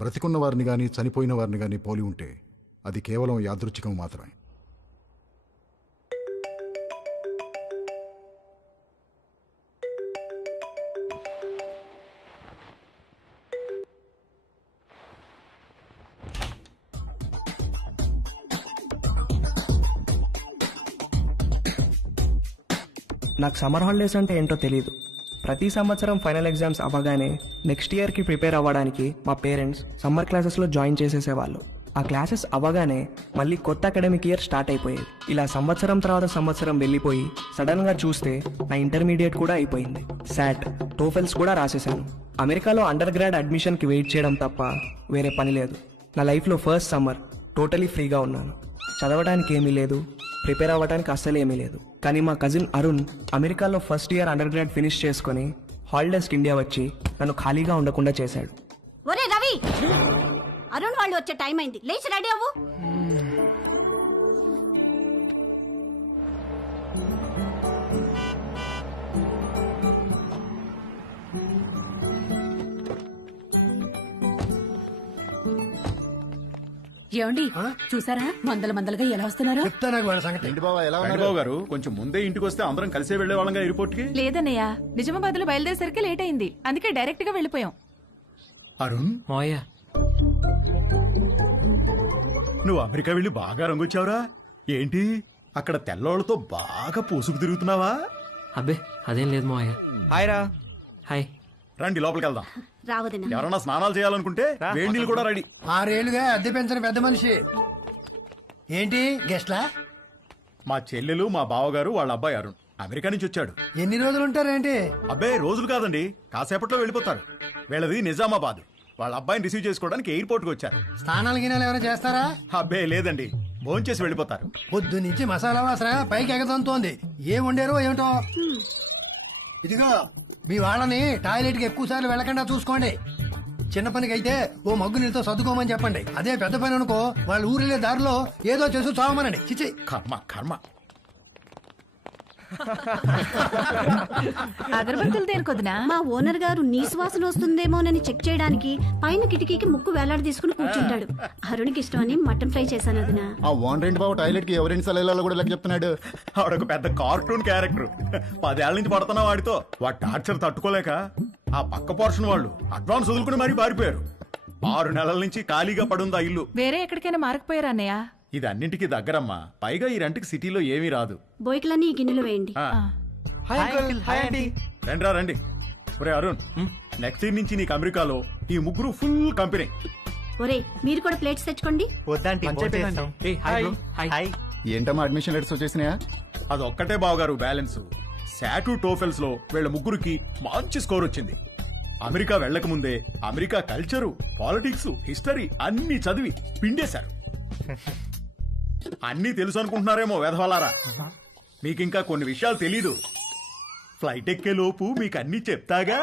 బ్రతికున్న వారిని కానీ చనిపోయిన వారిని కానీ పోలి ఉంటే అది కేవలం యాదృచ్ఛికం మాత్రమే. నాకు సమ్మర్ హాలిడేస్ అంటే ఏంటో తెలియదు. ప్రతి సంవత్సరం ఫైనల్ ఎగ్జామ్స్ అవ్వగానే నెక్స్ట్ ఇయర్కి ప్రిపేర్ అవ్వడానికి మా పేరెంట్స్ సమ్మర్ క్లాసెస్లో జాయిన్ చేసేసేవాళ్ళు. ఆ క్లాసెస్ అవ్వగానే మళ్ళీ కొత్త అకాడమిక్ ఇయర్ స్టార్ట్ అయిపోయేది. ఇలా సంవత్సరం తర్వాత సంవత్సరం వెళ్ళిపోయి సడన్గా చూస్తే నా ఇంటర్మీడియట్ కూడా అయిపోయింది. శాట్, టోఫెల్స్ కూడా రాసేసాను. అమెరికాలో అండర్ గ్రాడ్ అడ్మిషన్కి వెయిట్ చేయడం తప్ప వేరే పని లేదు. నా లైఫ్లో ఫస్ట్ సమ్మర్ టోటలీ ఫ్రీగా ఉన్నాను. చదవడానికి ఏమీ లేదు, ప్రిపేర్ అవ్వడానికి అస్సలు ఏమీ లేదు. కానీ మా కజిన్ అరుణ్ అమెరికాలో first year under grad finish చేసుకుని హాలిడేస్కి ఇండియా వచ్చి నన్ను ఖాళీగా ఉండకుండా చేశాడు. ఒరే రవి, అరుణ్ వాళ్ళు వచ్చే టైం అయింది, లేచి రెడీ అవ్వు. ఏమండి చూసారా మందలుగా ఎలా వస్తున్నారు? బాబు గారు కొంచెం ముందే ఇంటికి వస్తే అందరం కలిసే వెళ్లే వాళ్ళంగా ఎయిర్పోర్ట్ కి. లేదన్నయ్య, నిజామాబాద్ లో బయలుదేరేసరికి లేట్ అయింది, అందుకే డైరెక్ట్ గా వెళ్ళిపోయాం. అరుణ్, నువ్వు అమెరికా వెళ్ళి బాగా రంగొచ్చావురా. ఏంటి అక్కడ తెల్లోళ్ళతో బాగా పూసుకు తిరుగుతున్నావా? అబ్బే అదేం లేదు మావయ్య. హాయ్ రా. హాయ్. రండి లోపలికి వెళ్దాం. రావదనా ఎవరన్నా స్నానాలు చేయాలనుకుంటే వేడి నీళ్ళు కూడా రెడీ. 6 ఏళ్లుగా అద్దె పెంచిన పెద్ద మనిషి. ఏంటి గెస్ట్లా? మా చెల్లెలు, మా బావగారు, వాళ్ళ అబ్బాయి అరుణ్ అమెరికా నుంచి వచ్చాడు. ఎన్ని రోజులు ఉంటారేంటి? అబ్బాయి రోజులు కాదండి, కాసేపట్లో వెళ్ళిపోతారు. వీళ్ళది నిజామాబాద్. వాళ్ళ అబ్బాయిని రిసీవ్ చేసుకోవడానికి ఎయిర్పోర్ట్ కి వచ్చారు. స్నానాలు గినాలు ఏమైనా చేస్తారా? అబ్బాయి లేదండి, భోంచేసి వెళ్ళిపోతారు. పొద్దు నుంచి మసాలా వాసన పైకి ఎగదంతోంది. ఏం వండారో ఏమిటో. ఇదిగో మీ వాళ్ళని టాయిలెట్ కి ఎక్కువ సార్లు వెళ్ళకుండా చూసుకోండి. చిన్న పనికి అయితే ఓ మగ్గు నీళ్ళతో సర్దుకోమని చెప్పండి. అదే పెద్ద పని అనుకో, వాళ్ళ ఊరిలే దారిలో ఏదో చేసి చావమనండి. చిచి కర్మ కర్మ. అగరబత్తులు దేనికొద్దునా? మా ఓనర్ గారు నీ సువాసన వస్తుందేమోనని చెక్ చేయడానికి పైన కిటికీకి ముక్కు వేలాడి తీసుకుని కూర్చుంటాడు. అరుణ్కి ఇష్టమని మటన్ ఫ్రై చేశాను వదినా. ఆ ఓనర్ బాబు టాయిలెట్ కి ఎవరైనా సలహాలు కూడా లెక్క చెప్తున్నాడు. ఆవిడొక పెద్ద కార్టూన్ క్యారెక్టర్. 10 ఏళ్ల నుంచి పడుతున్నా వాడితో. వాడి టార్చర్ తట్టుకోలేక ఆ పక్క పోర్షన్ వాళ్ళు అడ్వాన్స్ వదులుకుని మరీ పారిపోయారు. 6 నెలల నుంచి ఖాళీగా పడుందా ఇల్లు. వేరే ఎక్కడికైనా మారకపోయారా అన్నయ్య? ఇది అన్నింటికి దగ్గరమ్మా. పైగా ఈ రెంట్కి సిటీలో ఏమీ రాదు. బోయికలన్నీ ఈ గిన్నెలు వేయండి. రండిరా రండి. ఒరే అరుణ్, నెక్స్ట్ ఇయర్ నుంచి నీకు అమెరికాలో ఈ ముగ్గురు ఫుల్ కంపెనీ. ఒరే మీరు కూడా ప్లేట్స్ తెచ్చుకోండి. ఏంటమ్మా అడ్మిషన్ లెటర్స్ వచ్చేసినాయా? అదొక్కటే బావగారు బ్యాలెన్స్. శాటు టోఫెల్స్ లో వీళ్ళ ముగ్గురికి మంచి స్కోర్ వచ్చింది. అమెరికా వెళ్లక ముందే అమెరికా కల్చరు, పాలిటిక్స్, హిస్టరీ అన్ని చదివి పిండేశారు. అన్నీ తెలుసు అనుకుంటున్నారేమో వెధవలారా. మీకింకా కొన్ని విషయాలు తెలీదు. ఫ్లైట్ ఎక్కే లోపు మీకు అన్ని చెప్తాగా.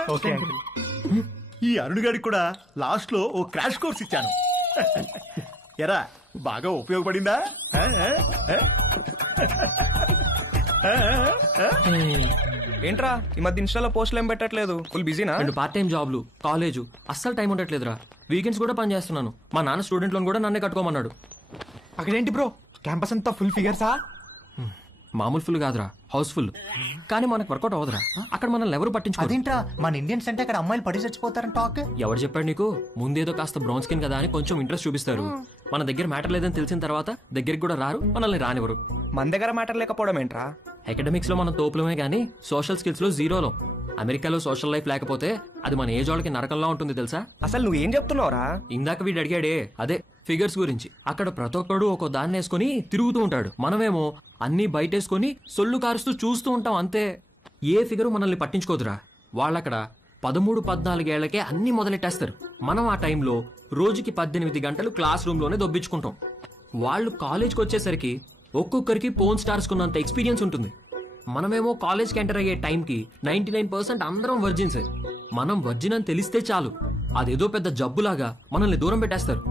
ఈ అరుణ్ గారికి కూడా లాస్ట్ లో ఓ క్రాష్ కోర్స్ ఇచ్చాను. ఎరా బాగా ఉపయోగపడిందా? ఏంట్రా ఈ మధ్య ఇన్స్టాలో పోస్టులు ఏం పెట్టట్లేదు? ఫుల్ బిజీనా? 2 పార్ట్ టైం జాబ్లు, కాలేజు, అస్సలు టైం ఉండట్లేదురా. వీకెండ్స్ కూడా పని చేస్తున్నాను. మా నాన్న స్టూడెంట్ లోన్ కూడా నన్నే కట్టుకోమన్నాడు. అక్కడేంటి బ్రో, క్యాంపస్ అంతా ఫుల్ ఫిగర్సా? మామూలు ఫుల్ కాదురా, హౌస్ ఫుల్. కానీ మనకు వర్కౌట్ అవదురా. అక్కడ మనల్ని ఎవరు పట్టించుకోరు. అదేంట్రా, మన ఇండియన్స్ అంటే అక్కడ అమ్మాయిలు పడి చచ్చిపోతారని టాక్. ఎవరు చెప్పాడు నీకు? ముందేదో కాస్త బ్రౌన్ స్కిన్ కదా అని కొంచెం ఇంట్రెస్ట్ చూపిస్తారు. మన దగ్గర మ్యాటర్ లేదని తెలిసిన తర్వాత దగ్గరికి కూడా రారు, మనల్ని రానివ్వరు. మన దగ్గర మ్యాటర్ లేకపోవడం ఏంట్రా? అకాడమిక్స్ లో మనం తోపులమే గానీ సోషల్ స్కిల్స్ లో జీరోలో. అమెరికాలో సోషల్ లైఫ్ లేకపోతే అది మన ఏజ్ వాళ్ళకి నరకంలా ఉంటుంది తెలుసా? అసలు నువ్వేం చెప్తున్నావురా? ఇందాక వీడు అడిగాడే అదే ఫిగర్స్ గురించి. అక్కడ ప్రతి ఒక్కడు ఒక దాన్ని వేసుకుని తిరుగుతూ ఉంటాడు. మనమేమో అన్ని బయటేసుకుని సొల్లు కారుస్తూ చూస్తూ ఉంటాం అంతే. ఏ ఫిగరు మనల్ని పట్టించుకోదురా. వాళ్ళక్కడ 13-14 ఏళ్లకే అన్ని మొదలెట్టేస్తారు. మనం ఆ టైంలో రోజుకి 18 గంటలు క్లాస్ రూమ్ లోనే దొబ్బించుకుంటాం. వాళ్ళు కాలేజ్కి వచ్చేసరికి ఒక్కొక్కరికి పోన్ స్టార్స్ కున్నంత ఎక్స్పీరియన్స్ ఉంటుంది. మనమేమో కాలేజ్కి ఎంటర్ అయ్యే టైంకి 99% అందరం వర్జిన్సే. మనం వర్జిన్ అని తెలిస్తే చాలు, అదేదో పెద్ద జబ్బులాగా మనల్ని దూరం పెట్టేస్తారు.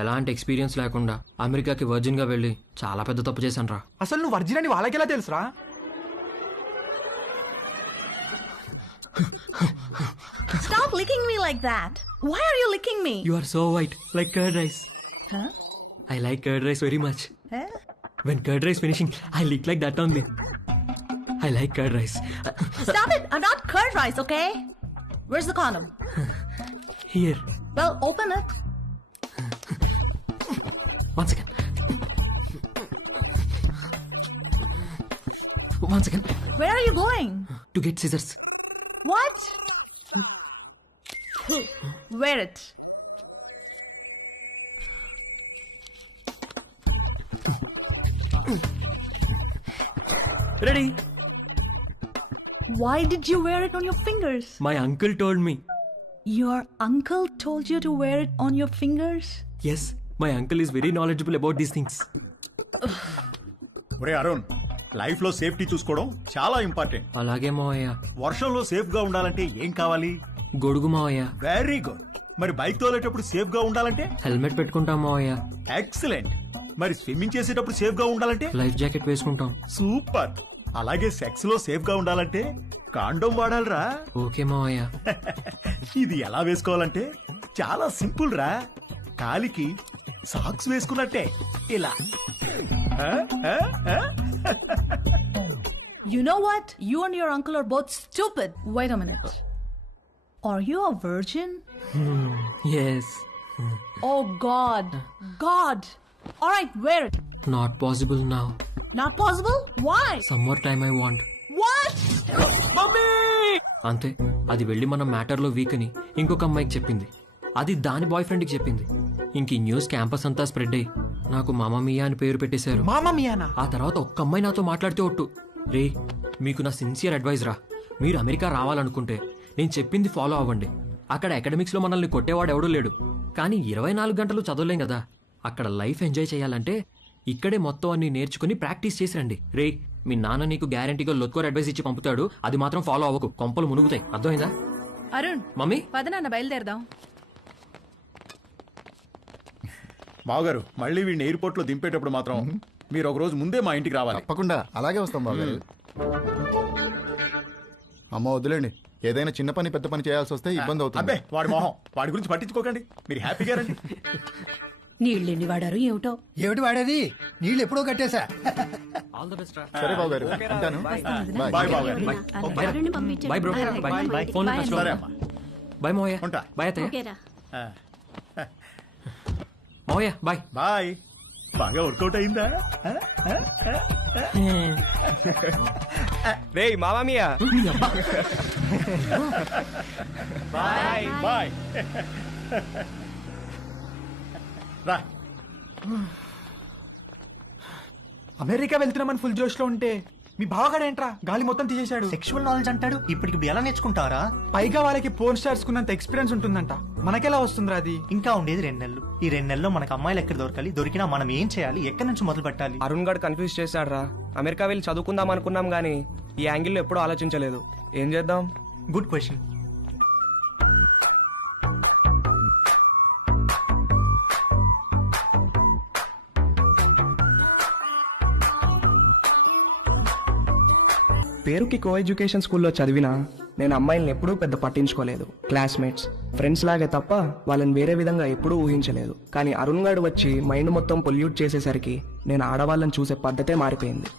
ఎలాంటి ఎక్స్పీరియన్స్ లేకుండా అమెరికాకి వర్జిన్ గా వెళ్ళి చాలా పెద్ద తప్పు చేశాను రా. అసలు నువ్వు వర్జిన్ అని వాళ్ళకెలా తెలుసురా? Stop licking me like that. Why are you licking me? You are so white, like curd rice. Huh? I like curd rice very much. Huh? When curd rice finishing, I lick like that only. I like curd rice. Stop it. I'm not curd rice, okay? Where's the condom? Here, Well, open it. one second. One second. Where are you going? To get scissors. What? Wear it. Ready? Why did you wear it on your fingers? My uncle told me. Your uncle told you to wear it on your fingers? Yes, my uncle is very knowledgeable about these things. ఒరే Arun, life లో safety చూసుకోవడం చాలా important. అలాగే మావయ్య. వర్షంలో safe గా ఉండాలంటే ఏం కావాలి? గొడుగు మావయ్య. Very good. మరి బైక్ తోలేటప్పుడు సేఫ్ గా ఉండాలంటే? హెల్మెట్ పెట్టుకుంటాం మావయ్య. ఎక్సలెంట్. మరి స్విమ్మింగ్ చేసేటప్పుడు సేఫ్ గా ఉండాలంటే? లైఫ్ జాకెట్ వేసుకుంటాం. సూపర్. అలాగే సెక్స్ లో సేఫ్ గా ఉండాలంటే కాండోమ్ వాడాలిరా. ఓకే మావయ్య. ఇది ఎలా వేసుకోవాలంటే చాలా సింపుల్ రా. కాలికి సాక్స్ వేసుకున్నట్టే ఇలా. You know what? You and your uncle are both stupid. Wait a minute. Are you a virgin? Yes. Oh, God. God. All right, wear it. Not possible now. Not possible? Why? Some more time I want. What? అంతే, అది వెళ్ళి మన మ్యాటర్లో week అని ఇంకొక అమ్మాయికి చెప్పింది. అది దాని బాయ్ ఫ్రెండ్కి చెప్పింది. ఇంక ఈ న్యూస్ క్యాంపస్ అంతా స్ప్రెడ్ అయ్యి నాకు మామా మియా అని పేరు పెట్టేశారు. మామా మియానా? ఆ తర్వాత ఒక్క అమ్మాయి నాతో మాట్లాడితే ఒట్టు, రే మీకు నా సిన్సియర్ అడ్వైజ్ రా, మీరు అమెరికా రావాలనుకుంటే నేను చెప్పింది ఫాలో అవ్వండి. అక్కడ అకాడమిక్స్లో మనల్ని కొట్టేవాడు ఎవడూ లేడు, కానీ 24 గంటలు చదవలేం కదా. అక్కడ లైఫ్ ఎంజాయ్ చేయాలంటే ఇక్కడే మొత్తం అన్ని నేర్చుకుని ప్రాక్టీస్ చేసి రండి. రే మీ నాన్న నీకు గ్యారంటీగా లొత్కోర్ అడ్వైస్ ఇచ్చి పంపుతాడు, అది మాత్రం ఫాలో అవ్వకు, కొంపలు మునుగుతాయి. అర్థమైందా? అరుణ్, మమ్మీ పద నాన్న బయలుదేరదాం. మావగారు, మళ్ళీ వీడిని ఎయిర్పోర్ట్ లో దింపేటప్పుడు మాత్రం మీరు ఒక రోజు ముందే మా ఇంటికి రావాలి. తప్పకుండా అలాగే వస్తాం బాబు. అమ్మ వద్దులేండి, ఏదైనా చిన్న పని పెద్ద పని చేయాల్సి వస్తే ఇబ్బంది అవుతుంది. అబ్బే వాడి మొహం, వాడి గురించి పట్టించుకోకండి, మీరు హ్యాపీగా రండి. నీళ్ళెన్ని వాడారు ఏమిటో. ఏమిటి వాడేది? నీళ్ళు ఎప్పుడో కట్టేశా. ఆల్ ద బెస్ట్ రా. సరే బాబు గారు, ఉంటాను. బాయ్ బావగారు. ఎవరిని పంపించండి. Bye bro. బాయ్. ఫోన్ లో టచ్ లో. సరే అమ్మా. బాయ్ మోయ. ఉంటా. బాయ్ అత్తయ్య. ఓకేరా. మోయ బాయ్. బాయ్. బాగా వర్కౌట్ అయిందా? రే మామా మియా. Bye bye. రా. అమెరికా వెళ్తున్నామని ఫుల్ జోష్ లో ఉంటే మీ బావగాడేంట్రా గాలి మొత్తం తీసేశాడు. సెక్షువల్ నాలెడ్జ్ అంటాడు. ఇప్పటికి ఎలా నేర్చుకుంటారా? పైగా వాళ్ళకి పోర్న్ స్టార్స్ కున్నంత ఎక్స్పీరియన్స్ ఉంటుందంట, మనకెలా వస్తుందిరా అది? ఇంకా ఉండేది 2 నెలలు. ఈ 2 నెలల్లో మనకు అమ్మాయిలు ఎక్కడ దొరకాలి, దొరికినా మనం ఏం చేయాలి, ఎక్కడి నుంచి మొదలు పెట్టాలి? అరుణ్ గడ్ కన్ఫ్యూజ్ చేశాడు రా. అమెరికా వెళ్ళి చదువుకుందాం అనుకున్నాం గానీ ఈ యాంగిల్లో ఎప్పుడూ ఆలోచించలేదు. ఏం చేద్దాం? Good question. పేరుకి కో ఎడ్యుకేషన్ స్కూల్లో చదివినా నేను అమ్మాయిల్ని ఎప్పుడూ పెద్ద పట్టించుకోలేదు. క్లాస్మేట్స్, ఫ్రెండ్స్ లాగే తప్ప వాళ్ళని వేరే విధంగా ఎప్పుడూ ఊహించలేదు. కానీ అరుణ్ గారు వచ్చి మైండ్ మొత్తం పొల్యూట్ చేసేసరికి నేను ఆడవాళ్ళని చూసే పద్ధతే మారిపోయింది.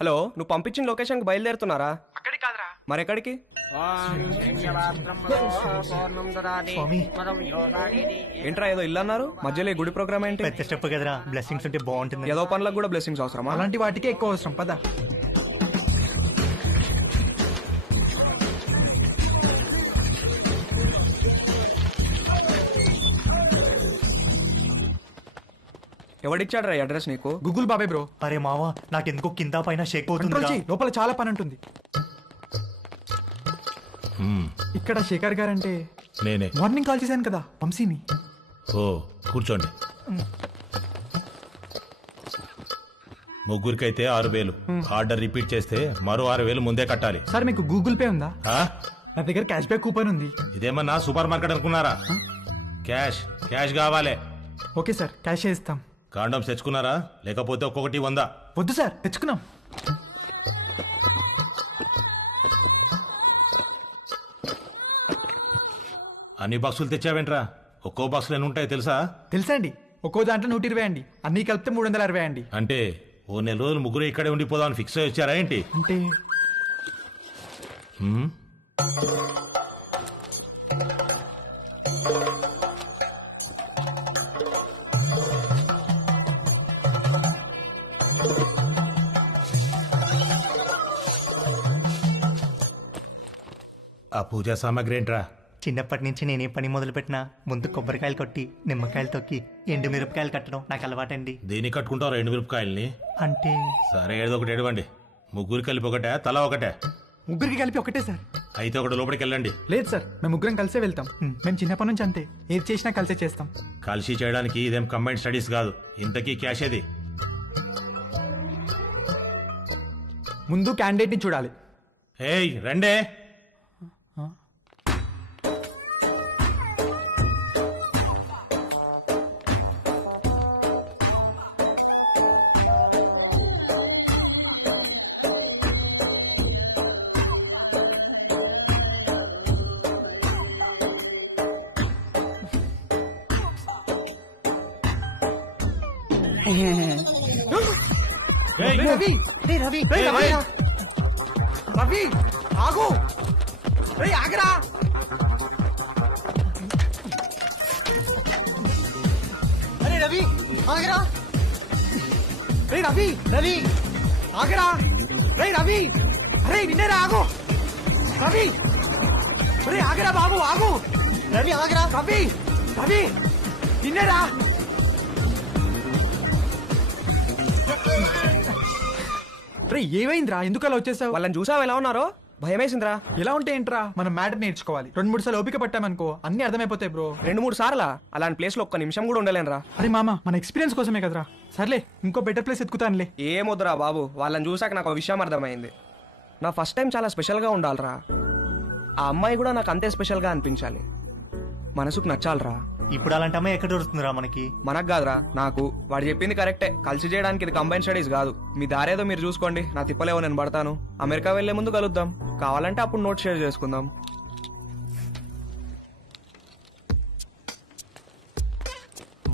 హలో, నువ్వు పంపించిన లొకేషన్కి బయలుదేరుతున్నారా? అక్కడికి కాదురా. మరెక్కడికి? స్వామి ఏంట్రా ఏదో ఇల్లు అన్నారు, మధ్యలో ఈ గుడి ప్రోగ్రామ్ ఏంటి? పెద్ద స్టెప్ కదరా, బ్లెస్సింగ్స్ ఉంటే బాగుంటుంది. ఏదో పనులకు కూడా బ్లెస్సింగ్స్ అవసరమా? అలాంటి వాటికే ఎక్కువ అవసరం. పద. ఎవడిచ్చాడు రా అడ్రస్ నీకు? గూగుల్ బాబాయ్ బ్రో. అరే మావా, నాకెందుకో కింద పైన షేక్ కంట్రోల్ అవుతుంది. చెయ్యి, లోపల చాలా పని ఉంటుంది. ఇక్కడ శేఖర్ గారంటే నేనే. మార్నింగ్ కాల్ చేశాను కదా, వంశీని. ఓ కూర్చోండి. ముగ్గురికైతే 6,000. ఆర్డర్ రిపీట్ చేస్తే మరో 6,000 ముందే కట్టాలి. సార్ మీకు గూగుల్ పే ఉందా? ఆ? నా దగ్గర క్యాష్ బ్యాక్ కూపన్ ఉంది. ఇదేమన్నా సూపర్ మార్కెట్ అనుకున్నారా? క్యాష్ క్యాష్ కావాలి. ఓకే సార్, క్యాష్ ఇస్తాం. కాండమ్స్ తెచ్చుకున్నారా? లేకపోతే ఒక్కొక్కటి 100. వద్దు సార్, తెచ్చుకున్నాం. అన్ని బాక్సులు తెచ్చావేంట్రా? ఒక్కో బాక్సులు ఎన్ని ఉంటాయి తెలుసా? తెలుసా అండి, ఒక్కో దాంట్లో 120 అండి, అన్ని కలిపితే 360 అండి. అంటే ఓ నెల రోజులు ముగ్గురు ఇక్కడే ఉండిపోదామని ఫిక్స్ అయ్యి వచ్చారా ఏంటి? అంటే హ్మ్? ఆ పూజా సామాగ్రి ఏంట్రా? చిన్నప్పటి నుంచి నేనే పని మొదలు పెట్టినా ముందు కొబ్బరికాయలు కొట్టి నిమ్మకాయలు తొక్కి ఎండు మిరపకాయలు కట్టడం నాకు అలవాటండి. దేన్ని కట్టుకుంటావు 2 మిరపకాయల్ని? అంటే సరే ఏదో ఒకటి ఎడవండి. ముగ్గురు కలిపి ఒకటే, తలా ఒకటే? ముగ్గురికి కలిపి ఒకటే సార్. అయితే ఒకటి లోపలికి వెళ్ళండి. లేదు సార్, మేము ముగ్గురం కలిసే వెళ్తాం. మేము చిన్నప్పటి నుంచి అంతే, ఏది చేసినా కలిసే చేస్తాం. కలిసి చేయడానికి ఇదేం కంబైన్డ్ స్టడీస్ కాదు. ఇంతకీ క్యాష్ ఏది? ముందు క్యాండిడేట్ని చూడాలి. ఏయ్ రండే. రవి, రవి, రవి, రవి, ఆగు. ఆగరా. అరే రవి, ఆగరా. రవి, రవి, ఆగరా. రవి, అరే నిన్నేరా, ఆగు. రవి, ఆగరా బాబు, ఆగు. రవి, ఆగరా. రవి, రవి, నిన్నేరా. ఏమైందిరా, ఎందుకు అలా వచ్చేసావు? వాళ్ళని చూసావు ఎలా ఉన్నారో? భయమేసిందిరా. ఎలా ఉంటే ఏంట్రా, మనం మ్యాటర్ నేర్చుకోవాలి. 2-3 సార్లు ఓపిక పట్టామనుకో అన్ని అర్థమైపోతాయి బ్రో. 2-3 సార్లా? అలాంటి ప్లేస్ లో ఒక్క నిమిషం కూడా ఉండలేనురా. అరే మామ, మన ఎక్స్పీరియన్స్ కోసమే కదరా. సర్లే, ఇంకో బెటర్ ప్లేస్ ఎత్తుకుతానులే. ఏమొద్దురా బాబు, వాళ్ళని చూసాక నాకు ఒక విషయం అర్థమైంది. నా ఫస్ట్ టైం చాలా స్పెషల్గా ఉండాలిరా. ఆ అమ్మాయి కూడా నాకు అంతే స్పెషల్గా అనిపించాలి. మనసుకు నచ్చాలిరా. ఇప్పుడు అలాంటి అమ్మాయి ఎక్కడ దొరుకుతుందిరా మనకి? మనకు కాదురా, నాకు. వాడు చెప్పింది కరెక్టే. కలిసి చేయడానికి ఇది కంబైన్ స్టడీస్ కాదు. మీ దారేదో మీరు చూసుకోండి, నా తిప్పలేవో నేను పడతాను. అమెరికా వెళ్లే ముందు కలుద్దాం, కావాలంటే అప్పుడు నోట్ షేర్ చేసుకుందాం.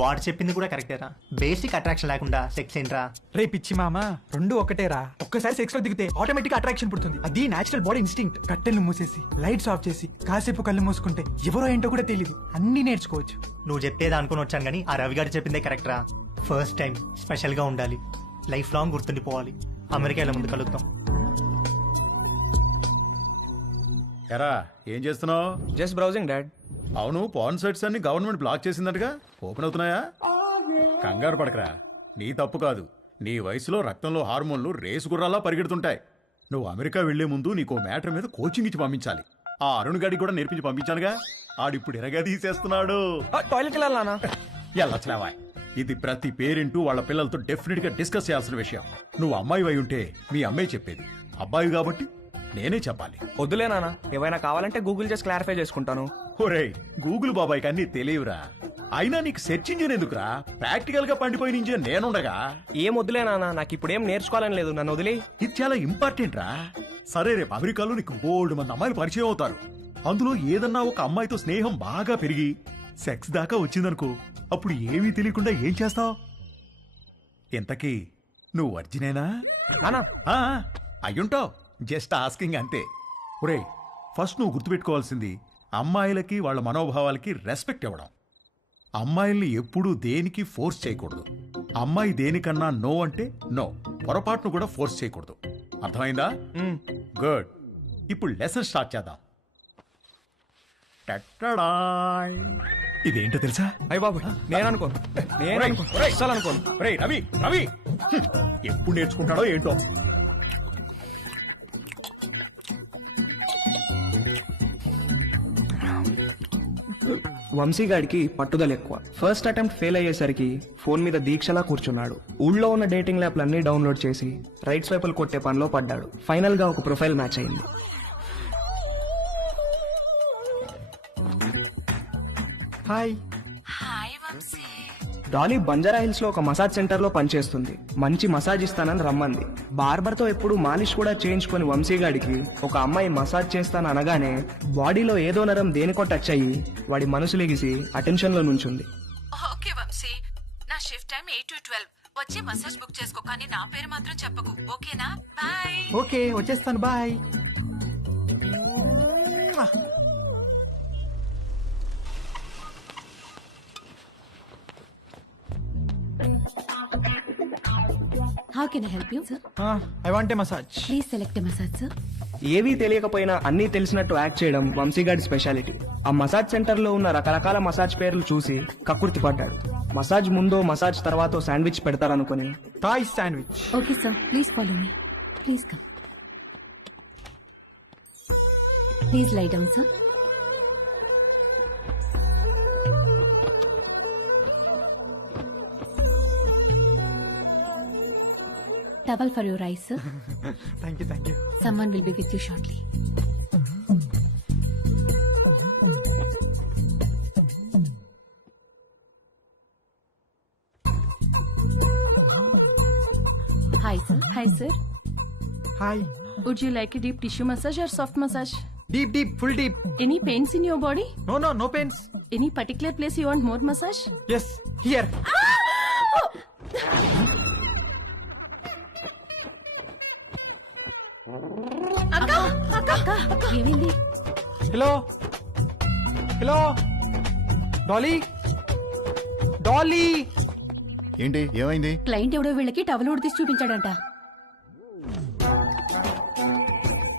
వాడు చెప్పింది కూడా కరెక్టేరా. బేసిక్ అట్రాక్షన్ లేకుండా సెక్స్ ఏంట్రా? రే పిచ్చి మామ, 2 ఒకటేరా. ఒక్కసారి సెక్స్ లో దిగితే ఆటోమేటిక్ అట్రాక్షన్ పుడుతుంది. అది నేచురల్ బాడీ ఇన్స్టింక్ట్. కట్టెలు మూసేసి లైట్స్ ఆఫ్ చేసి కాసేపు కళ్ళు మూసుకుంటే ఎవరో ఏంటో కూడా తెలియదు, అన్ని నేర్చుకోవచ్చు. నువ్వు చెప్పేది అనుకుని వచ్చాను కానీ ఆ రవి గారు చెప్పిందే కరెక్ట్ రా. ఫస్ట్ టైం స్పెషల్ గా ఉండాలి, లైఫ్ లాంగ్ గుర్తుండిపోవాలి. అమెరికాలో ముందు కలుద్దాం. ఎరా ఏం చేస్తున్నావు? Just browsing dad. అవును, పాన్ సైట్స్ అన్ని గవర్నమెంట్ బ్లాక్ చేసిందటగా, ఓపెన్ అవుతున్నాయా? కంగారు పడకరా, నీ తప్పు కాదు. నీ వయసులో రక్తంలో హార్మోన్లు రేసు గుర్రాల్లా పరిగెడుతుంటాయి. నువ్వు అమెరికా వెళ్లే ముందు నీకు మ్యాటర్ మీద కోచింగ్ ఇచ్చి పంపించాలి. ఆ అరుణ్ గడికి కూడా నేర్పించి పంపించానుగా. ఆడిప్పుడు ఎరగా తీసేస్తున్నాడు. టాయిలెట్ వెళ్ళాలనా? ఎల్లచ్చావా? ఇది ప్రతి పేరెంట్ వాళ్ళ పిల్లలతో డెఫినెట్ గా డిస్కస్ చేయాల్సిన విషయం. నువ్వు అమ్మాయి అయి ఉంటే మీ అమ్మాయి చెప్పేది, అబ్బాయి కాబట్టి నేనే చెప్పాలి. వద్దులే నాన్న, ఏమైనా కావాలంటే గూగుల్ చేసి క్లారిఫై చేసుకుంటాను. ఒరేయ్, గూగుల్ బాబాయ్కి అన్ని తెలియవురా. అయినా నీకు సెర్చ్ ఇంజిన్ ఎందుకురా? ప్రాక్టికల్ గా పండిపోయిన ఇంజిన్ నేనుండగా. ఏం వద్దులే నాన్న, నాకు ఇప్పుడు ఏం నేర్చుకోవాలని లేదు, నన్ను వదిలే. ఇది చాలా ఇంపార్టెంట్ రా. సరే, రేపు అమెరికాలో నీకు బోల్డ్ మంది అమ్మాయిలు పరిచయం అవుతారు. అందులో ఏదన్నా ఒక అమ్మాయితో స్నేహం బాగా పెరిగి సెక్స్ దాకా వచ్చిందనుకో, అప్పుడు ఏమీ తెలియకుండా ఏం చేస్తావు? ఇంతకీ నువ్వు వర్జినేనా? నానా ఆ, అయ్యుంటావు. జస్ట్ ఆస్కింగ్ అంతే. ఒరే, ఫస్ట్ నువ్వు గుర్తుపెట్టుకోవాల్సింది అమ్మాయిలకి వాళ్ళ మనోభావాలకి రెస్పెక్ట్ ఇవ్వడం. అమ్మాయిల్ని ఎప్పుడూ దేనికి ఫోర్స్ చేయకూడదు. అమ్మాయి దేనికన్నా నో అంటే నో, పొరపాటును కూడా ఫోర్స్ చేయకూడదు. అర్థమైందా? గుడ్. ఇప్పుడు లెసన్ స్టార్ట్ చేద్దాం. టట్టడాయ్. ఇదేంటో తెలుసా? అయ్య బాబు నేను అనుకోను. అస్సలు అనుకోను. ఒరేయ్, రవి రవి ఎప్పుడు నేర్చుకుంటాడో ఏంటో. వంశీగాడికి పట్టుదల ఎక్కువ. ఫస్ట్ అటెంప్ట్ ఫెయిల్ అయ్యేసరికి ఫోన్ మీద దీక్షలా కూర్చున్నాడు. ఊళ్ళో ఉన్న డేటింగ్ యాప్లన్నీ డౌన్లోడ్ చేసి రైట్ స్వైపులు కొట్టే పనిలో పడ్డాడు. ఫైనల్ గా ఒక ప్రొఫైల్ మ్యాచ్ అయింది. హాయ్. డాలీ బంజారా హిల్స్ లో ఒక మసాజ్ సెంటర్ లో పనిచేస్తుంది. మంచి మసాజ్ ఇస్తానని రమ్మంది. బార్బర్ తో ఎప్పుడు మాలిష్ కూడా చేయించుకొని వంశీగాడికి ఒక అమ్మాయి మసాజ్ చేస్తాను అనగానే బాడీలో ఏదో నరం దేనికో టచ్ అయ్యి వాడి మనసు లెగిసి అటెన్షన్ లో నుంచుంది. ఓకే వంశీ, నా షిఫ్ట్ టైం 8 to 12. వచ్చి మసాజ్ బుక్ చేసుకో, కానీ నా పేరు మాత్రం చెప్పకు. ఓకేనా? బాయ్. ఓకే వచ్చేస్తాను, bye. How can I help you sir? I want a massage. Please select massage sir. ఏవీ తెలియకపోయినా అన్నీ తెలిసినట్టు యాక్ట్ చేయడం వంశీగాడి స్పెషాలిటీ. ఆ మసాజ్ సెంటర్ లో ఉన్న రకరకాల మసాజ్ పేర్లు చూసి కక్కుర్తి పడ్డాడు. మసాజ్ ముందో మసాజ్ తర్వాత శాండ్విచ్ పెడతారనుకుని Thai sandwich. Okay sir, please follow me. Please come. Please lie down sir. Towel for your eyes, sir. Thank you, thank you. Someone will be with you shortly. Hi, sir. Hi sir. Hi. Would you like a deep tissue massage or soft massage? Deep deep, full deep. Any pains in your body? No pains. Any particular place you want more massage? Yes, here. ఏమైంది? Hello hello, Dolly Dolly. ఏంటి ఏమైంది? Client ఎవడో వీళ్ళకి towel ఉడితీసి చూపించాడంట.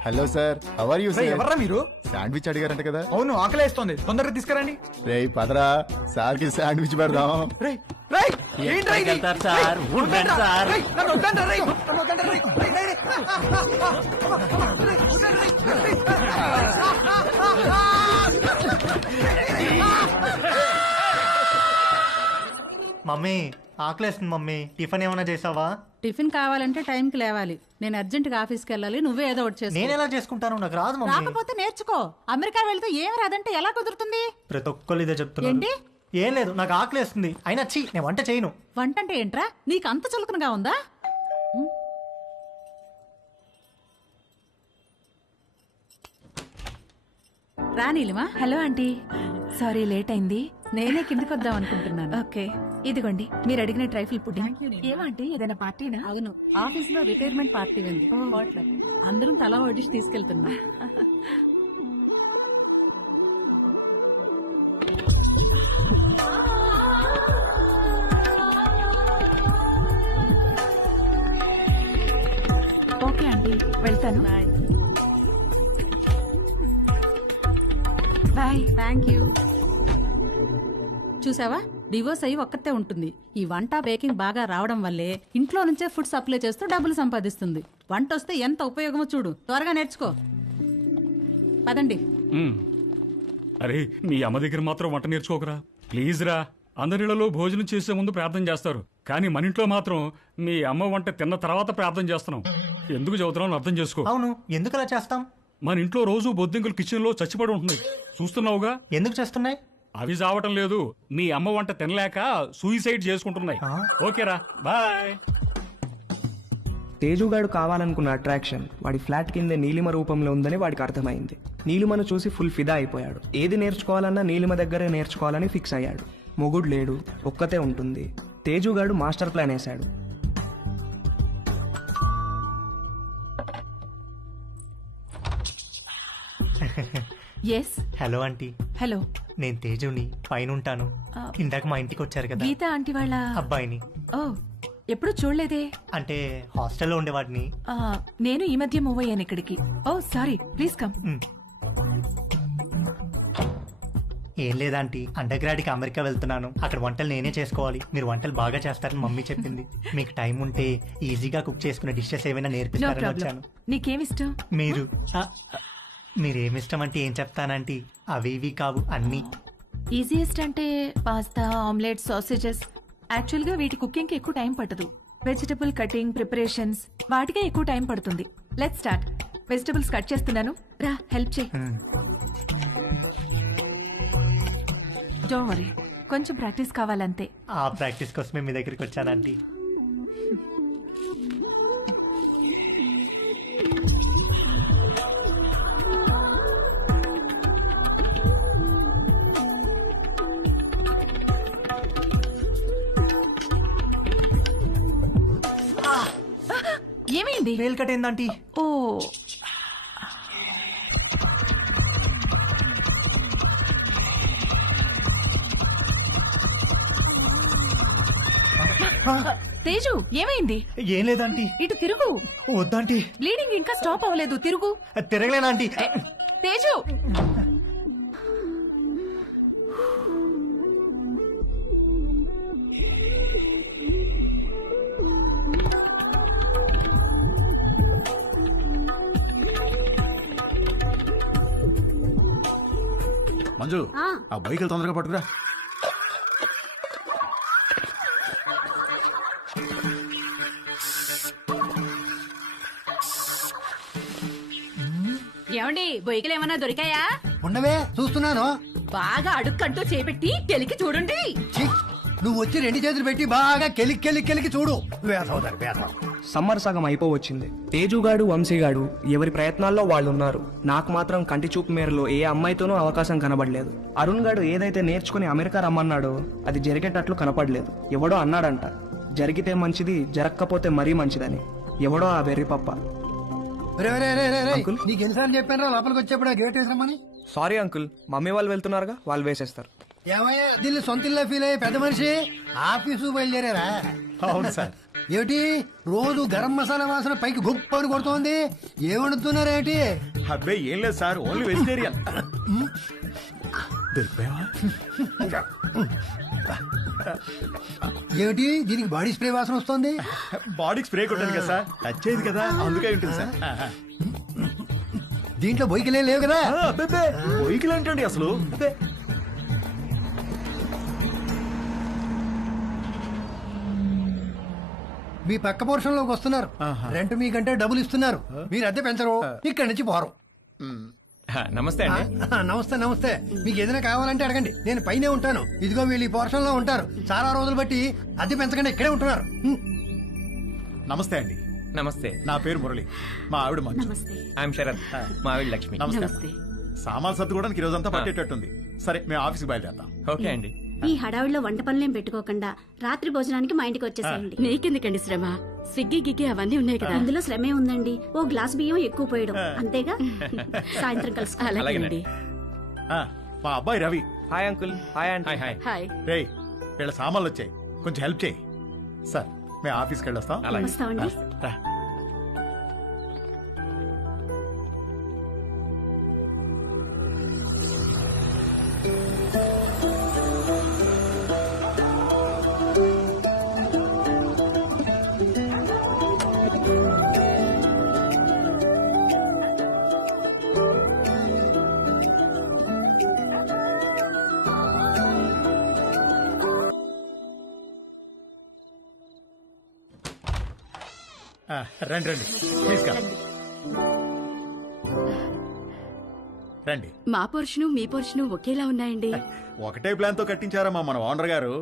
Hello sir, how are you sir? ఎవర్రా మీరు? Sandwich అడిగారంట కదా? అవును, ఆకలేస్తోంది, తొందరగా తీసుకురండి. రేయ్ పదరా, సార్కి శాండ్విచ్ పెడదాం. రేయ్ రేయ్, ఏంట్రా ఇది? రేయ్, ఉండండి సార్. రేయ్, నన్ను వద్దండి, రేయ్, నన్ను వద్దండి, రేయ్, రేయ్, రేయ్, రేయ్. రేయ్, ఉండండి, రేయ్. మమ్మీ ఆకలేస్తుంది మమ్మీ, టిఫిన్ ఏమైనా చేసావా? టిఫిన్ కావాలంటే టైంకి లేవాలి. నేను అర్జెంట్గా ఆఫీస్కి వెళ్ళాలి. నువ్వే ఏదో ఒకటి చేసుకో. నేను ఎలా చేసుకుంటాను? నాకు రాదు మమ్మీ. రాకపోతే నేర్చుకో. అమెరికా వెళ్తే ఏం రాదంటే ఎలా కుదురుతుంది? ప్రతి ఒక్కళ్ళు ఇదే చెప్తున్నారు. ఏంటి? ఏం లేదు, నాకు ఆకలేస్తుంది. అయినా చీ, నేను వంట చేయను. వంట అంటే ఏంట్రా? నీకు అంత చులకనగా ఉందా? రానీలిమా. హలో ఆంటీ, సారీ లేట్ అయింది. నేనే కిందకి వద్దాం అనుకుంటున్నాను. ఓకే, ఇదిగోండి మీరు అడిగిన ట్రైఫుల్ పుడ్డింగ్. ఏమంటే ఏదైనా పార్టీనా? అవును, ఆఫీస్ లో రిటైర్మెంట్ పార్టీ ఉంది. అందరం తలా వడ్డిసి తీసుకెళ్తున్నా. ఓకే ఆంటీ, వెళ్తాను. బాయ్. Thank you. చూసావా, డివోర్స్ అయ్యి ఒక్కతే ఉంటుంది. ఈ వంట బేకింగ్ బాగా రావడం వల్లే ఇంట్లో నుంచే ఫుడ్ సప్లై చేస్తూ డబ్బులు సంపాదిస్తుంది. వంట వస్తే ఎంత ఉపయోగమో చూడు. త్వరగా నేర్చుకో. పదండి. అరే, మీ అమ్మ దగ్గర మాత్రం వంట నేర్చుకోకరా ప్లీజ్ రా. అందరిలో భోజనం చేసే ముందు ప్రార్థన చేస్తారు, కానీ మన ఇంట్లో మాత్రం మీ అమ్మ వంట తిన్న తర్వాత ప్రార్థన చేస్తున్నాం. ఎందుకు చదువుతున్నాం అర్థం చేసుకో. అవును, ఎందుకు అలా చేస్తాం? మన ఇంట్లో రోజు బొద్దింకలు కిచెన్ లో చచ్చిపడి ఉంటున్నాయి, చూస్తున్నావుగా. ఎందుకు చేస్తున్నాయి? అవి చావటం లేదు, మీ అమ్మ వంట తినలేక సూసైడ్ చేసుకుంటున్నాయి. ఓకేరా, బాయ్. తేజుగాడు కావాలనుకున్న అట్రాక్షన్ వాడి ఫ్లాట్ కింద నీలిమ రూపంలో ఉందని వాడికి అర్థమైంది. నీలిమను చూసి ఫుల్ ఫిదా అయిపోయాడు. ఏది నేర్చుకోవాలన్నా నీలిమ దగ్గరే నేర్చుకోవాలని ఫిక్స్ అయ్యాడు. మొగుడు లేడు, ఒక్కతే ఉంటుంది. తేజుగాడు మాస్టర్ ప్లాన్ వేశాడు. ఎస్ హలో ఆంటీ, హలో, నేను తేజుని, పైన ఉంటాను. ఇందాక మా ఇంటికి వచ్చారు కదా గీత ఆంటీ వాళ్ళ అబ్బాయిని. ఓ, ఎప్పుడు చూడలేదే. అంటే హాస్టల్లో ఉండేవాడిని. ఆ, నేను ఈ మధ్య మూవ్ అయ్యాను ఇక్కడికి. ఓ సారీ, ప్లీజ్ కమ్. ఏం లేదాంటీ, అండర్ గ్రాడ్కి అమెరికా వెళ్తున్నాను. అక్కడ వంటలు నేనే చేసుకోవాలి. మీరు వంటలు బాగా చేస్తారని మమ్మీ చెప్పింది. మీకు టైం ఉంటే ఈజీగా కుక్ చేసుకునే డిషెస్ ఏమైనా నో నేర్పిస్తారని ప్రాబ్లం. వచ్చాను. నీకేమిష్టం? మీరు మీరేమిష్టం అంటే ఏం చెప్తానంటీ, అవి ఇవి కావు అన్నీ. ఈజియెస్ట్ అంటే పాస్తా, ఆమ్లెట్, సాసేజెస్. యాక్చువల్గా వీటి కుకింగ్కి ఎక్కువ టైం పట్టదు. వెజిటబుల్ కటింగ్, ప్రిపరేషన్స్ వాటికే ఎక్కువ టైం పడుతుంది. Let's start. వెజిటబుల్స్ కట్ చేస్తున్నాను, రా హెల్ప్ చేయి. డోంట్ వరీ, కొంచెం ప్రాక్టీస్ కావాలంతే. ఆ ప్రాక్టీస్ కోసమే మీ దగ్గరికి వచ్చానంటీ. ఏమైంది? వేలు కట్టేందంటీ. ఓ, తేజు ఏమైంది? ఏం లేదంటీ. ఇటు తిరుగు. వద్దంటీ, బ్లీడింగ్ ఇంకా స్టాప్ అవ్వలేదు, తిరుగు. తిరగలేనంటీ. తేజు, మంజు, ఆ. ఆ బైక్ తొందరగా పట్టుకురా. ఏమండి బొయ్యకలు ఏమన్నా దొరికాయా? ఉండవే చూస్తున్నాను. బాగా అడుక్కంటూ చేపెట్టి కెలికి చూడండి. ఛీ, నువ్వు వచ్చి 2 చేతులు పెట్టి బాగా కెలికి చూడు. వేసవుతారు వేసవు. సమ్మర్ సగం అయిపోవచ్చింది. తేజుగాడు, వంశీగాడు ఎవరి ప్రయత్నాల్లో వాళ్ళు ఉన్నారు. నాకు మాత్రం కంటి చూపు మేరలో ఏ అమ్మాయితోనూ అవకాశం కనబడలేదు. అరుణ్ గాడు ఏదైతే నేర్చుకుని అమెరికా రమ్మన్నాడో అది జరిగేటట్లు కనపడలేదు. ఎవడో అన్నాడంట, జరిగితే మంచిది, జరగకపోతే మరీ మంచిదని. ఎవడో ఆ వెర్రి పప్ప. నీకు ఎన్నిసార్లు చెప్పాను లోపలికి వచ్చేప్పుడు గేట్ వేసామని. సారీ అంకుల్, మమ్మీ వాళ్ళు వెళ్తున్నారుగా, వాళ్ళు వేసేస్తారు. ఏమయ్యా దీన్ని సొంత ఇల్లు ఫీల్ అయ్యే పెద్ద మనిషి ఆఫీసు బయలుదేరారా? అవును సార్. ఏమిటి రోజు గరం మసాలా వాసన పైకి గుప్ప అని కొడుతోంది? ఏమడుతున్నారేంటి? అబ్బే ఏం లేదు సార్, ఓన్లీ వెజిటేరియన్. దొరికిపోయావా? ఏమిటి దీనికి బాడీ స్ప్రే వాసన వస్తుంది? బాడీకి స్ప్రే కొట్టాను కదా సార్, టచ్ అయ్యింది కదా, అందుకే ఉంటుంది సార్. దీంట్లో బొయ్యికలే లేవు కదా? బొయ్యికలు ఏంటండి అసలు? మీ పక్క పోర్షన్ లోకి వస్తున్నారు. రెంట్ మీకంటే డబ్బులు ఇస్తున్నారు. మీరు అద్దె పెంచరు, ఇక్కడి నుంచి పోరు. నమస్తే అండి. నమస్తే నమస్తే. మీకు ఏదైనా కావాలంటే అడగండి, నేను పైనే ఉంటాను. ఇదిగో వీళ్ళు ఈ పోర్షన్ లో ఉంటారు. చాలా రోజులు బట్టి అద్దె పెంచకుండా ఇక్కడే ఉంటున్నారు. నమస్తే అండి. నమస్తే, నా పేరు మురళి, మా ఆవిడ మంజు. ఐఎమ్ శరత్, మా ఆవిడ లక్ష్మి. నమస్తే. సామాన్ సర్దుకోవడానికి ఈ రోజంతా పట్టేటట్టుంది. సరే మేము ఆఫీస్కి బయలుదేరుతాం. ఓకే అండి. ఈ హడావిడిలో వంట పనులేం పెట్టుకోకుండా రాత్రి భోజనానికి మా ఇంటికి వచ్చేసేయండి. నీకెందుకండి శ్రమ? స్విగ్గీ గిగ్గి అవన్నీ ఉన్నాయి కదా. అందులో శ్రమే ఉందండి. ఓ గ్లాస్ బియ్యం ఎక్కువ పోయడం అంతేగా. సాయంత్రం కలుసుకో. అలాగేనండి. మా అబ్బాయి Ravi. Hi uncle. Hi aunty. Hi. Hi. రేయ్, వీళ్ళ సామాన్లు వచ్చాయి, కొంచెం హెల్ప్ చేయి. సార్ మేము ఆఫీస్కి వెళ్ళొస్తాం. వస్తామండి. రా. రండి రండి, ప్లీజ్ కమ్. రండి. మా పోర్షను మీ పోర్షను ఒకేలా ఉన్నాయండి. ఒకటే ప్లాన్ తో కట్టించారమ్మా మన ఓనర్ గారు,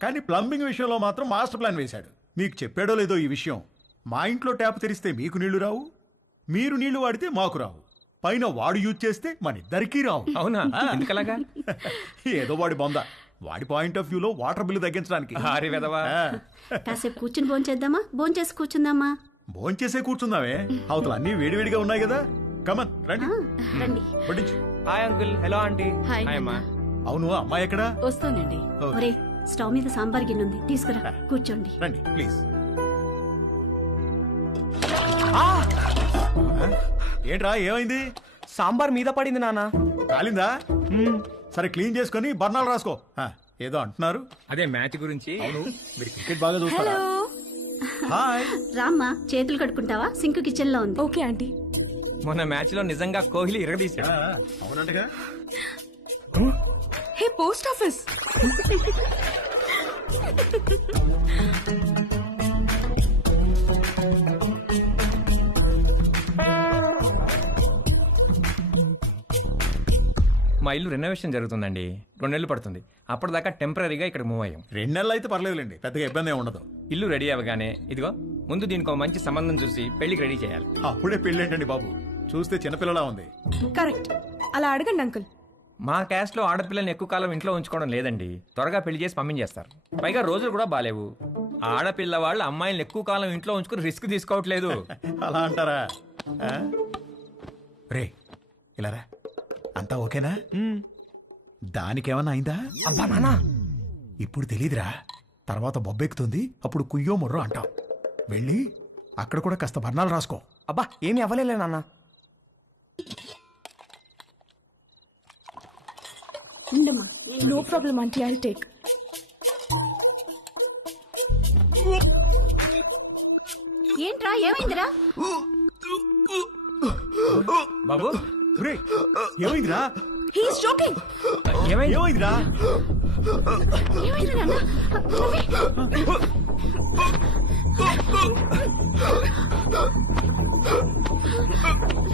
కానీ ప్లంబింగ్ విషయంలో మాత్రం మాస్టర్ ప్లాన్ వేశాడు. మీకు చెప్పాడో లేదో ఈ విషయం, మా ఇంట్లో ట్యాప్ తెరిస్తే మీకు నీళ్లు రావు, మీరు నీళ్లు వాడితే మాకు రావు, పైన వాడు యూజ్ చేస్తే మన ఇద్దరికీ రావు. అవునా? ఎందుకలాగా? ఏదో వాడి బొంద. వాడి పాయింట్ ఆఫ్ వ్యూలో వాటర్ బిల్లు తగ్గించడానికి. కాసేపు కూర్చుని భోంచేద్దామా? భోంచేసి కూర్చుందామా? భోంచేసే కూర్చుందామే, అవతల అన్ని వేడివేడిగా ఉన్నాయి కదా. కమన్ రండి, రండి. వడ్డించు. Hi uncle, hello aunty. Hi అమ్మా. అవును, అమ్మాయి ఎక్కడా? వస్తానండి. ఒరే, స్టవ్ మీద సాంబార్ గిన్నె ఉంది, తీసుకురా. కూర్చోండి. రండి ప్లీజ్. ఏంట్రా ఏమైంది? సాంబార్ మీద పడింది నాన్న. కాలిందా? సరే క్లీన్ చేసుకొని బర్ణాలు రాసుకో. ఏదో అంటున్నారు. అదే మ్యాచ్ గురించి. అవును, మీరు క్రికెట్ బాగా చూస్తారా? హాయ్. రామ్మా, చేతులు కడుక్కుంటావా? సింక్ కిచెన్ లో ఉంది. Okay aunty. మొన్న మ్యాచ్ లో నిజంగా కోహ్లీ ఇరగదీశాడు. అవునంటగా. Hey post office. మా ఇల్లు రెనోవేషన్ జరుగుతుందండి, 2 నెలలు పడుతుంది. అప్పటిదాకా టెంపరీగా ఇక్కడ మూవ్ అయ్యాం. 2 నెలలు అయితే పర్లేదులేండి, పెద్దగా ఇబ్బంది ఏమి ఉండదు. ఇల్లు రెడీ అవ్వగానే ఇదిగో ముందు దీనికి ఒక మంచి సంబంధం చూసి పెళ్లికి రెడీ చేయాలి. అప్పుడే పెళ్ళేంటండి బాబు, చూస్తే చిన్నపిల్లలా ఉంది. కరెక్ట్, అలా అడగండి అంకుల్. మా క్యాస్ట్ లో ఆడపిల్లల్ని ఎక్కువ కాలం ఇంట్లో ఉంచుకోవడం లేదండి, త్వరగా పెళ్లి చేసి పంపించేస్తారు. పైగా రోజులు కూడా బాలేవు. ఆడపిల్ల వాళ్ళు అమ్మాయిలను ఎక్కువ కాలం ఇంట్లో ఉంచుకుని రిస్క్ తీసుకోవట్లేదు. అలా అంటారా? రే ఇలా రా, అంతా ఓకేనా? దానికేమన్నా అయిందా? అబ్బా నాన్న, ఇప్పుడు తెలీదురా, తర్వాత బొబ్బెక్కుతుంది, అప్పుడు కుయ్యో మొర్రో అంటాం. వెళ్ళి అక్కడ కూడా కాస్త బర్ణాలు రాసుకో. అబ్బా ఏమి అవ్వలేలే నాన్న. No problem aunty, I take. ఏంట్రా ఏమైందిరా? బాబు ఏమైందిరా? He's joking. ఏమైందిరా? ఏమైంది నాన్న?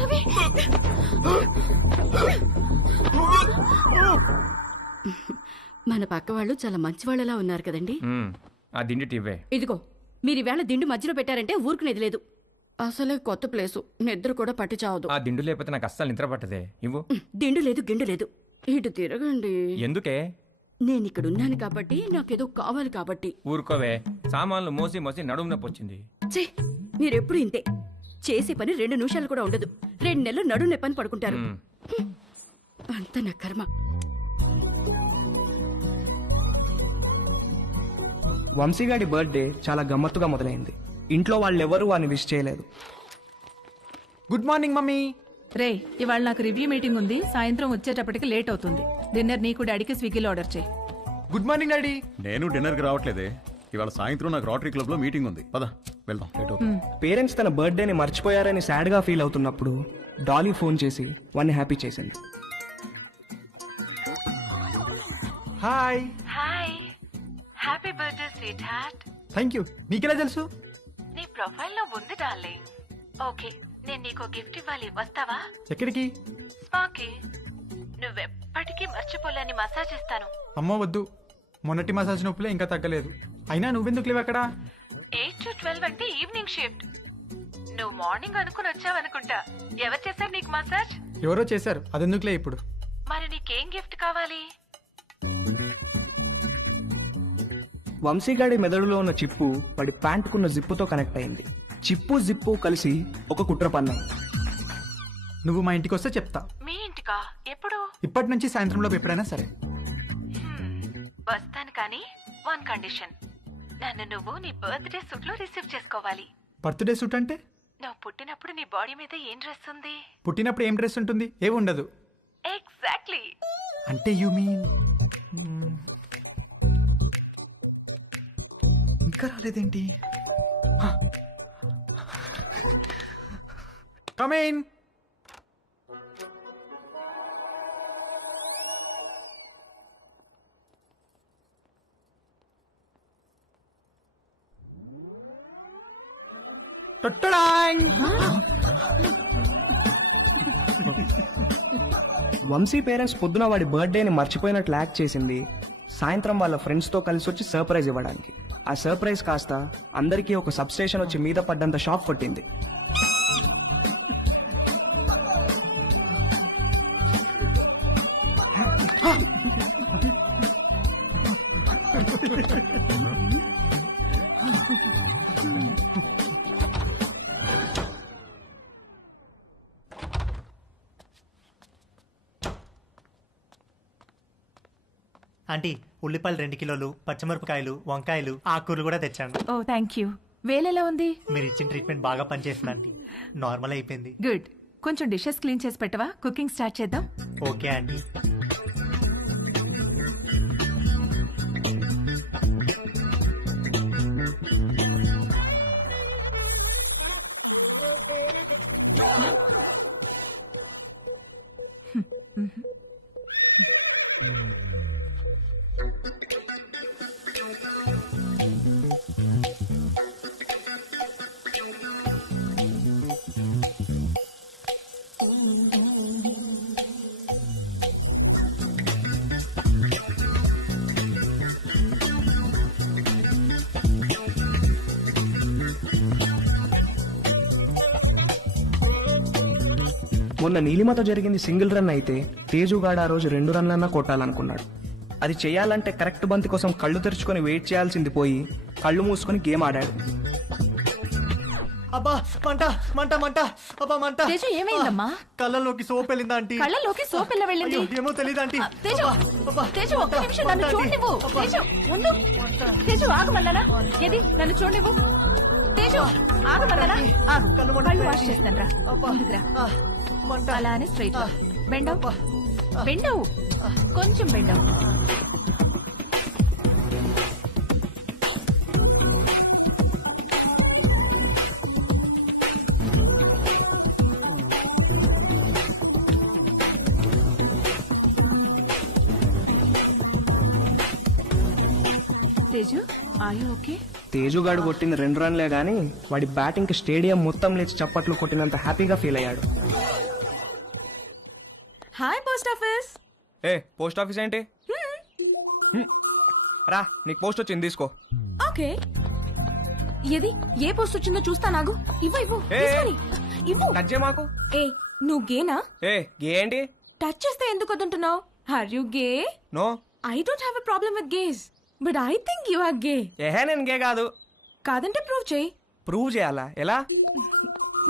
రవి, మన పక్క వాళ్ళు చాలా మంచి వాళ్ళలా ఉన్నారు కదండి. ఆ దిండి టీవే. ఇదిగో మీరు ఈవేళ దిండు మధ్యలో పెట్టారంటే ఊరుకునేది లేదు. అసలే కొత్త ప్లేసు, నిద్ర కూడా పట్టి చావదు. ఆ దిండు లేకపోతే నాకు అస్సలు నిద్ర పట్టదే. ఇవ్వు. దిండు లేదు గిండు లేదు, ఇటు తిరగండి. ఎందుకే? నేను ఇక్కడ ఉన్నాను కాబట్టి, నాకేదో కావాలి కాబట్టి. ఊరుకోవే, సామాన్లు మోసి మోసి నడుము నొప్పి వచ్చింది. ఛీ, మీరెప్పుడు ఇంతే. చేసే పని 2 నిమిషాలు కూడా ఉండదు. 2 నెలలు నడుము నొప్పని పడుకుంటారు. అంత నా కర్మ. వంశీగాడి బర్త్డే చాలా గమ్మత్తుగా మొదలైంది. ఇంట్లో వాళ్ళెవరూ వాడిని విష్ చేయలేదు. Good morning mummy. రే, ఇవాళ నాకు రివ్యూ మీటింగ్ ఉంది, సాయంత్రం వచ్చేటప్పటికి లేట్ అవుతుంది. డిన్నర్ నీకు డాడీకి స్విగ్గీలో ఆర్డర్ చేయి. Good morning daddy. నేను డిన్నర్కి రావట్లేదే, ఇవాళ సాయంత్రం నాకు రోటరీ క్లబ్ లో మీటింగ్ ఉంది. పద వెళ్దాం, లేట్ అవుతుంది. పేరెంట్స్ తన బర్త్డేని మర్చిపోయారని సాడ్గా ఫీల్ అవుతున్నప్పుడు డాలీ ఫోన్ చేసి వాడిని హ్యాపీ చేసింది. Hi. Hi, happy birthday sweet heart. Thank you. నీకెలా తెలుసు? నీ ప్రొఫైల్ లో ఉంది డార్లింగ్. ఓకే, నేను నీకు గిఫ్ట్ ఇవ్వాలి, వస్తావా? ఎక్కడికి? స్పాకి. నువ్వెప్పటికీ మర్చిపోలేని మసాజ్ ఇస్తాను. అమ్మో వద్దు, మొన్నటి మసాజ్ నొప్పులే ఇంకా తగ్గలేదు. అయినా నువ్వెందుకు లేవు అక్కడ? 8 to 12 అంటే ఈవినింగ్ షిఫ్ట్. నువ్వు మార్నింగ్ అనుకుని వచ్చావనుకుంటా. ఎవరు చేశారు నీకు మసాజ్? ఎవరో చేశారు, అదెందుకులే ఇప్పుడు. మరి నీకేం గిఫ్ట్ కావాలి? వంశీగాడి మెదడులో ఉన్న చిప్పు వాడి ప్యాంటుకున్న జిప్పుతో కనెక్ట్ అయింది. చిప్పు జిప్పు కలిసి ఒక కుట్ర పన్నాయి. నువ్వు మా ఇంటికి వస్తే చెప్తా. మీ ఇంటికా? ఎప్పుడు? ఇప్పటి నుంచి సాయంత్రంలో ఎప్పుడైనా సరే. వస్తాను, కానీ 1 కండిషన్. నన్ను నువ్వు నీ బర్త్డే సూట్ లో రిసీవ్ చేసుకోవాలి. బర్త్డే సూట్ అంటే? నువ్వు పుట్టినప్పుడు నీ బాడీ మీద ఏం డ్రెస్ ఉంది? పుట్టినప్పుడు ఏం డ్రెస్ ఉంటుంది? ఏమి ఉండదు. ఎగ్జాక్ట్లీ. అంటే యు మీన్ ఇంకా రాలేదేంటి? Come in. వంశీ పేరెంట్స్ పొద్దున వాడి బర్త్డేని మర్చిపోయినట్లు యాక్ట్ చేసింది సాయంత్రం వాళ్ళ ఫ్రెండ్స్తో కలిసి వచ్చి సర్ప్రైజ్ ఇవ్వడానికి. ఆ సర్ప్రైజ్ కాస్త అందరికీ ఒక సబ్స్టేషన్ వచ్చి మీద పడ్డంత షాక్ కొట్టింది. ఆంటీ ఉల్లిపాయలు 2 కిలోలు, పచ్చిమిరపకాయలు, వంకాయలు, ఆకుకూరలు కూడా తెచ్చాను. ఓ థ్యాంక్ యూ. వేలెలా ఉంది? మీరు ఇచ్చిన ట్రీట్మెంట్ బాగా పనిచేస్తుంది ఆంటీ. నార్మల్ అయిపోయింది. గుడ్. కొంచెం డిషెస్ క్లీన్ చేసి పెట్టవా? కుకింగ్ స్టార్ట్ చేద్దాం. Okay aunty. మొన్న నీలిమతో జరిగింది సింగిల్ రన్ అయితే తేజుగాడు ఆ రోజు 2 రన్లన్నా కొట్టాలనుకున్నాడు. అది చేయాలంటే కరెక్ట్ బంతి కోసం కళ్ళు తెరుచుకొని వెయిట్ చేయాల్సింది పోయి కళ్ళు మూసుకొని గేమ్ ఆడాడు. అబ్బా మంట మంట మంట, అబ్బా మంట. తేజు ఏమైందమ్మా? కళ్ళలోకి సోప్ వెళ్ళిందా ఆంటీ? కళ్ళలోకి సోప్ ఎలా వెళ్ళింది? అయ్యో, ఏమో తెలియదు ఆంటీ. తేజు, తేజు ఒక్క నిమిషం నన్ను చూడనివ్వు. తేజు ఉండు. తేజు ఆగమన్నానా? ఏది నన్ను చూడనివ్వు. తేజు ఆగమన్నానా? ఆగు. కళ్ళు వాష్ చేస్తాను రా. ముందుకురా. అలానే స్ట్రైట్ బెండవు. బెండవు, కొంచెం బెండవు. Teju are you okay? తేజుగాడు కొట్టిన 2 రన్లే గానీ వాడి బ్యాటింగ్కి స్టేడియం మొత్తం లేచి చప్పట్లు కొట్టినంత హ్యాపీగా ఫీల్ అయ్యాడు. Hi post office. ఏ పోస్ట్ ఆఫీస్ ఏంటి? రా నీకు పోస్ట్ వచ్చింది తీసుకో. ఓకే, ఏది ఏ పోస్ట్ వచ్చిందో చూస్తా. నాగు ఇవ్వు ఇవ్వు ఏ, తీసుకొని ఇవ్వు. టచ్ చేయ మాకు. ఏ నువ్వు గేనా? ఏ గే ఏంటి? టచ్ చేస్తే ఎందుకు వద్దంటున్నావు? Are you gay? No, I don't have a problem with gays, but I think you are gay. ఏహే నేను గే కాదు. కాదంటే ప్రూవ్ చేయి. ప్రూవ్ చేయాలా? ఎలా?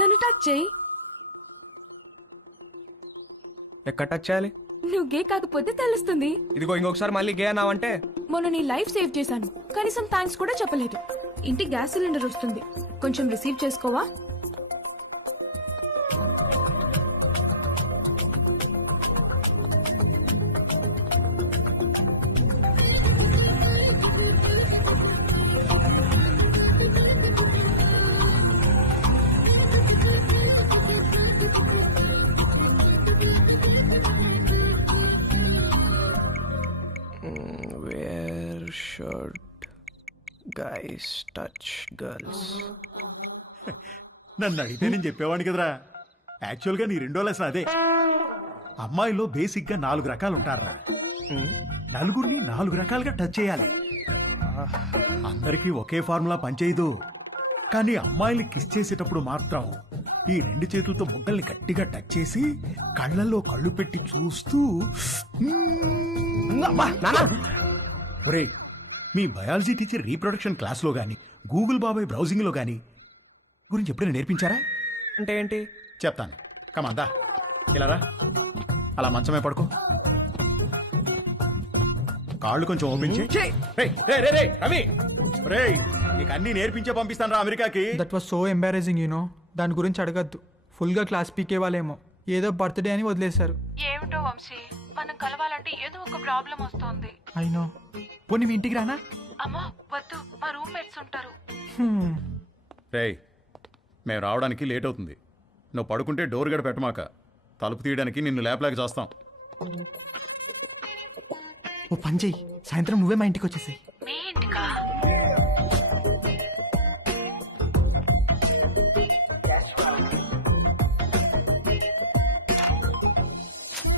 నన్ను టచ్ చేయి. ఎక్కడ టచ్ చేయాలి? నువ్వు గే కాకపోతే తెలుస్తుంది. ఇదిగో ఇంకొకసారి మళ్ళీ గే అన్నావంటే. మొన్న నీ లైఫ్ సేవ్ చేశాను, కనీసం థ్యాంక్స్ కూడా చెప్పలేదు. ఇంటికి గ్యాస్ సిలిండర్ వస్తుంది, కొంచెం receive చేసుకోవా? Where should guys touch girls? నన్ను అడిగితే నేను చెప్పేవాడిని కదరా. యాక్చువల్గా నీ 2వ లెసన్ అదే. అమ్మాయిలో బేసిక్గా 4 రకాలు ఉంటారా. నలుగురిని 4 రకాలుగా టచ్ చేయాలి. అందరికీ ఒకే ఫార్ములా పనిచేయదు. కానీ అమ్మాయిల్ని కిస్ చేసేటప్పుడు మాత్రం ఈ 2 చేతులతో బొగ్గల్ని గట్టిగా టచ్ చేసి కళ్ళల్లో కళ్ళు పెట్టి చూస్తూ ఒరే, మీ బయాలజీ టీచర్ రీప్రొడక్షన్ క్లాస్లో గాని గూగుల్ బాబాయ్ బ్రౌజింగ్లో గాని గురించి ఎప్పుడైనా నేర్పించారా? అంటే ఏంటి చెప్తాను. కమాందా ఇలా రా. అలా మంచమే పడుకో. కాళ్ళు కొంచెం ఓపెన్ చేయి. రవి రేయ్, నీకు అన్ని నేర్పించే పంపిస్తాను రా అమెరికాకి. That was so embarrassing you know. దాని గురించి అడగద్దు. ఫుల్గా క్లాస్ పీకే వాళ్ళేమో ఏదో బర్త్డే అని వదిలేశారు. ఏమిటో వంశీ, మనం కలవాలంటే ఏదో ఒక ప్రాబ్లం వస్తోంది. అయినో. పోనీ మీ ఇంటికి రానా? అమ్మా వద్దు, మా రూమ్మేట్స్ ఉంటారు. రేయ్, మేము రావడానికి లేట్ అవుతుంది. నువ్వు పడుకుంటే డోర్ గడ పెట్టమాక. తలుపు తీయడానికి నిన్ను లేపలేక చేస్తాం. ఓ పని చెయ్యి, సాయంత్రం నువ్వే మా ఇంటికి వచ్చేసాయి. మీ ఇంటికా?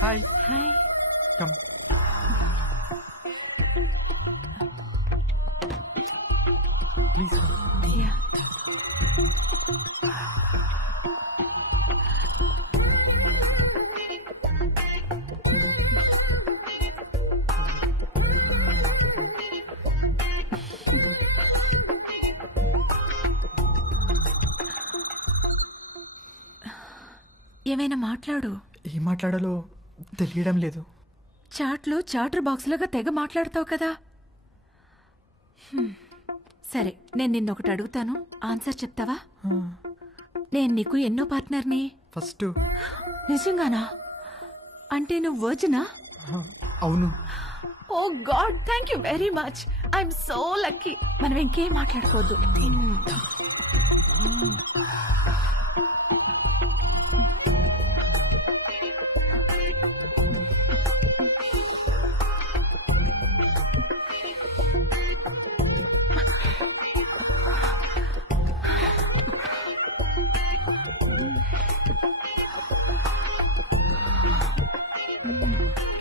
Hi hi. Come. Please. Yeah. ఏమైనా మాట్లాడు. ఏం మాట్లాడాలో తెలియడం లేదు. చాట్లో చాటర్ బాక్స్ లాగా తెగ మాట్లాడతావు కదా. సరే, నేను నిన్నొకటి అడుగుతాను, ఆన్సర్ చెప్తావా? నేను నీకు ఎన్నో పార్ట్నర్ని? ఫస్ట్. నిజంగానా? అంటే నువ్వు వర్జినా? అవును. Oh god, thank you very much. I'm so lucky. మనం ఇంకేం మాట్లాడుకోవద్దు.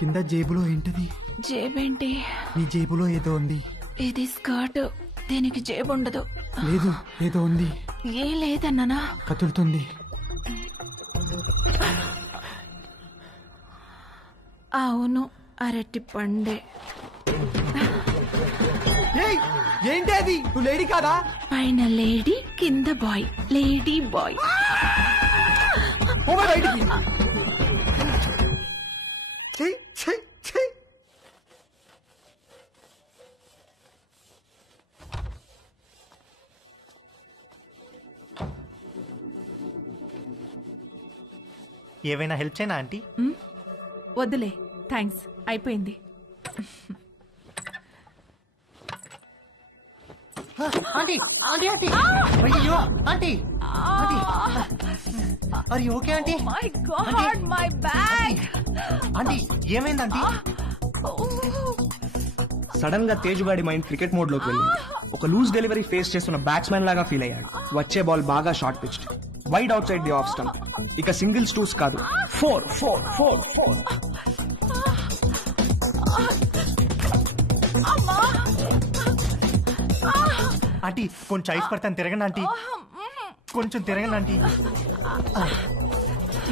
కింద జేబులో ఏంటది? జేబేంటి? నీ జేబులో ఏదో ఉంది. ఇది స్కర్ట్, దీనికి జేబు ఉండదు. లేదు, ఏదో ఉంది. ఏం లేదన్నానా? కదులుతుంది. అవును, అరటి పండే. ఏంటి అది? నువ్వు లేడీ కాదా? పైన లేడీ, కింద బాయ్. Lady bye. బయటికి. ఏవైనా హెల్ప్ చేయనా ఆంటీ? వద్దులే, థ్యాంక్స్, అయిపోయింది. ఆంటీ ఆంటీ ఆంటీ అయ్యో ఆంటీ ఆంటీ అరే okay aunty? My God, my bag. Aunty ఏమైంది ఆంటీ? సడన్ గా తేజ్ గాడి మైండ్ క్రికెట్ మోడ్ లోకి వెళ్ళింది. ఒక లూజ్ డెలివరీ ఫేస్ చేస్తున్న బ్యాట్స్మెన్ లాగా ఫీల్ అయ్యాడు. వచ్చే బాల్ బాగా short pitched, wide out side the off stump. ఇక సింగిల్స్ టూస్ కాదు, 4 4 4 4. ఆంటీ కొంచెం ఐస్ పడతాను, తిరగండి ఆంటీ, కొంచెం తిరగండి ఆంటీ.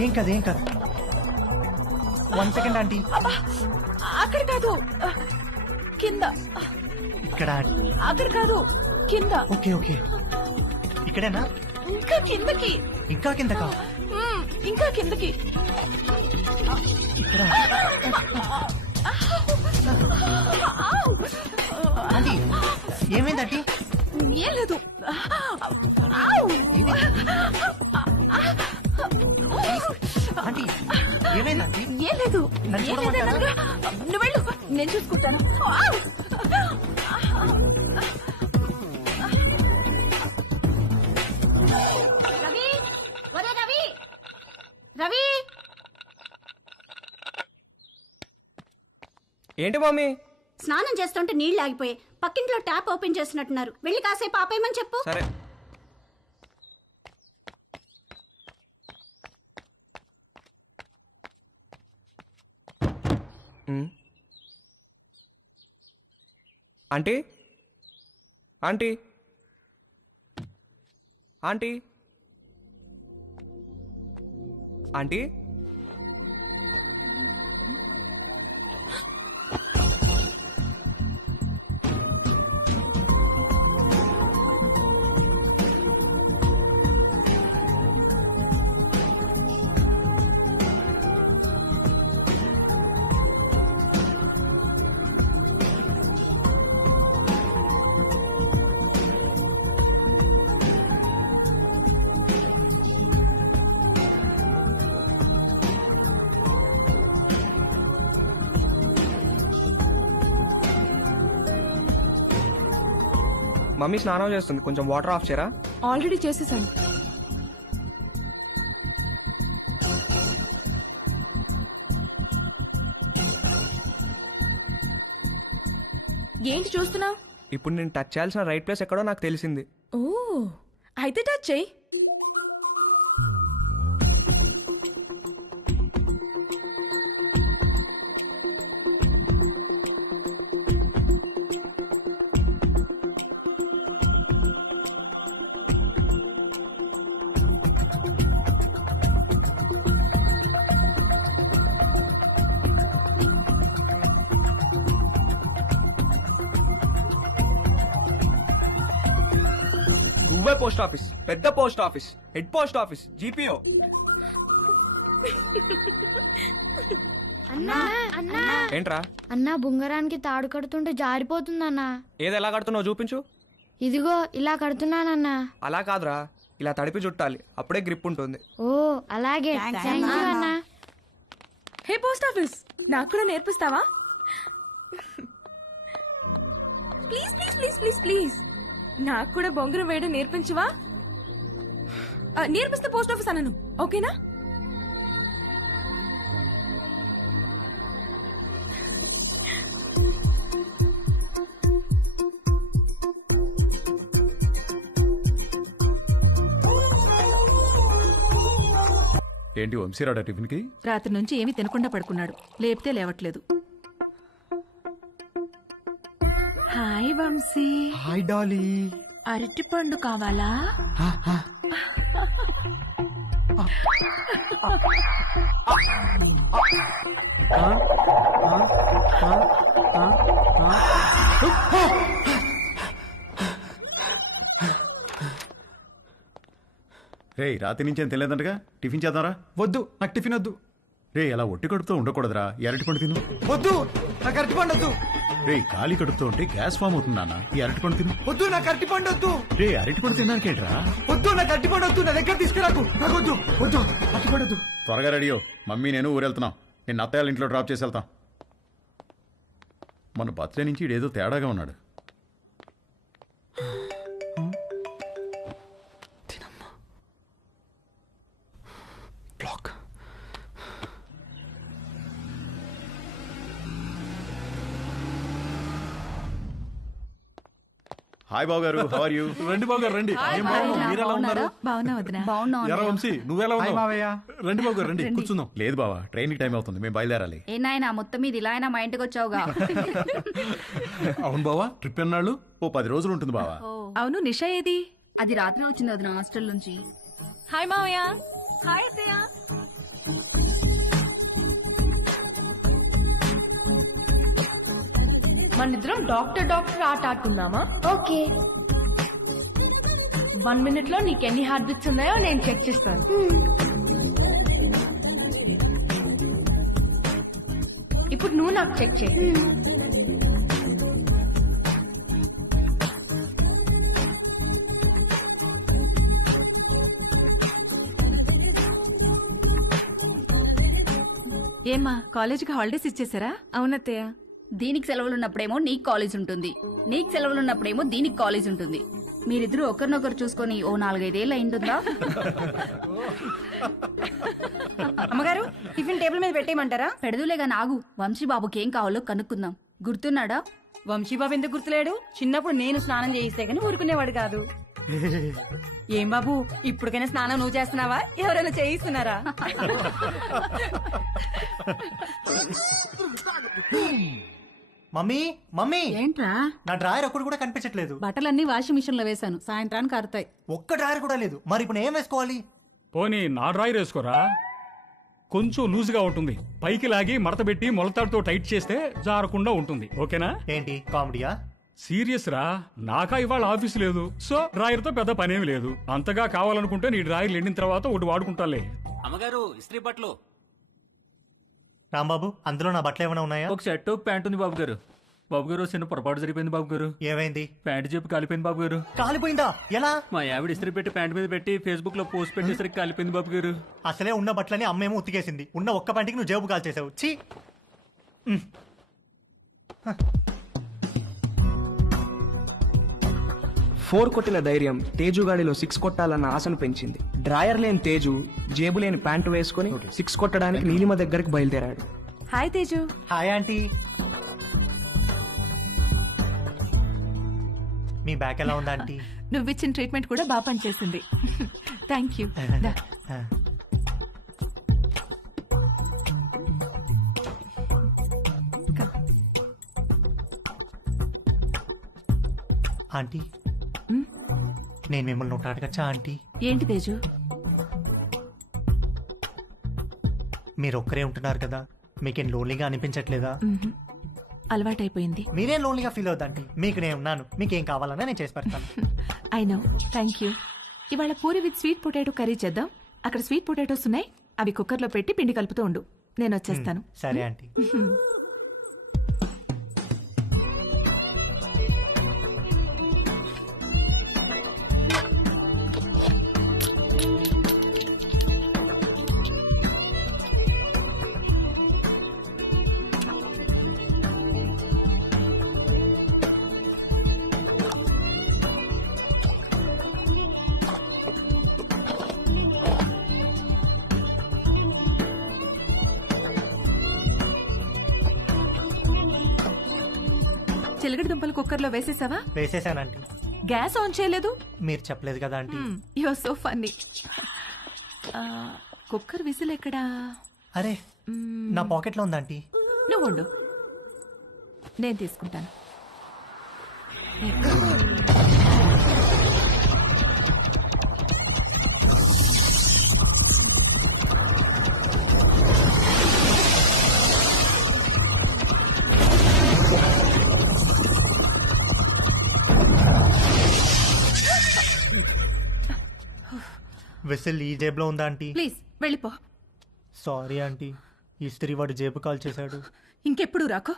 ఏం కాదు ఏం కాదు. 1 సెకండ్ ఆంటీ. అక్కడ కాదు, కింద. ఇక్కడ. అక్కడ కాదు, కింద. ఓకే ఓకే, ఇక్కడేనా? ఇంకా కిందకి. ఇంకా కిందకా? ఇంకా కిందకి. ఇక్కడ. ఆంటీ ఏమైంది ఆంటీ? ఏం లేదు. ఆంటీ ఏమైంది ఆంటీ? ఏం లేదు. నన్ను ఏం చూడమంటారా? లేదన్నానుగా. నువ్వు వెళ్ళు, నేను చూసుకుంటాను. రవి, ఒరే రవి, రవి. ఏంటి మమ్మీ? స్నానం చేస్తుంటే నీళ్లు ఆగిపోయాయి. పక్కింట్లో ట్యాప్ ఓపెన్ చేసినట్టున్నారు. వెళ్ళి కాసేపు ఆపేయమని చెప్పు. సరే. Aunty aunty aunty aunty mummy స్నానం చేస్తుంది, కొంచెం వాటర్ ఆఫ్ చేయరా? ఆల్రెడీ చేసేసాను. ఏంటి చూస్తున్నావు? ఇప్పుడు నేను టచ్ చేయాల్సిన రైట్ ప్లేస్ ఎక్కడో నాకు తెలిసింది. ఓ, అయితే టచ్ చెయ్యి. నువ్వే పోస్ట్ ఆఫీస్, పెద్ద post office, head post office, GPO. అన్నా అన్నా ఏంట్రా అన్నా బుంగరానికి తాడు కడుతుంటే జారిపోతుందన్నా. ఏది ఎలా కడుతున్నావు చూపించు. ఇదిగో ఇలా కడుతున్నానన్నా. అలా కాదురా, ఇలా తడిపి చుట్టాలి, అప్పుడే గ్రిప్ ఉంటుంది. ఓ అలాగే, థ్యాంక్ యూ అన్నా. హే పోస్ట్ ఆఫీస్, నాకు కూడా నేర్పిస్తావా? Please please please please please నాకు కూడా బొంగరం వేయడం నేర్పించవా? నేర్పిస్తే పోస్ట్ ఆఫీస్ అన్నాను, ఓకేనా? ఏంటి వంశీరాడా టిఫిన్కి? రాత్రి నుంచి ఏమీ తినకుండా పడుకున్నాడు, లేపితే లేవట్లేదు. హాయ్ వంశీ. Hi Dolly. అరటి పండు కావాలా? రే రాత్రి నుంచి ఏం తెలియదంటగా, టిఫిన్ చేద్దాంరా. వద్దు, నాకు టిఫిన్ వద్దు. రే అలా ఒట్టి కడుపుతో ఉండకూడదురా, ఈ అరటి పండు తిను. వద్దు, నాకు అరటి పండు వద్దు. రే ఖాళీ కడుపుతో ఉంటే గ్యాస్ ఫామ్ అవుతుంది నాన్న, ఈ అరటి పండు తిను. వద్దు, నాకు అరటి పండు వద్దు. రే అరటి పండు తిన్నాకేంట్రా? వద్దు, నాకు అరటి పండు వద్దు, నా దగ్గర తీసుకురాకు. నాకు వద్దు, వద్దు, అరటి పండు వద్దు. త్వరగా రెడీ మమ్మీ నేను ఊరెళ్తున్నాం. నేను అత్తయ్య ఇంట్లో డ్రాప్ చేసి వెళ్తాం. మన బర్త్డే నుంచి ఇడేదో తేడాగా ఉన్నాడు. హాయ్ బాబు గారు, హౌ ఆర్ యు? రండి బాబు గారు రండి. ఏం బాగున్నావు, మీరు ఎలా ఉన్నారు? బాగున్నా వదినా. ఎరా వంశీ, నువ్వెలా హాయ్ ఉన్నావు? మావయ్య. రండి బాబు గారు రండి, కూర్చుందాం. లేదు బావా, ట్రైన్ కి టైం అవుతుంది, మేము బయలుదేరాలి. ఏ నాయనా మొత్తం మీద ఇలా అయినా మా ఇంటికి వచ్చావుగా. అవును బావా, ట్రిప్ ఎన్నాళ్ళు? ఓ 10 రోజులు ఉంటుంది బావా. అవును, నిషా ఏది? అది రాత్రి వచ్చింది వదిన హాస్టల్ నుంచి. హాయ్ మావయ్య. హాయ్ అత్తయ్య. మనిద్దరం డాక్టర్ ఆట ఆడుకుందామా? ఓకే. 1 minute లో నీకు ఎన్ని హార్ట్ బీట్స్ ఉన్నాయో నేను చెక్ చేస్తాను. ఇప్పుడు నువ్వు నాకు చెక్ చేయి. ఏమ్మా, కాలేజీకి హాలిడేస్ ఇచ్చేసారా? అవునత్తయ్య. దీనికి సెలవులు ఉన్నప్పుడేమో నీకు కాలేజ్ ఉంటుంది, నీకు సెలవులు ఉన్నప్పుడేమో దీనికి కాలేజ్ ఉంటుంది. మీరిద్దరూ ఒకరినొకరు చూసుకొని ఓ 4-5 ఏళ్ళు అయింటుందా? అమ్మగారు, టిఫిన్ టేబుల్ మీద పెట్టేయమంటారా? పెడదులేగా నాగు, వంశీబాబుకి ఏం కావాలో కనుక్కుందాం. గుర్తున్నాడా? వంశీబాబు ఎందుకు గుర్తులేడు? చిన్నప్పుడు నేను స్నానం చేయిస్తే గానీ ఊరుకునేవాడు కాదు. ఏం బాబు, ఇప్పటికైనా స్నానం నువ్వు చేస్తున్నావా, ఎవరైనా చేయిస్తున్నారా? మమ్మీ మమ్మీ, ఏంట్రా? నా డ్రాయర్ ఒక్కడు కూడా కనిపించట్లేదు. బట్టలన్నీ వాషింగ్ మిషన్ లో వేశాను, సాయంత్రానికి ఆరుతాయి. ఒక్క డ్రాయర్ కూడా లేదు. మరి ఇప్పుడు ఏం వేసుకోవాలి? పోనీ నా డ్రాయర్ వేసుకోరా, కొంచెం లూజ్గా ఉంటుంది. పైకి లాగి మడత పెట్టి మొలతాడుతో టైట్ చేస్తే జారకుండా ఉంటుంది. ఓకేనా? ఏంటి కామెడీయా? సీరియస్ రా, నాకా ఇవాళ ఆఫీస్ లేదు, సో డ్రాయర్ తో పెద్ద పనేమి లేదు. అంతగా కావాలనుకుంటే నీ డ్రాయర్ ఎండిన తర్వాత ఒకటి వాడుకుంటాలే. అమ్మగారు, ఇస్త్రీ బట్టలు. రాంబాబు, అందులో నా బట్టలు ఏమైనా ఉన్నాయా? ఒక షర్ట్ ప్యాంట్ ఉంది బాబు గారు. బాబు గారు, చిన్న పొరపాటు జరిగిపోయింది బాబు గారు. ఏమైంది? ప్యాంట్ చెప్పి కాలిపోయింది బాబు గారు. కాలిపోయిందా? ఎలా? మా ఆవిడ ఇస్త్రీ పెట్టి ప్యాంట్ మీద పెట్టి ఫేస్బుక్ లో పోస్ట్ పెట్టేసరికి కాలిపోయింది బాబు గారు. అసలే ఉన్న బట్టలని అమ్మేమో ఉతికేసింది. ఉన్న ఒక్క పంటికి నువ్వు జేబు కాల్ చేసావు. ఛీ! 4 కొట్టిన ధైర్యం తేజుగాడిలో 6 కొట్టాలన్న ఆశను పెంచింది. డ్రాయర్ లేని తేజు జేబు లేని ప్యాంటు వేసుకుని 6 కొట్టడానికి నీలిమ దగ్గరికి బయలుదేరాడు. హాయ్ తేజు. Hi aunty. మీ బ్యాక్ ఎలా ఉందా ఆంటీ? నువ్విచ్చిన ట్రీట్మెంట్ కూడా బాగా పనిచేసింది. Thank you. ఆంటీ, నేను మిమ్మల్ని ఒకటి అడగచ్చా ఆంటీ? ఏంటి తేజు? మీరు ఒక్కరే ఉంటున్నారు కదా, మీకేం లోన్లీగా అనిపించట్లేదా? అలవాటైపోయింది. మీరేం లోన్లీగా ఫీల్ అవుతాంటీ, మీకు నేను ఉన్నాను. మీకేం కావాలన్నా నేను చేసి పెడతాను. I know, thank you. ఇవాళ puri with sweet potato curry చేద్దాం. అక్కడ స్వీట్ పొటాటోస్ ఉన్నాయి, అవి కుక్కర్లో పెట్టి పిండి కలుపుతూ ఉండు, నేను వచ్చేస్తాను. సరే ఆంటీ. చిలకడ దుంపలు కుక్కర్లో వేసేసావా? వేసేసానంటీ. గ్యాస్ ఆన్ చేయలేదు? మీరు చెప్పలేదు కదా aunty. You are so funny. Cooker whistle ఎక్కడా? అరే నా పాకెట్లో ఉంది ఆంటీ. నువ్వు ఉండు, నేను తీసుకుంటాను. విసిల్ ఈ జేబులో ఉందా ఆంటీ? ప్లీజ్ వెళ్ళిపో. సారీ ఆంటీ, ఇస్త్రీ వాడు జేబు కాల్ చేశాడు. ఇంకెప్పుడు రాకో.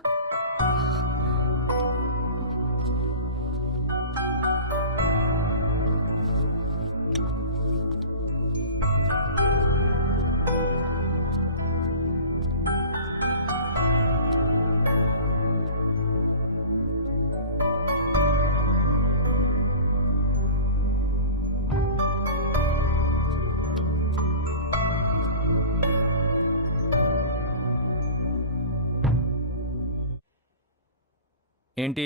ఏంటి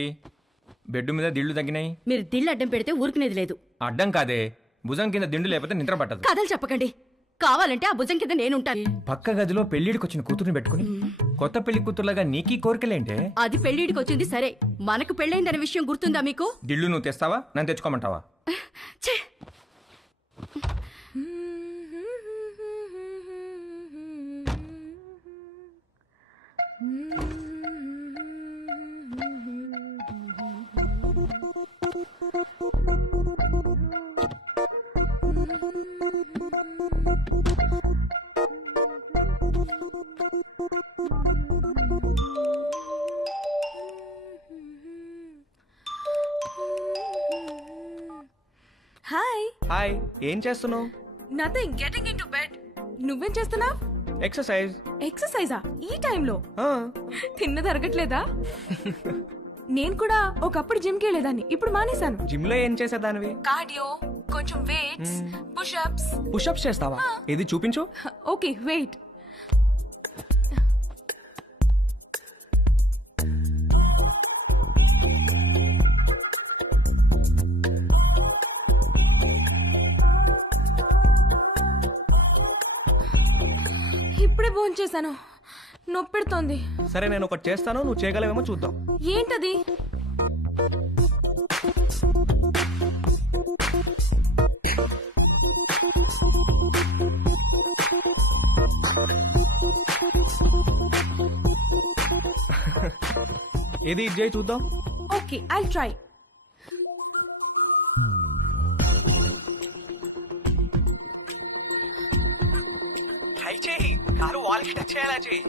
బెడ్ మీద దిళ్ళు తగ్గినాయి? మీరు దిళ్ళు అడ్డం పెడితే ఊరుకునేది లేదు. అడ్డం కాదే, భుజం కింద దిండు లేకపోతే నిద్ర పట్టదు. కథలు చెప్పకండి, కావాలంటే ఆ భుజం కింద నేనుంటాను. పక్క గదిలో పెళ్లిడికి వచ్చిన కూతురుని పెట్టుకుని కొత్త పెళ్లి కూతురులాగా నీకీ కోరికలేంటే? అది పెళ్లిడికి వచ్చింది సరే, మనకు పెళ్ళైందనే విషయం గుర్తుందా మీకు? దిళ్ళు నువ్వు తెస్తావా, నన్ను తెచ్చుకోమంటావా? ఛే! హాయ్. హాయ్, ఏం చేస్తున్నావు? Nothing, getting into bed. నువ్వేం చేస్తున్నావ్? ఎక్సర్సైజ్. ఎక్సర్సైజా ఈ టైంలో? తిన్నది అరగట్లేదా? నేను కూడా ఒకప్పుడు జిమ్ కి వెళ్ళేదాన్ని, ఇప్పుడు మానేశాను. జిమ్ లో ఏం చేసేదానివి? కార్డియో, కొంచెం వెయిట్స్, పుషప్స్. పుషప్స్ చేస్తావా? ఇది చూపించు. Okay wait. ఇప్పుడే భోంచేశాను, నొప్పెడుతోంది. సరే నేను ఒకటి చేస్తాను, నువ్వు చేయగలవేమో చూద్దాం. ఏంటది? ఏది ఇది చేయి చూద్దాం. Okay I'll try. ట్రై చేయి, కారు వాల్కి టచ్ చేయాలా చేయి.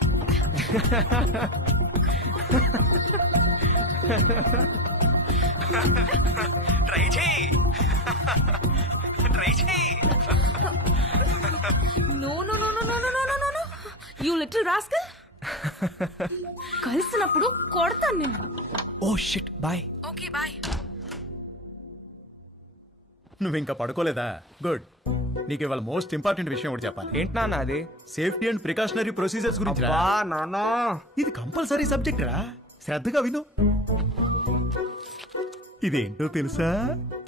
ట్రై చేయి, ట్రై చేయి. No no no no no no no no no, you little rascal. కలిసినప్పుడు కొడతాను నేను. Oh shit, bye. Okay bye. నువ్వు ఇంకా పడుకోలేదా? గుడ్. నీకు ఇవాళ మోస్ట్ ఇంపార్టెంట్ విషయం ఒకటి చెప్పాలి. ఏంటి నాన్న అది? సేఫ్టీ అండ్ ప్రికాషనరీ ప్రొసీజర్స్ గురించి రా. నానా, ఇది కంపల్సరీ సబ్జెక్ట్ రా, శ్రద్ధగా విను. ఇదేంటో తెలుసా?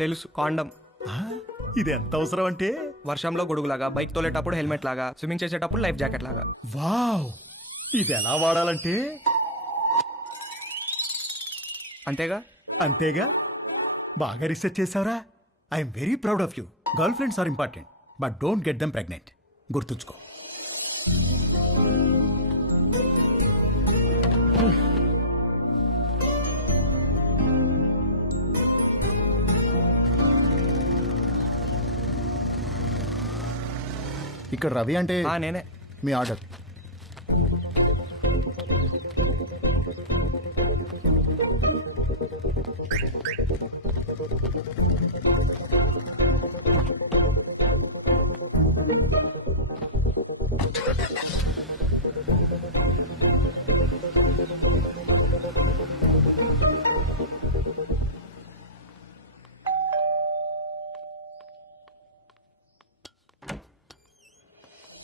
తెలుసు, కాండం. ఇది ఎంత అవసరం అంటే వర్షంలో గొడుగులాగా, బైక్ తోలేటప్పుడు హెల్మెట్ లాగా, స్విమ్మింగ్ చేసేటప్పుడు లైఫ్ జాకెట్ లాగా. వావ్, ఇది ఎలా వాడాలంటే అంతేగా? అంతేగా. బాగా రీసెర్చ్ చేసావురా. I'm very proud of you. Girl friends are important, but don't get them pregnant. గుర్తుంచుకో. ఇక్కడ రవి అంటే నేనే. మీ order.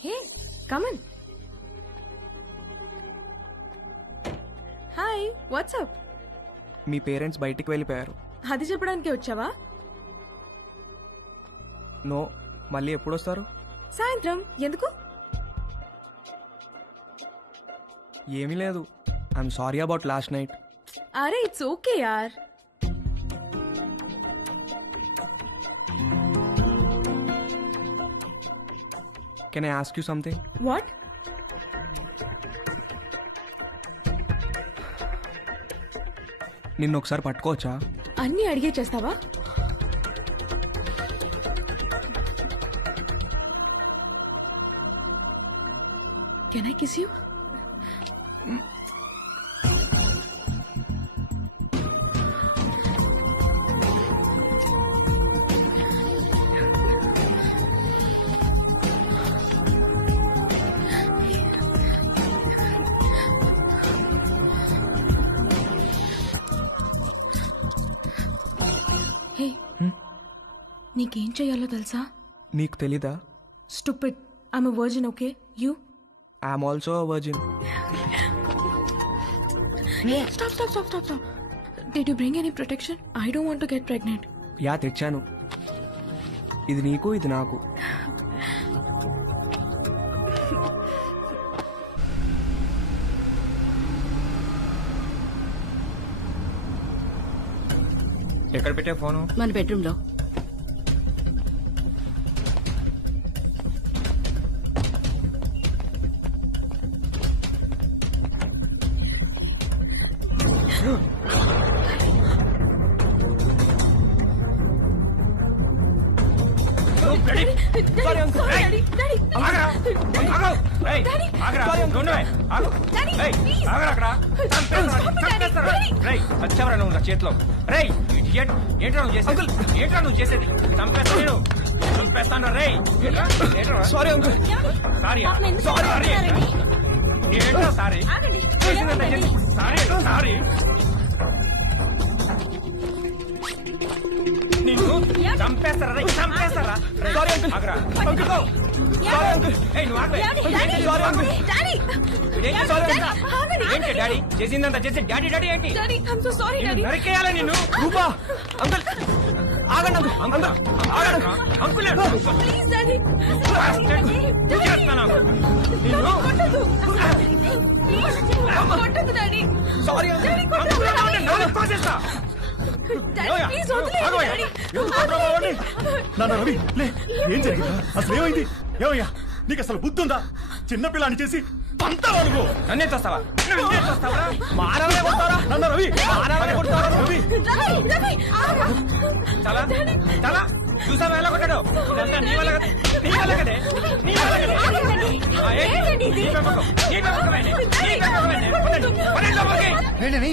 Hey come on. Hi what's up. మీ పేరెంట్స్ బయటికి వెళ్ళిపోయారు. అది చెప్పడానికి వచ్చావా? నో, మళ్ళీ ఎప్పుడు వస్తారు? సాయంత్రం. ఎందుకు? ఏమీ లేదు. I'm sorry about last night. అరే ఇట్స్ ఓకే యార్. Can I ask you something? What? నిన్ను ఒకసారి పట్టుకోవచ్చా? అన్నీ అడిగే చేస్తావా? Can I kiss you? Hey, నీకేం చెయ్యాలో తెలుసా? నీకు తెలీదా? Stupid. I'm a virgin. Okay, you? I'm also a virgin. Stop. Did you bring any protection? I don't want to get pregnant. Yeah, తెచ్చాను. ఇది నీకు, ఇది నాకు. ఎక్కడ పెట్టే ఫోను? మన బెడ్రూమ్ లో. వచ్చావరా నువ్వు నా చేతిలో? రేయ్ ఏంట్రా నువ్వు చేసేది? ఏంట్రా నువ్వు చేసేది? చంపేస్తా నేను, చంపేస్తాను. రేయ్ సారీ అంకుల్. సారీ ఏంట్రా సారీ? సారీ నిన్ను చంపేస్తారా? రేయ్ చంపేస్తారా? Sorry uncle. ఆగరా అంకుల్. Sorry uncle. ఏయ్ నువ్వు ఆగవే. Sorry uncle. ఏంటి డాడీ చేసిందంతా చేసి డాడీ డాడీ ఏంటి? నరికేయాలా నిన్ను? రూపా అంకుల్ ఆగండి అంకుల్. అంకుల్ సారీ నాన్న రవి లే, ఏం జరిగిందా? అసలు ఏమైంది? ఏమయ్యా నీకు అసలు బుద్ధి ఉందా? చిన్నపిల్లని చేసి పంతావా నువ్వు? నన్నే చూస్తావా? మానవనే కొడతారా? నాన్న రవి మానవనే కొడతారా? రవి చాలా చాలా చూసావా ఎలా కొట్టాడు? ఇదంతా నీ వల్ల కదే, నీ వల్ల కదే, నీ వల్ల కదే.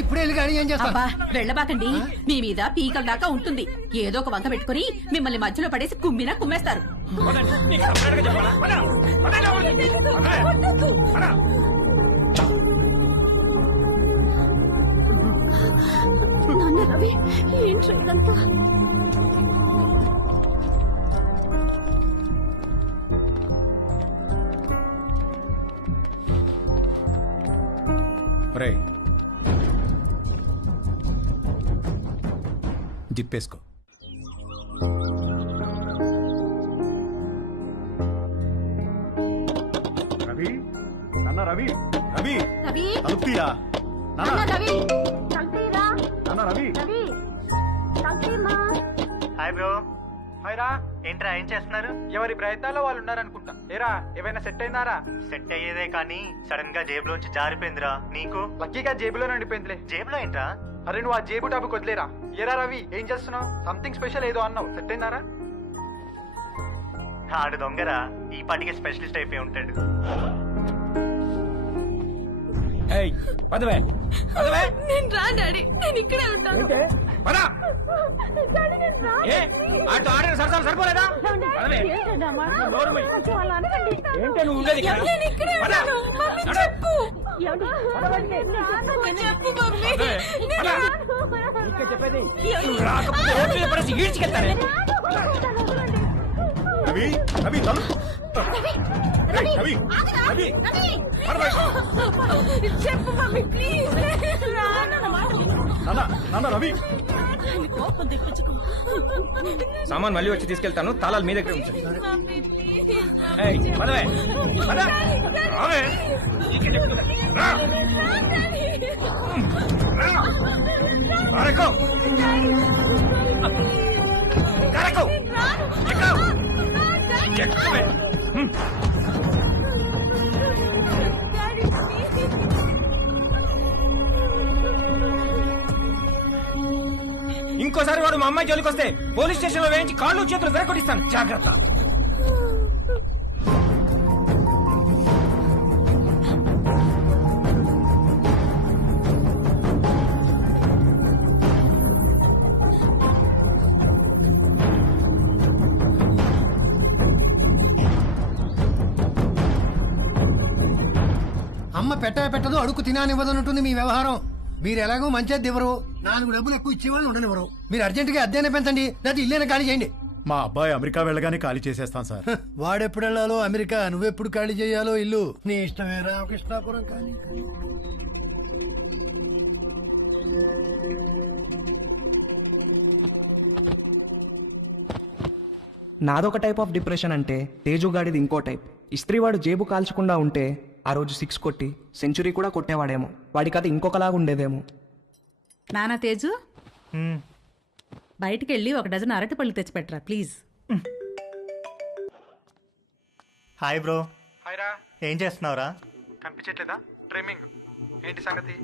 ఇప్పుడే వెళ్ళి గాడి ఏం చేస్తా? అబ్బా వెళ్ళబాకండి. మీ మీద పీకల దాకా ఉంటుంది. ఏదో ఒక వంక పెట్టుకుని మిమ్మల్ని మధ్యలో పడేసి కుమ్మినా కుమ్మేస్తారు. నాన్న రవి ఏంట్రా ఇదంతా? జిప్పేసుకో. రవి నాన్న రవి రవి రవి తలుపుతీరా? నాన్న రవి తలుపుతీరా? నాన్న రవి రవి తలుపుతీమా? Hi bro. హాయ్ రా. ఏంట్రా ఏం చేస్తున్నారు? ఎవరి ప్రయత్నాల్లో వాళ్ళు ఉన్నారనుకుంటా. ఏరా ఏమైనా సెట్ అయిందారా? సెట్ అయ్యేదే కానీ సడన్ గా జేబులోంచి జారిపోయిందిరా. నీకు? లక్కీగా జేబులో నడిపోయిందిలే. జేబులో ఏంట్రా? అరే నువ్వు ఆ జేబు టాపిక్ వదిలేరా. ఏరా రవి ఏం చేస్తున్నావు? సంథింగ్ స్పెషల్ ఏదో అన్నావు. సెట్ అయిందారా? ఆడు దొంగరా, ఈ పాటికి స్పెషలిస్ట్ అయిపోయి ఉంటాడు. నేను రా డాడీ, నేను ఇక్కడే ఉంటాను. సరిపోలేదా ఏంటే నువ్వు ఉండేది ఇక్కడ? నేను ఇక్కడే ఉంటాను. మమ్మీ చెప్పు. చెప్పు మమ్మీ. చెప్పేది రాకపోతే రోడ్డు మీద పడేసి ఈడ్చుకెళ్తానే. రవి రవి తలు రవి రవి రవి చెప్పు మమ్మీ ప్లీజ్. నాన్న రవి సామాన్ మళ్ళీ వచ్చి తీసుకెళ్తాను. తాళాలు మీ దగ్గర ఉంచండి. పదవే ఇంకోసారి వాడు మా అమ్మాయి జోలికి వస్తే పోలీస్ స్టేషన్ లో వేయించి కాళ్ళు చేతులు వెరకొట్టిస్తాను. జాగ్రత్త. అమ్మ పెట్టదు అడుగు తినానివ్వదన్నట్టుంది మీ వ్యవహారం. మీరు ఎలాగో మంచిది ఇవ్వరు, 4 డబ్బులు ఎక్కువ ఇచ్చేవాళ్ళు ఉండనివ్వరు. మీరు అర్జెంటుగా అద్దెనే పెంచండి, లేకపోతే ఇల్లేనా ఖాళీ చేయండి. మా అబ్బాయి అమెరికా వెళ్ళగానే ఖాళీ చేసేస్తాం సార్. వాడెప్పుడు వెళ్ళాలో అమెరికా, నువ్వెప్పుడు ఖాళీ చేయాలో ఇల్లు నీ ఇష్టమే. రామకృష్ణాపురం ఖాళీ. నాదొక టైప్ ఆఫ్ డిప్రెషన్ అంటే తేజుగాడిది ఇంకో టైప్. ఇస్త్రీవాడు జేబు కాల్చకుండా ఉంటే ఆ రోజు 6 కొట్టి సెంచురీ కూడా కొట్టేవాడేమో. వాడి కథ ఇంకొకలాగా ఉండేదేమో. నానా తేజు, బయటికి వెళ్ళి 1 డజన్ అరటిపళ్ళు తెచ్చిపెట్టరా ప్లీజ్. Hi bro. హాయ్ రా. ఏం చేస్తున్నావురా? కనిపించట్లేదా? ట్రిమ్మింగ్. ఏంటి సంగతి?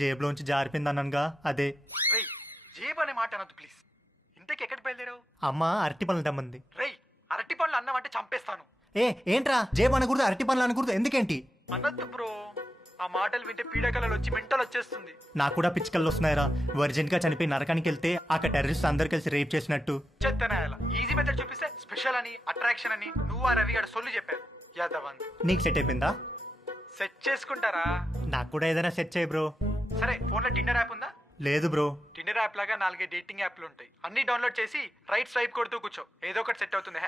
జేబులోంచి జారిపోయిందన్నానుగా అదే. రేయ్, జేబు అనే మాట అనొద్దు ప్లీజ్. ఇంతకి ఎక్కడికి బయలుదేరావు? అమ్మ అరటి పనులు తెమ్మంది. రేయ్, అరటి పనులు అన్నమంటే చంపేస్తాను. ఏంట్రా జేబు అనకూడదు, అరటి పనులు అనకూడదు, ఎందుకేంటి? అనొద్దు బ్రో, ఆ మాటలు వింటే పీడకలలు వచ్చి మెంటల్ వచ్చేస్తుంది. నాకు కూడా పిచ్చికల్లు వస్తున్నాయిరా. వర్జిన్ గా చనిపోయి నరకానికి వెళ్తే అక్కడ టెర్రరిస్ట్ అందరు కలిసి రేప్ చేసినట్టు. చెత్తనాయాల ఈజీ మెథడ్ చూపిస్తే స్పెషల్ అని, అట్రాక్షన్ అని నువ్వు ఆ రవి గారు సొల్లు చెప్పారు. యాదవ్ నీకు సెట్ అయిపోయిందా? సెట్ చేసుకుంటారా? నాకు కూడా ఏదైనా సెట్ చేయి బ్రో. సరే, ఫోన్ లో టిండర్ యాప్ ఉందా? లేదు బ్రో. టిండర్ యాప్ లాగా 4 డేటింగ్ యాప్లు ఉంటాయి. అన్ని డౌన్లోడ్ చేసి రైట్ స్వైప్ కొడుతూ కూర్చో, ఏదో ఒకటి సెట్ అవుతుంది.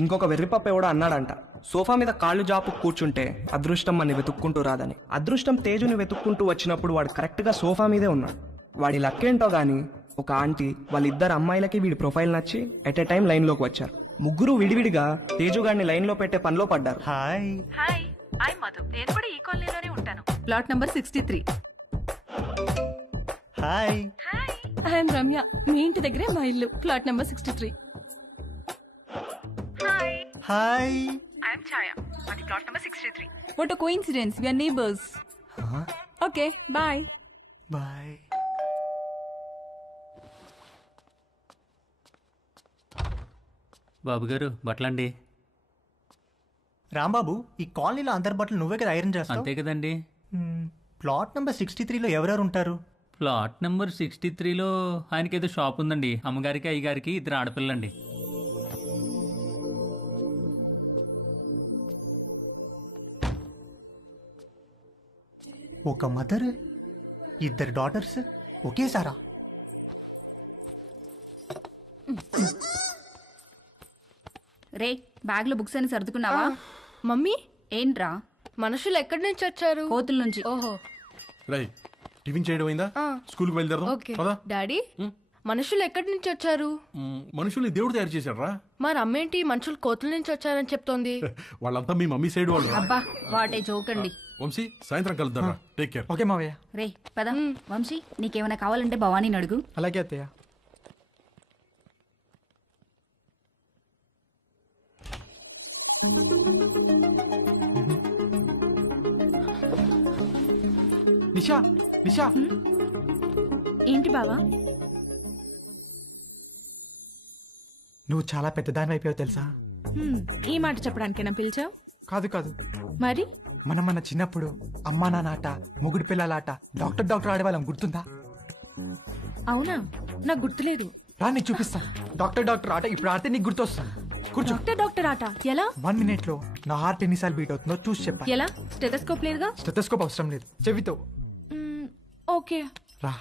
ఇంకొక వెర్రిపప్ప ఎవడో అన్నాడంట, సోఫా మీద కాళ్ళు జాపు కూర్చుంటే అదృష్టం అని వెతుక్కుంటూ రాదని. అదృష్టం తేజుని వెతుక్కుంటూ వచ్చినప్పుడు వాడు కరెక్ట్గా సోఫా మీదే ఉన్నాడు. వాడి లక్కేంటో గాని ఒక ఆంటీ వాళ్ళిద్దరు అమ్మాయిలకి వీడి ప్రొఫైల్ నచ్చి ఎట్ ఎ టైం లైన్లోకి వచ్చారు. ముగ్గురు విడివిడిగా తేజుగాడిని లైన్లో పెట్టే పనిలో పడ్డారు. హాయ్. Hi, I Madhu. నేను కూడా ఈ కాలనీలోనే ఉంటాను. Plot number 63. Hi. I'm Ramya. మీ ఇంటి దగ్గరే మా ఇల్లు, plot number 63. Hi. Hi. I'm Chhaya. అది plot number 63. What a coincidence, we are neighbours. Okay, bye. Bye. బాబు గారు బట్టలండి. రాంబాబు, ఈ కాలనీలో అందరి బట్టలు నువ్వే కదా ఐరన్ చేస్తావు? అంతే కదండి. ప్లాట్ నెంబర్ 63లో ఎవరెవరు ఉంటారు? ప్లాట్ నెంబర్ 63లో ఆయనకి ఏదో షాప్ ఉందండి. అమ్మగారికి అయ్యగారికి 2 ఆడపిల్లండి. ఒక మదర్, 2 డాటర్స్ ఒకేసారా? రే, బ్యాగ్ లో బుక్స్ అని సర్దుకున్నావా? మమ్మీ, ఏంట్రా? మనుషులు ఎక్కడి నుంచి వచ్చారు? కోతుల నుంచి. ఓహో. రై, టిఫిన్ చేయడం అయిందా? స్కూల్కి బయలుదేరదాం. ఓకే పదా. డాడీ, మనుషులు ఎక్కడి నుంచి వచ్చారు? మనుషుల్ని దేవుడు తయారు చేశాడు రా. మరి అమ్మేంటి మనుషులు కోతుల నుంచి వచ్చారని చెప్తోంది? వాళ్ళంతా మీ మమ్మీ సైడ్ వాళ్ళు. అబ్బా వాటే జోకండి. వంశీ సాయంత్రం కలుద్దాం రా. Take care. ఓకే మావయ్య. రే పద. వంశీ నీకేమైనా కావాలంటే భవానీని అడుగు. అలాగే అత్తయ్య. నిషా నిషా. ఏంటి బావా? నువ్వు చాలా పెద్దదాని అయిపోయావు తెలుసా? ఈ మాట చెప్పడానికైనా పిలిచావు? కాదు కాదు. మరి మనం మన చిన్నప్పుడు అమ్మా నాన్న ఆట, మొగుడు పిల్లలాట, డాక్టర్ ఆడేవాళ్ళం, గుర్తుందా? అవునా, నాకు గుర్తులేదు. రా నీకు చూపిస్తా. డాక్టర్ ఆట ఇప్పుడు ఆడితే నీకు గుర్తొస్తా. కూర్చో. డాక్టర్ ఆట ఎలా? 1 minute లో నా హార్ట్ ఎన్నిసార్లు బీట్ అవుతుందో చూసి చెప్పాలి. ఎలా? స్టెథోస్కోప్ లేదుగా? స్టెథోస్కోప్ అవసరం లేదు, చెవితో. ఓకే రా.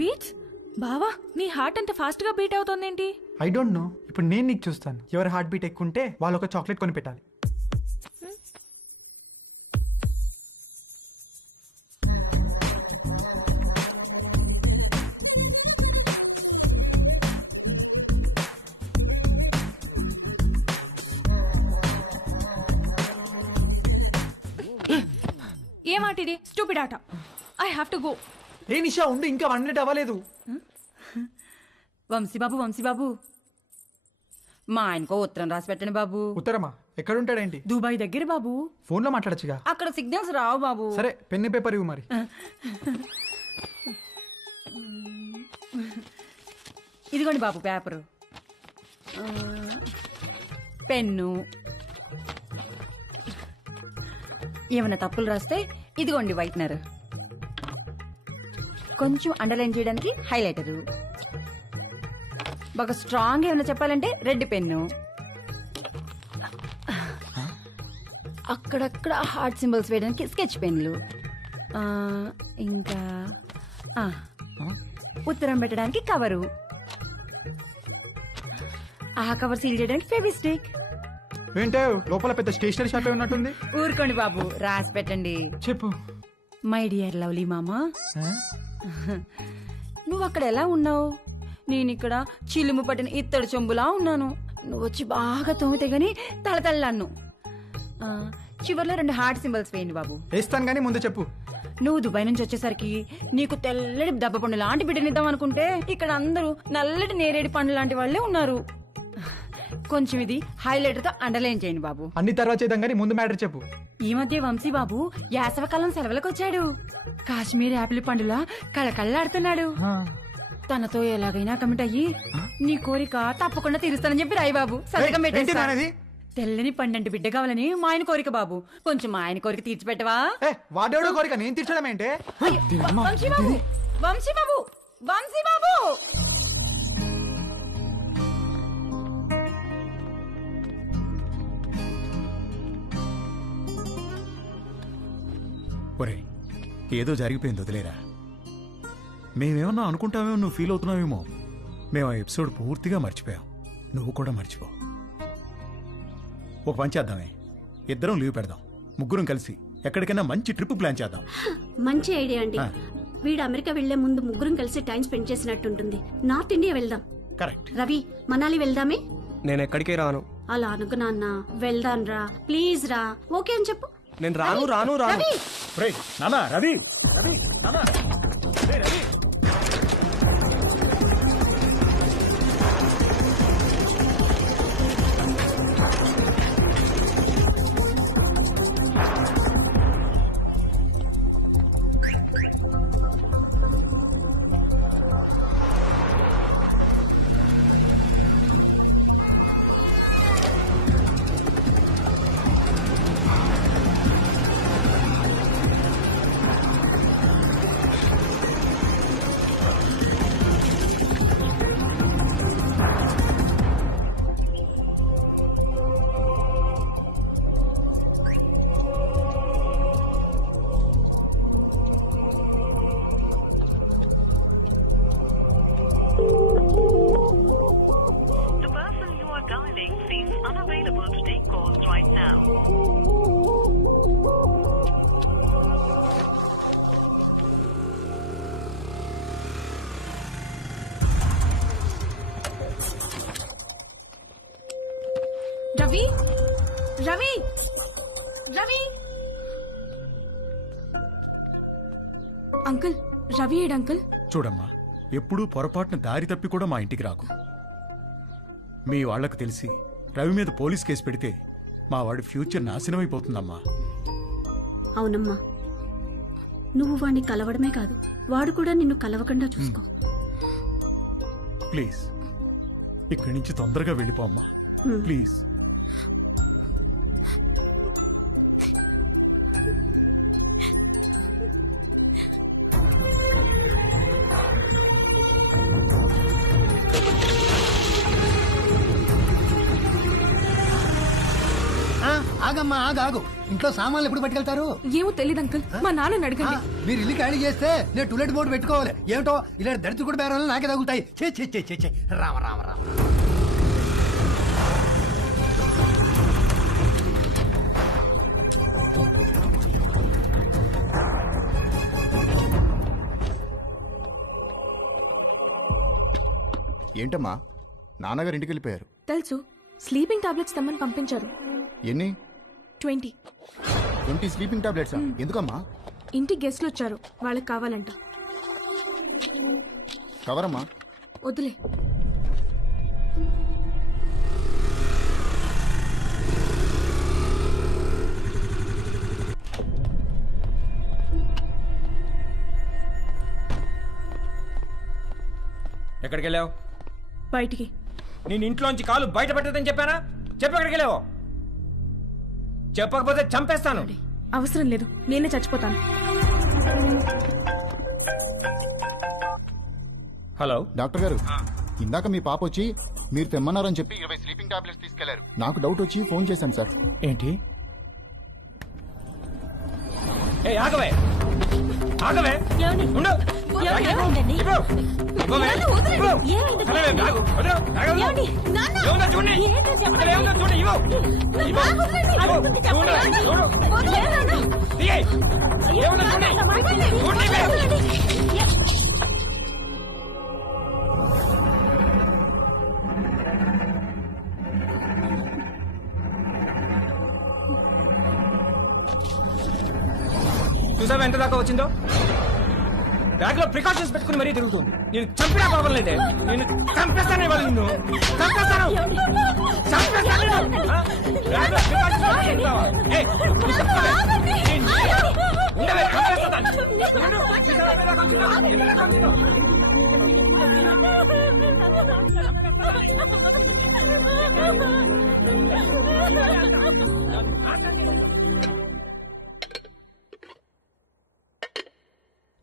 బీట్స్. బావా నీ హార్ట్ అంత ఫాస్ట్ గా బీట్ అవుతోందేంటి? I don't know. ఇప్పుడు నేను నీకు చూస్తాను. ఎవరి హార్ట్ బీట్ ఎక్కువ ఉంటే వాళ్ళు ఒక చాక్లెట్ కొని పెట్టాలి. ఏ మాట ఇది? స్టూపిడ్ ఆట. I have to go. ఏ నిషా ఉండు, ఇంకా 1 minute అవ్వలేదు. వంశీబాబు మా ఆయనకో ఉత్తరం రాసి పెట్టండి బాబు. ఉత్తరమా? ఎక్కడుంటాడేంటి? దుబాయ్ దగ్గర బాబు. ఫోన్ లో మాట్లాడచ్చుగా. అక్కడ సిగ్నల్స్ రావు బాబు. సరే పెన్ను పేపర్ ఇవ్వు మరి. ఇదిగోండి బాబు పేపరు, పెన్ను. ఏమైనా తప్పులు రాస్తే ఇదిగోండి వైట్నర్, కొంచెం అండర్లైన్ చేయడానికి హైలైటరు, బాగా స్ట్రాంగ్ ఏమైనా చెప్పాలంటే రెడ్ పెన్ను, అక్కడక్కడ హార్ట్ సింబల్స్ వేయడానికి స్కెచ్ పెన్లు, ఇంకా ఉత్తరం పెట్టడానికి కవరు, ఆ కవర్ సీల్ చేయడానికి ఫెవిస్టిక్. ఏంటో లోపల పెద్ద స్టేషనరీ షాప్ ఉన్నట్టుంది. ఊరుకోండి బాబు, రాసి పెట్టండి. చెప్పు. మై డియర్ లవ్లీ మామా, నువ్వు అక్కడ ఎలా ఉన్నావు? నేను ఇక్కడ చిలుము పట్టిన ఇత్తడి చెంబులా ఉన్నాను. నువ్వు వచ్చి బాగా తోమితే గాని తలతల్లాను. చివర్లో 2 హార్ట్ సింబల్స్ వేయండి బాబు. వేస్తాను కానీ ముందు చెప్పు. నువ్వు దుబాయ్ నుంచి వచ్చేసరికి నీకు తెల్లటి దెబ్బ పండు లాంటి బిడ్డనిద్దాం అనుకుంటే ఇక్కడ అందరూ నల్లటి నేరేడు పండు లాంటి వాళ్ళే ఉన్నారు. కొంచెం ఇది హైలైటర్ తో అండర్లైన్ చేయండి బాబు. అన్ని తర్వాత చేద్దాం కానీ ముందు మ్యాటర్ చెప్పు. ఈ మధ్య వంశీ బాబు యాసవకాలం సెలవులకు వచ్చాడు. కాశ్మీర్ యాపిల్ పండులా కళకళ్ళాడుతున్నాడు. తనతో ఎలాగైనా కమిట్ అయ్యి నీ కోరిక తప్పకుండా తీరుస్తానని చెప్పి రాయి బాబు. సంతకం పెట్టేసి. తెల్లని పండంటి బిడ్డ కావాలని మా ఆయన కోరిక బాబు. కొంచెం మా ఆయన కోరిక తీర్చిపెట్టవా? వాడేవాడో కోరిక నేను తీర్చడం ఏంటే? వంశీ బాబు ఒరే, ఏదో జరిగిపోయింది, వదిలేరా. మేమేమన్నా అనుకుంటామేమో, నువ్వు ఫీల్ అవుతున్నావేమో. మేము ఆ ఎపిసోడ్ పూర్తిగా మర్చిపోయాం. నువ్వు కూడా మర్చిపో. ఒక పని చేద్దామే, ఇద్దరం లీవ్ పెడదాం, ముగ్గురం కలిసి ఎక్కడికైనా మంచి ట్రిప్ ప్లాన్ చేద్దాం. మంచి ఐడియా అండి. వీడు అమెరికా వెళ్లే ముందు ముగ్గురం కలిసి టైం స్పెండ్ చేసినట్టుంటుంది. నార్త్ ఇండియా వెళ్దాం. కరెక్ట్. రవి, మనాలి వెళ్దామే. నేను ఎక్కడికి రాను. అలా అనుకు నాన్న. వెళ్దాం రా, ప్లీజ్ రా. ఓకే అని చెప్పు. నేను రాను. రవి రవి రవి రవి అంకుల్ రవి ఏడు అంకుల్. చూడమ్మా, ఎప్పుడూ పొరపాటున దారి తప్పి కూడా మా ఇంటికి రాకు. మీ వాళ్లకు తెలిసి రవి మీద పోలీస్ కేసు పెడితే మా వాడి ఫ్యూచర్ నాశనమైపోతుందమ్మా. అవునమ్మా, నువ్వు వాడిని కలవడమే కాదు, వాడు కూడా నిన్ను కలవకుండా చూసుకో. ప్లీజ్ ఇక్కడి నుంచి తొందరగా వెళ్ళిపో అమ్మా, ప్లీజ్. ఆగమ్మా, ఆగు. ఇంట్లో సామాన్లు ఎప్పుడు పట్టుకెళ్తారు? ఏమో తెలియదు అంకుల్, మా నాన్నని అడగండి. మీరు ఇల్లు ఖాళీ చేస్తే నేను టూలెట్ బోర్డు పెట్టుకోవాలి. ఏమిటో ఇలా దరిద్ర కూడా బేరాలు నాకే తగులుతాయి. చే రామ రామ రామ. ఏంటమ్మా, నాన్నగారు ఇంటికి వెళ్ళిపోయారు. తెలుసు, స్లీపింగ్ టాబ్లెట్స్ తెమ్మని పంపించారు. ఎన్ని? 20. 20 స్లీపింగ్ టాబ్లెట్సా? ఎందుకమ్మా? ఇంటికి గెస్ట్లు వచ్చారు, వాళ్ళకి కావాలంట. కవరమ్మా. వద్దులే. ఎక్కడికి వెళ్ళావు? బయటికి. నేను ఇంట్లోంచి కాలు బయట పెట్టదని చెప్పానా? చెప్పు, ఎక్కడికి వెళ్ళావు? చెప్పకపోతే చంపేస్తాను. అవసరం లేదు, నేనే చచ్చిపోతాను. హలో డాక్టర్ గారు, ఇందాక మీ పాప వచ్చి మీరు తెమ్మన్నారని చెప్పి 20 స్లీపింగ్ టాబ్లెట్స్ తీసుకెళ్లారు. నాకు డౌట్ వచ్చి ఫోన్ చేశాను సార్. ఏంటి? ఆగవే ఉండు. చూసావా ఎంత దాకా వచ్చిందో? బ్యాగ్ లో ప్రికాషన్స్ పెట్టుకుని మరీ తిరుగుతుంది. నేను చంపినా పర్వాలేదే, నేను చంపేస్తాను. ఇవాళ నిన్ను చంపేస్తాను.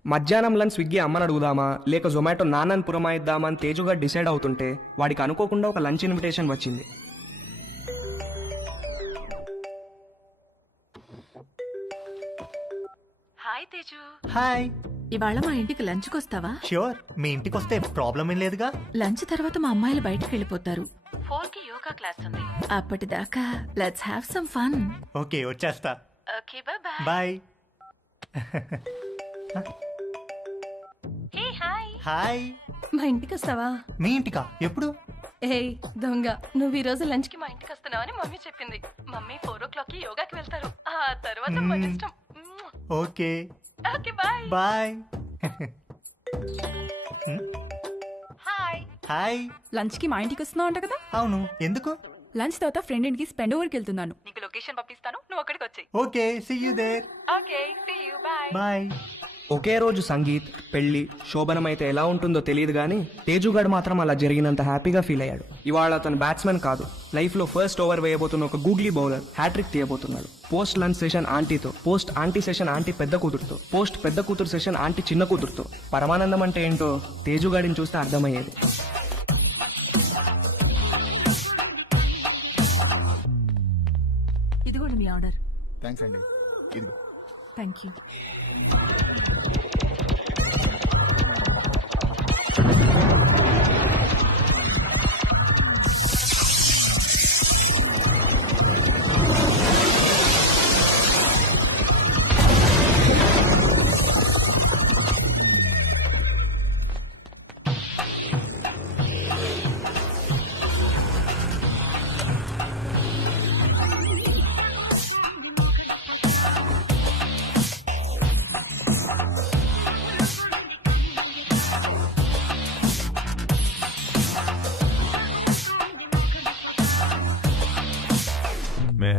మధ్యాహ్నం లంచ్ స్విగ్గీ అమ్మని అడుగుదామా లేక జొమాటో నాన్నని పురమాయిద్దామా అని తేజుగా డిసైడ్ అవుతుంటే వాడికి అనుకోకుండా ఒక లంచ్ ఇన్విటేషన్ వచ్చింది. హాయ్ తేజు. హాయ్. ఇవాళ మా ఇంటికి లంచ్కి వస్తావా? ష్యూర్. మీ ఇంటికి వస్తే ప్రాబ్లం ఏం లేదుగా. లంచ్ తర్వాత మా అమ్మాయిలు బయటకు వెళ్ళిపోతారు. 4కి యోగా క్లాస్ ఉంది. అప్పటిదాకా let's have some fun. Okay, వచ్చేస్తా. Okay, bye bye. Hey hi. Hi. మా ఇంటికి వస్తావా? మీ ఇంటికా? ఎప్పుడు? ఏ దొంగ, నువ్వు ఈ రోజు లంచ్ కి మా ఇంటికి వస్తున్నావని మమ్మీ చెప్పింది. మమ్మీ 4 o'clockకి యోగాకి వెళ్తారు. ఆ తర్వాత మన ఇష్టం. Okay okay, bye bye. Hi. Hi. Lunch కి మా ఇంటికి వస్తున్నావు అంట కదా? అవును, ఎందుకు? లంచ్ తర్వాత ఫ్రెండ్ ఇంటికి స్పెండ్ ఓవర్కి వెళ్తున్నాను. నీకు లొకేషన్ పంపిస్తాను, నువ్వు అక్కడికి వచ్చేయ్. Okay, see you there. Okay, see you, bye bye. ఒకే రోజు సంగీత్, పెళ్లి, శోభనం అయితే ఎలా ఉంటుందో తెలియదు కానీ తేజుగాడు మాత్రం అలా జరిగినంత హ్యాపీగా ఫీల్ అయ్యాడు. ఇవాళ అతను బ్యాట్స్మెన్ కాదు, లైఫ్లో ఫస్ట్ ఓవర్ వేయబోతున్న ఒక గూగ్లీ బౌలర్ హ్యాట్రిక్ తీయబోతున్నాడు. పోస్ట్ లంచ్ సెషన్ ఆంటీతో, పోస్ట్ ఆంటీ సెషన్ ఆంటీ పెద్ద కూతురుతో, పోస్ట్ పెద్ద కూతురు సెషన్ ఆంటీ చిన్న కూతురుతో. పరమానందం అంటే ఏంటో తేజుగాడిని చూస్తే అర్థమయ్యేది. ఇదిగోండి మీ ఆర్డర్. థ్యాంక్స్ అండి. ఇదిగో. Thank you.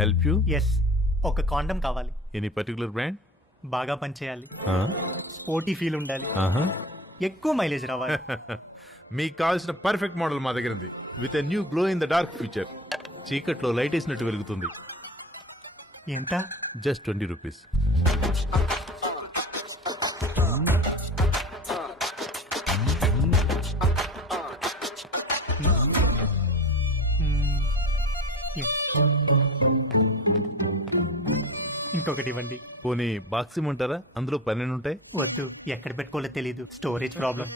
Help you? Yes, ఒక కాండం కావాలి. Any particular brand? బాగా పనిచేయాలి, స్పోర్టీ ఫీల్ ఉండాలి, ఎక్కువ మైలేజ్ రావాలి. మీకు కావాల్సిన పర్ఫెక్ట్ మోడల్ మా దగ్గర ఉంది. With a new glow in the dark feature. చీకట్లో లైట్ వేసినట్టు వెలుగుతుంది. ఎంత? Just 20 rupees. ఇంకొకటి ఇవ్వండి. పోనీ బాక్స్ ఇమ్మంటారా? అందులో 12 ఉంటాయి. వద్దు, ఎక్కడ పెట్టుకోవాలో తెలీదు, స్టోరేజ్ ప్రాబ్లం.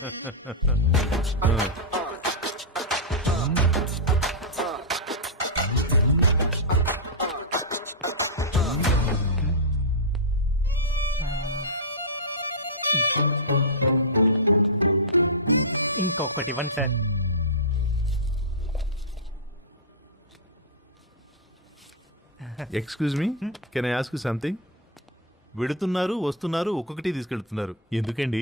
ఇంకొకటి ఇవ్వండి sir. Excuse me, can I ask you something? వెడుతున్నారు, వస్తున్నారు, ఒక్కొక్కటి తీసుకెళ్తున్నారు, ఎందుకండి?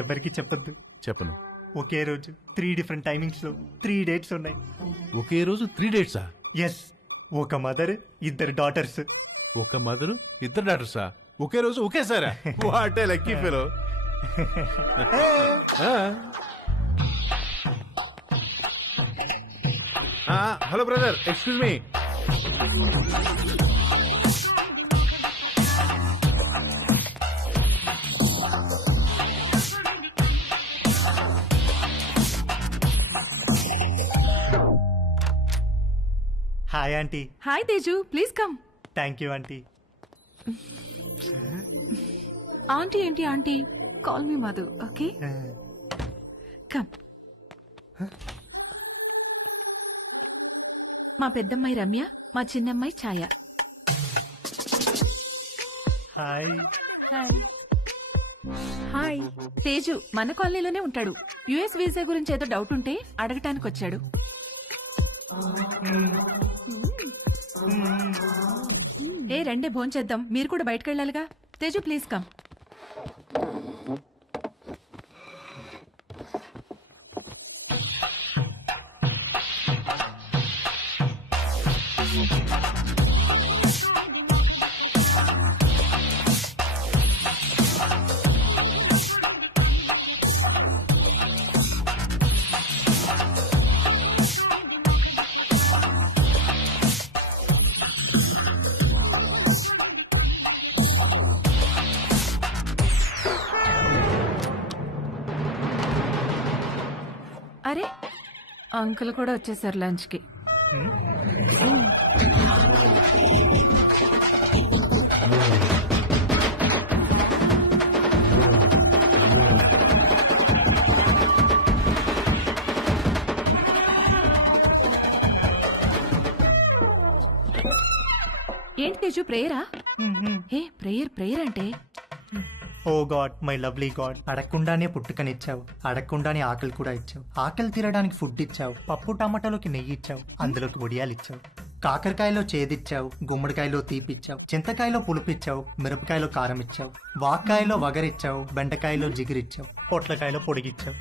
ఎవరికి చెప్పద్దు. చెప్పను. ఒకే రోజు 3 డిఫరెంట్ టైమింగ్స్ లో 3 డేట్స్ ఉన్నాయి. ఒకే రోజు 3 డేట్సా? ఎస్, ఒక మదర్, 2 డాటర్స్. ఒక మదరు, 2 డాటర్సా? ఒకే రోజు ఒకేసారా? What a lucky fellow. Hello brother, excuse me. Hi aunty. Hi Teju, please come. Thank you aunty. Aunty ఏంటి aunty? Call me Madhu, okay? Come. మా పెద్దమ్మాయి రమ్య, మా చిన్నమ్మాయి Chhaya. Hi. Hi. Hi. Teju మన కాలనీలోనే ఉంటాడు. యుఎస్ వీసా గురించి ఏదో డౌట్ ఉంటే అడగటానికి వచ్చాడు. ఏ రండే భోంచేద్దాం, మీరు కూడా బయటకు వెళ్ళాలిగా. Teju please come. అరే, అంకుల్ కూడా వచ్చేసారు లంచ్కి. ఏంటి తేజు, ప్రేయరా? ఏ ప్రేయర్ అంటే? Oh god, my lovely god, అడగకుండానే పుట్టుకనిచ్చావు, అడగకుండానే ఆకలి కూడా ఇచ్చావు, ఆకలి తీరడానికి ఫుడ్ ఇచ్చావు, పప్పు టమాటాలోకి నెయ్యి ఇచ్చావు, అందులోకి వడియాలు ఇచ్చావు, కాకరకాయలో చేదిచ్చావు, గుమ్మడికాయలో తీపిచ్చావు, చింతకాయలో పులుపిచ్చావు, మిరపకాయలో కారం ఇచ్చావు, వాక్కాయలో వగరిచ్చావు, బెండకాయలో జిగిరిచ్చావు, పొట్లకాయలో పొడిగిచ్చావు.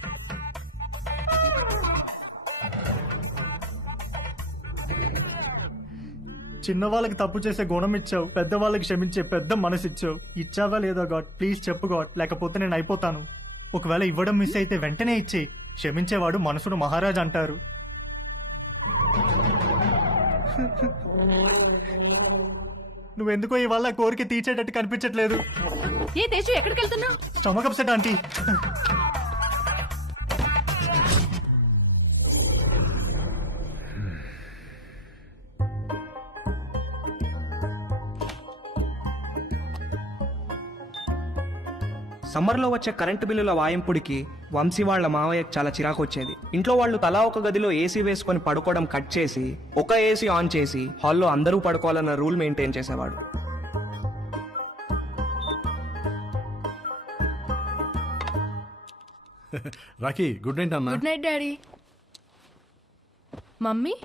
చిన్నవాళ్ళకి తప్పు చేసే గుణం ఇచ్చావు, పెద్దవాళ్ళకి క్షమించే పెద్ద మనసు ఇచ్చావు. ఇచ్చావా లేదా గాడ్? ప్లీజ్ చెప్పు గాడ్, లేకపోతే నేను అయిపోతాను. ఒకవేళ ఇవ్వడం మిస్ అయితే వెంటనే ఇచ్చి, క్షమించేవాడు మనసును మహారాజ్ అంటారు. నువ్వెందుకో ఇవాళ కోరిక తీర్చేటట్టు కనిపించట్లేదు. ఏ తేజు, ఎక్కడికి వెళ్తున్నావు? Stomach upset aunty. సమ్మర్లో వచ్చే కరెంటు బిల్లుల వాయింపుడికి వంశీ వాళ్ళ మావయ్యకు చాలా చిరాకు వచ్చేది. ఇంట్లో వాళ్ళు తలా ఒక గదిలో ఏసీ వేసుకొని పడుకోవడం కట్ చేసి ఒక ఏసీ ఆన్ చేసి హాల్లో అందరూ పడుకోవాలన్న రూల్ మెయింటైన్ చేసేవాడు. రాఖీ, గుడ్ నైట్ అన్నా. Good night daddy. మమ్మీ,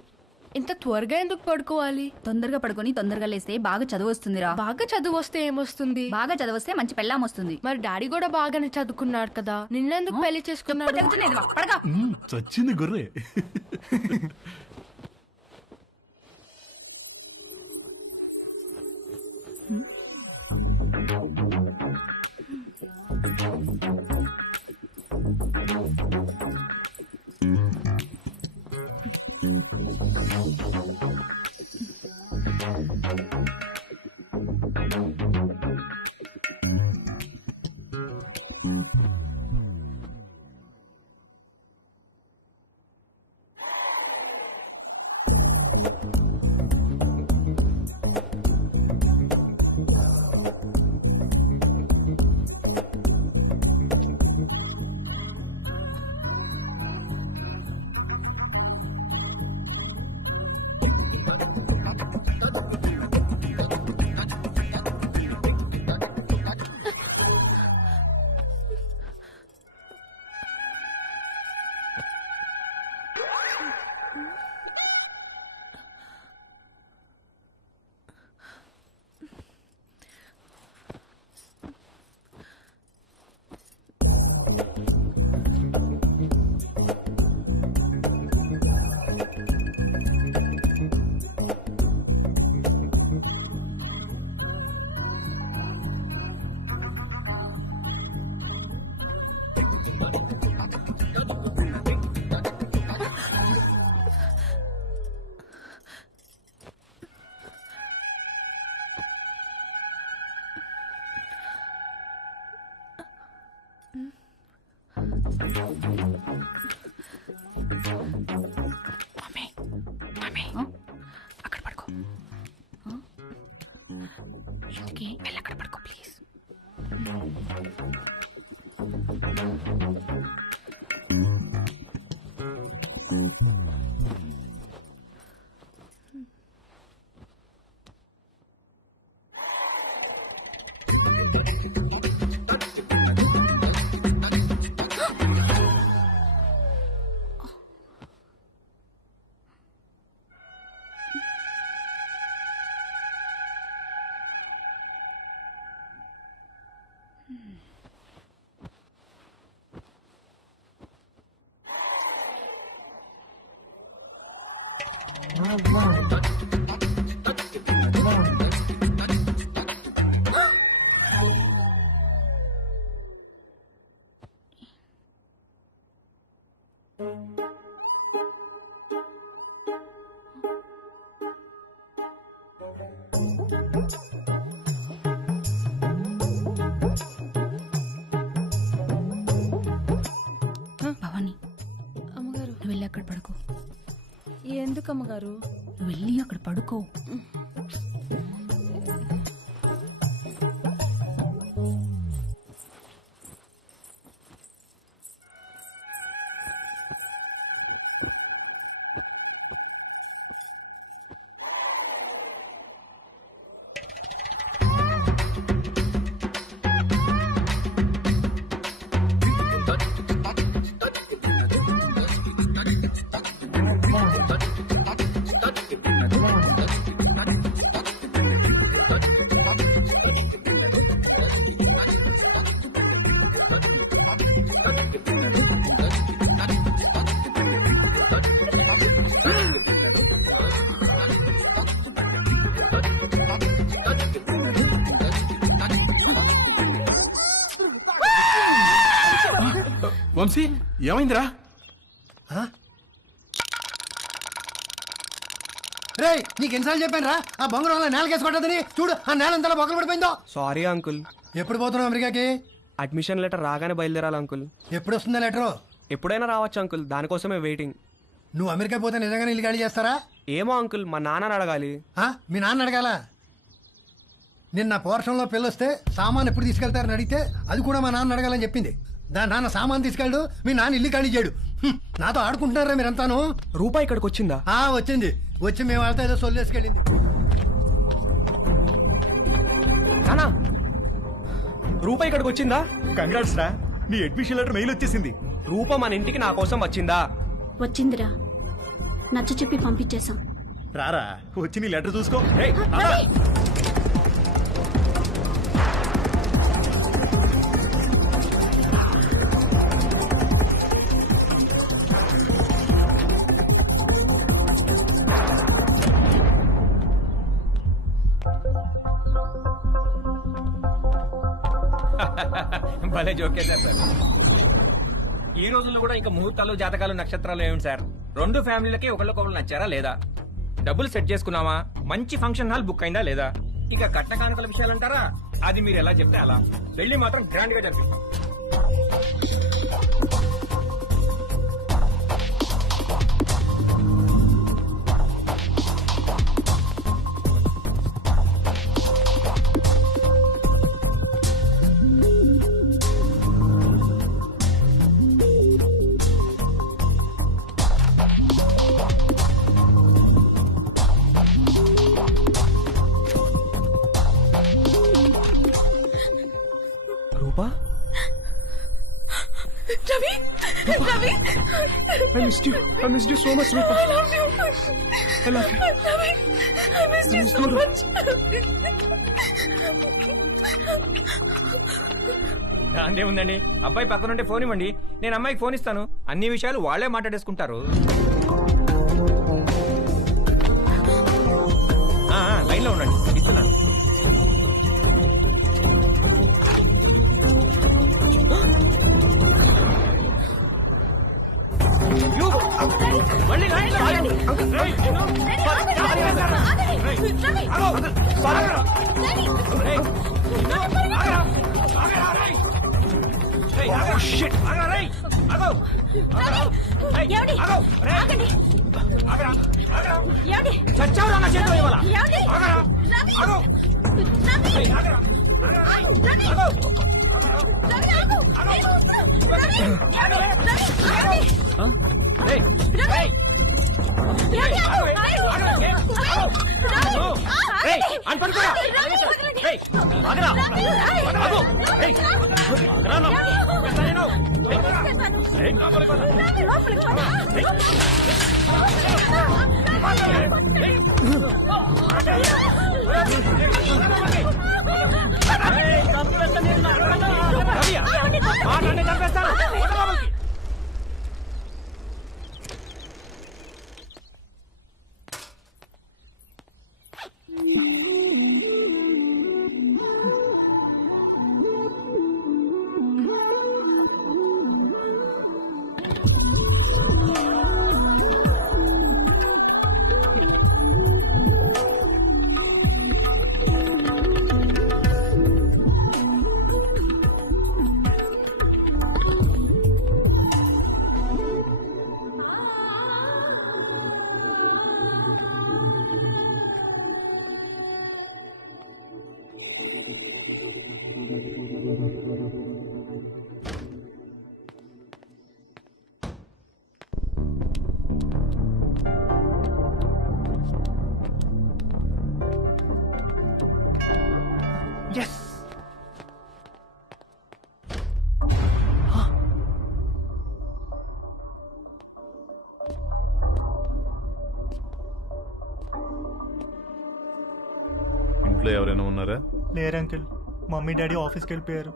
ఇంత త్వరగా ఎందుకు పడుకోవాలి? తొందరగా పడుకొని తొందరగా లేస్తే బాగా చదువు వస్తుందిరా. బాగా చదువు వస్తే ఏమొస్తుంది? బాగా చదివస్తే మంచి పెళ్ళాం వస్తుంది. మరి డాడీ కూడా బాగానే చదువుకున్నాడు కదా, నిన్నెందుకు పెళ్లి చేసుకున్నాడు? చచ్చింది గుర్రే. అక్కడ పడుకో. ఇంటికి వెళ్ళి అక్కడ పడుకో ప్లీజ్. భవాని, అమ్మగారు నువ్వు వెళ్ళి అక్కడ పడుకో. ఎందుకు అమ్మగారు? నువ్వు వెళ్ళి అక్కడ పడుకో. వంశీ ఏమైందిరా? రే నీకు ఎన్నిసార్లు చెప్పాను రా ఆ బొంగరం వల్ల నేలకేసి కొట్టదని. చూడు ఆ నేల అంతా బొక్కలు పడిపోయిందో. Sorry uncle. ఎప్పుడు పోతున్నావు అమెరికాకి? అడ్మిషన్ లెటర్ రాగానే బయలుదేరాలి అంకుల్. ఎప్పుడు వస్తుందా లెటరు? ఎప్పుడైనా రావచ్చు అంకుల్, దానికోసమే వెయిటింగ్. నువ్వు అమెరికా పోతే నిజంగానే ఇల్లు ఖాళీ చేస్తారా? ఏమో అంకుల్, మా నాన్నని అడగాలి. మీ నాన్న అడగాల? నిన్న పోర్షంలో పిల్లొస్తే సామాన్ ఎప్పుడు తీసుకెళ్తారని అడిగితే అది కూడా మా నాన్న అడగాలని చెప్పింది. దాని నాన్న సామాన్ తీసుకెళ్ళడు, మీ నాన్న ఇల్లు ఖాళీ చేయడు. నాతో ఆడుకుంటున్నారా మీరంతాను? రూపాయి ఇక్కడికి వచ్చిందా? వచ్చింది. వచ్చి మేము వాళ్ళతో ఏదో సొల్లేసుకెళ్ళింది. రూపాయి ఇక్కడికి వచ్చిందా? కంగ్రాట్స్ రా, నీ అడ్మిషన్ లెటర్ మెయిల్ వచ్చేసింది. రూపా మన ఇంటికి నా కోసం వచ్చిందా? వచ్చిందిరా, నచ్చ చెప్పి పంపించేశాం. రారా వచ్చి నీ లెటర్ చూసుకో. భలే జోకేశారు సార్. ఈ రోజుల్లో కూడా ఇంకా ముహూర్తాలు జాతకాలు నక్షత్రాలు ఏమిటి సార్? రెండు ఫ్యామిలీలకి ఒకళ్ళకొకళ్ళు నచ్చారా లేదా? డబ్బులు సెట్ చేసుకున్నావా? మంచి ఫంక్షన్ హాల్ బుక్ అయిందా లేదా? ఇక కట్న కానుకల విషయాలు అంటారా? అది మీరు ఎలా చెప్తే అలా. పెళ్లి మాత్రం గ్రాండ్ గా జరిపిస్తాం. రూపా, Ravi Ravi I missed you so much, Roopa. I love you. I love you. Ravi, I missed you so much. దాందే ఉందండి. అబ్బాయి పక్కనుంటే ఫోన్ ఇవ్వండి, నేను అమ్మాయికి ఫోన్ ఇస్తాను. అన్ని విషయాలు వాళ్లే మాట్లాడేసుకుంటారు. లైన్ లో ఉండండి, ఇస్తున్నాను. మళ్ళీ లైన్ లో ఆగండి. రేయ్, చచ్చావురా నా చేతిలో ఇవాళ. ఇంట్లో ఎవరైనా ఉన్నారా? లేరు అంకుల్, మమ్మీ డాడీ ఆఫీస్కి వెళ్ళిపోయారు.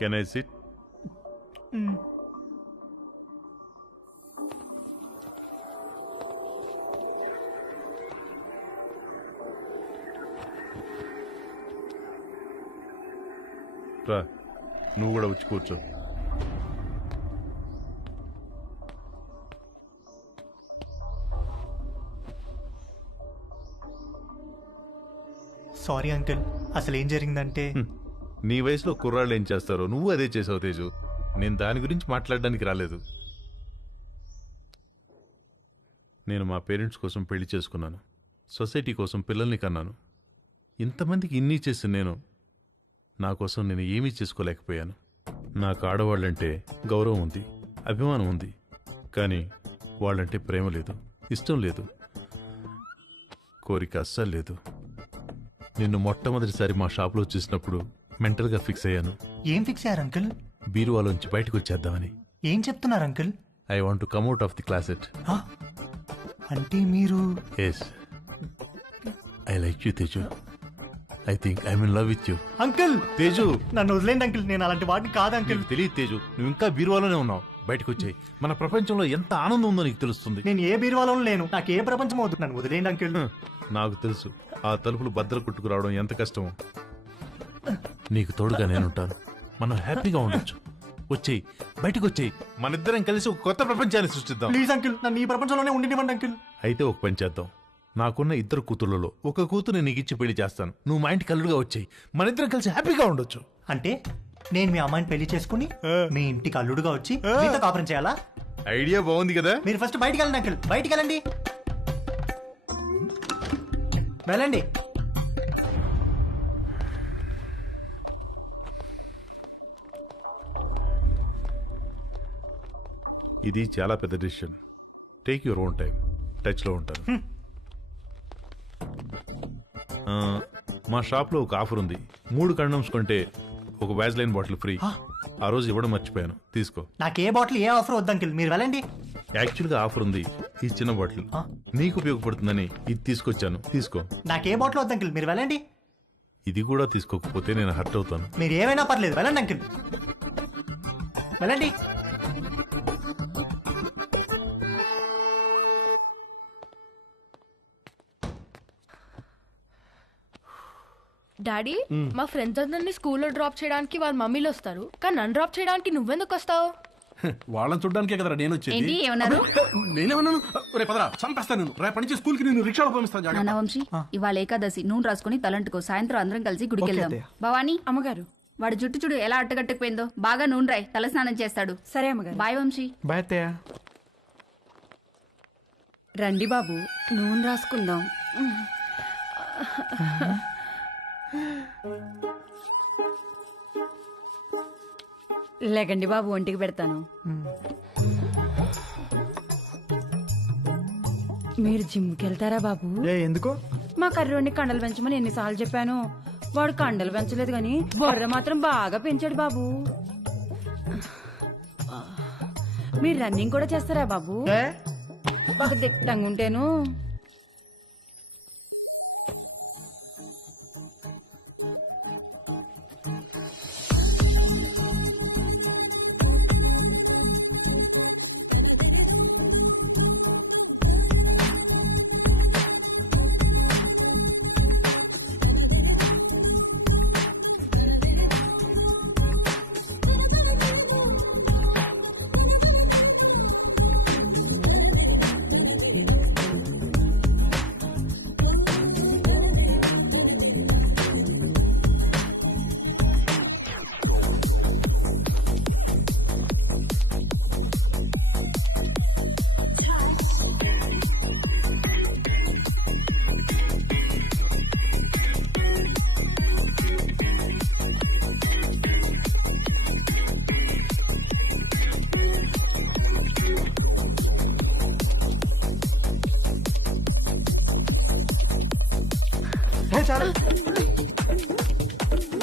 Can I SIT? రా, నువ్వు కూడా వచ్చి కూర్చో. సారీ అంకుల్, అసలు ఏం జరిగిందంటే నీ వయసులో కుర్రాళ్ళు ఏం చేస్తారో నువ్వు అదే చేసావు తేజు. నేను దాని గురించి మాట్లాడడానికి రాలేదు. నేను మా పేరెంట్స్ కోసం పెళ్లి చేసుకున్నాను, సొసైటీ కోసం పిల్లల్ని కన్నాను. ఇంతమందికి ఇన్ని చేసి నా కోసం నేను ఏమీ చేసుకోలేకపోయాను. నాకు ఆడవాళ్ళంటే గౌరవం ఉంది, అభిమానం ఉంది, కానీ వాళ్ళంటే ప్రేమ లేదు, ఇష్టం లేదు, కోరిక అస్సలు లేదు. నిన్ను మొట్టమొదటిసారి మా షాప్లో చూసినప్పుడు మెంటల్గా ఫిక్స్ అయ్యాను. ఏం ఫిక్స్ అయ్యారు అంకుల్? బీరువాలోంచి బయటకు వచ్చేద్దామని. ఏం చెప్తున్నారు uncle? I want to come out of the closet. అంటే మీరు? Yes, I like you Teju. I think I'm in love with you. Uncle Teju నన్ను వదిలేండి అంకుల్, నేను అలాంటి వాడిని కాదు అంకుల్. నీకు తెలియదు తేజు, నువ్వు ఇంకా బీరువాలోనే ఉన్నావు. బయటకు వచ్చాయి, మన ప్రపంచంలో ఎంత ఆనందం ఉందో నీకు తెలుస్తుంది. నేను ఏ బీరువాలో లేను, నాకు ఏ ప్రపంచం అవుతుంది, నన్ను వదిలేండి అంకుల్. నాకు తెలుసు ఆ తలుపులు బద్దలు కుట్టుకురావడం ఎంత కష్టమో. నీకు తోడుగా నేనుంటాను, మనం హ్యాపీగా ఉండొచ్చు. వచ్చేయి, బయటకు వచ్చేయి, మనిద్దరం కలిసి ఒక కొత్త ప్రపంచాన్ని సృష్టిద్దాం. ప్లీజ్ అంకుల్, నన్ను ఈ ప్రపంచంలోనే ఉండివ్వండి అంకుల్. అయితే ఒక పని చేద్దాం, నాకున్న 2 కూతుర్లలో ఒక కూతురు నీకు ఇచ్చి పెళ్లి చేస్తాను. నువ్వు మా ఇంటికి అల్లుడుగా వచ్చేయి, మనిద్దరం కలిసి హ్యాపీగా ఉండొచ్చు. అంటే నేను మీ అమ్మాయిని పెళ్లి చేసుకుని మీ ఇంటికి అల్లుడుగా వచ్చి మీతో కాపురం చేయాలా? ఐడియా బాగుంది కదా. మీరు ఫస్ట్ బయటికి వెళ్ళండి అంకుల్, బయటికి వెళ్ళండి. వెళ్ళండి. ఇది చాలా పెద్ద decision. Take your own time. టచ్లో ఉంటాను. మా షాప్లో ఒక ఆఫర్ ఉంది. 3 కండమ్స్ కొంటే ఒక వ్యాజ్లైన్ బాటిల్ ఫ్రీ. ఆ రోజు ఇవ్వడం మర్చిపోయాను, తీసుకో. నాకు ఏ బాటిల్ ఏ ఆఫర్ వద్దు అంకుల్, మీరు వెళ్ళండి. యాక్చువల్గా ఆఫర్ ఉంది, ఈ చిన్న బాటిల్ నీకు ఉపయోగపడుతుందని ఇది తీసుకొచ్చాను, తీసుకో. నాకు ఏ బాటిల్ వద్దు అంకుల్, మీరు వెళ్ళండి. ఇది కూడా తీసుకోకపోతే నేను హర్ట్ అవుతాను. మీరు ఏమైనా పర్లేదు, వెళ్ళండి అంకుల్, వెళ్ళండి. డాడీ, మా ఫ్రెండ్స్ అందరినీ స్కూల్లో డ్రాప్ చేయడానికి వాళ్ళ మమ్మీలు వస్తారు, కానీ నన్ను డ్రాప్ చేయడానికి నువ్వెందుకు వస్తావు? వాళ్ళని చూడడానికే కదరా నేను ఏంటి వచ్చేది. ఏమన్నారు? నేనేమన్నాను? రేపు పదరా చంపేస్తాను నేను. రేపటి నుంచి స్కూల్ కి నేను రిక్షాలో పంపిస్తాను. జాగ్రత్త. నాన్న వంశీ, ఇవాళ ఏకాదశి, నూనె రాసుకుని తలంటుకో. సాయంత్రం అందరం కలిసి గుడికి వెళ్దాం. భవానీ అమ్మగారు, వాడు జుట్టు చూడు ఎలా అట్టగట్టుకుపోయిందో. బాగా నూనె రాయి, తల స్నానం చేస్తాడు. సరే అమ్మగారు. బాయ్ వంశీ. బాయ్ అత్తయ్య. రండి బాబు, నూనె రాసుకుందాం. లేకండి బాబు, ఒంటికి పెడతాను. మీరు జిమ్కి వెళ్తారా బాబు? ఎందుకు? మా కర్రోడిని కండలు పెంచమని ఎన్నిసార్లు చెప్పాను. వాడు కండలు పెంచలేదు కానీ బొర్ర మాత్రం బాగా పెంచాడు బాబు. మీరు రన్నింగ్ కూడా చేస్తారా బాబు? ఒక దిట్టంగా ఉంటేను.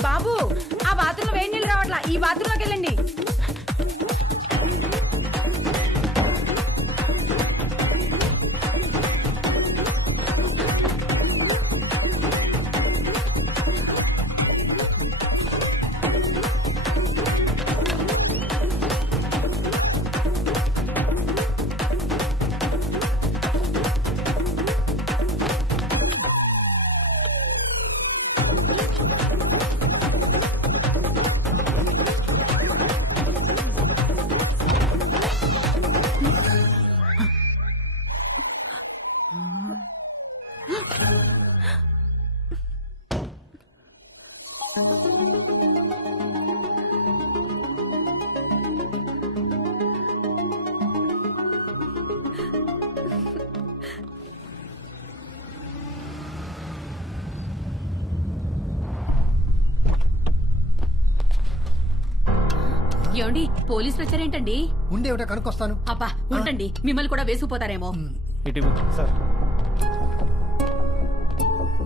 బాబు, ఆ బాత్రూంలో వేడి నీళ్ళు రావట్లా, ఈ బాత్రూంలోకి వెళ్ళండి. ఏమండి, పోలీసులు వచ్చారేంటండి? ఉండేవిట కనుక్కొస్తాను. అబ్బా ఉండండి, మిమ్మల్ని కూడా వేసుకుపోతారేమో. సార్,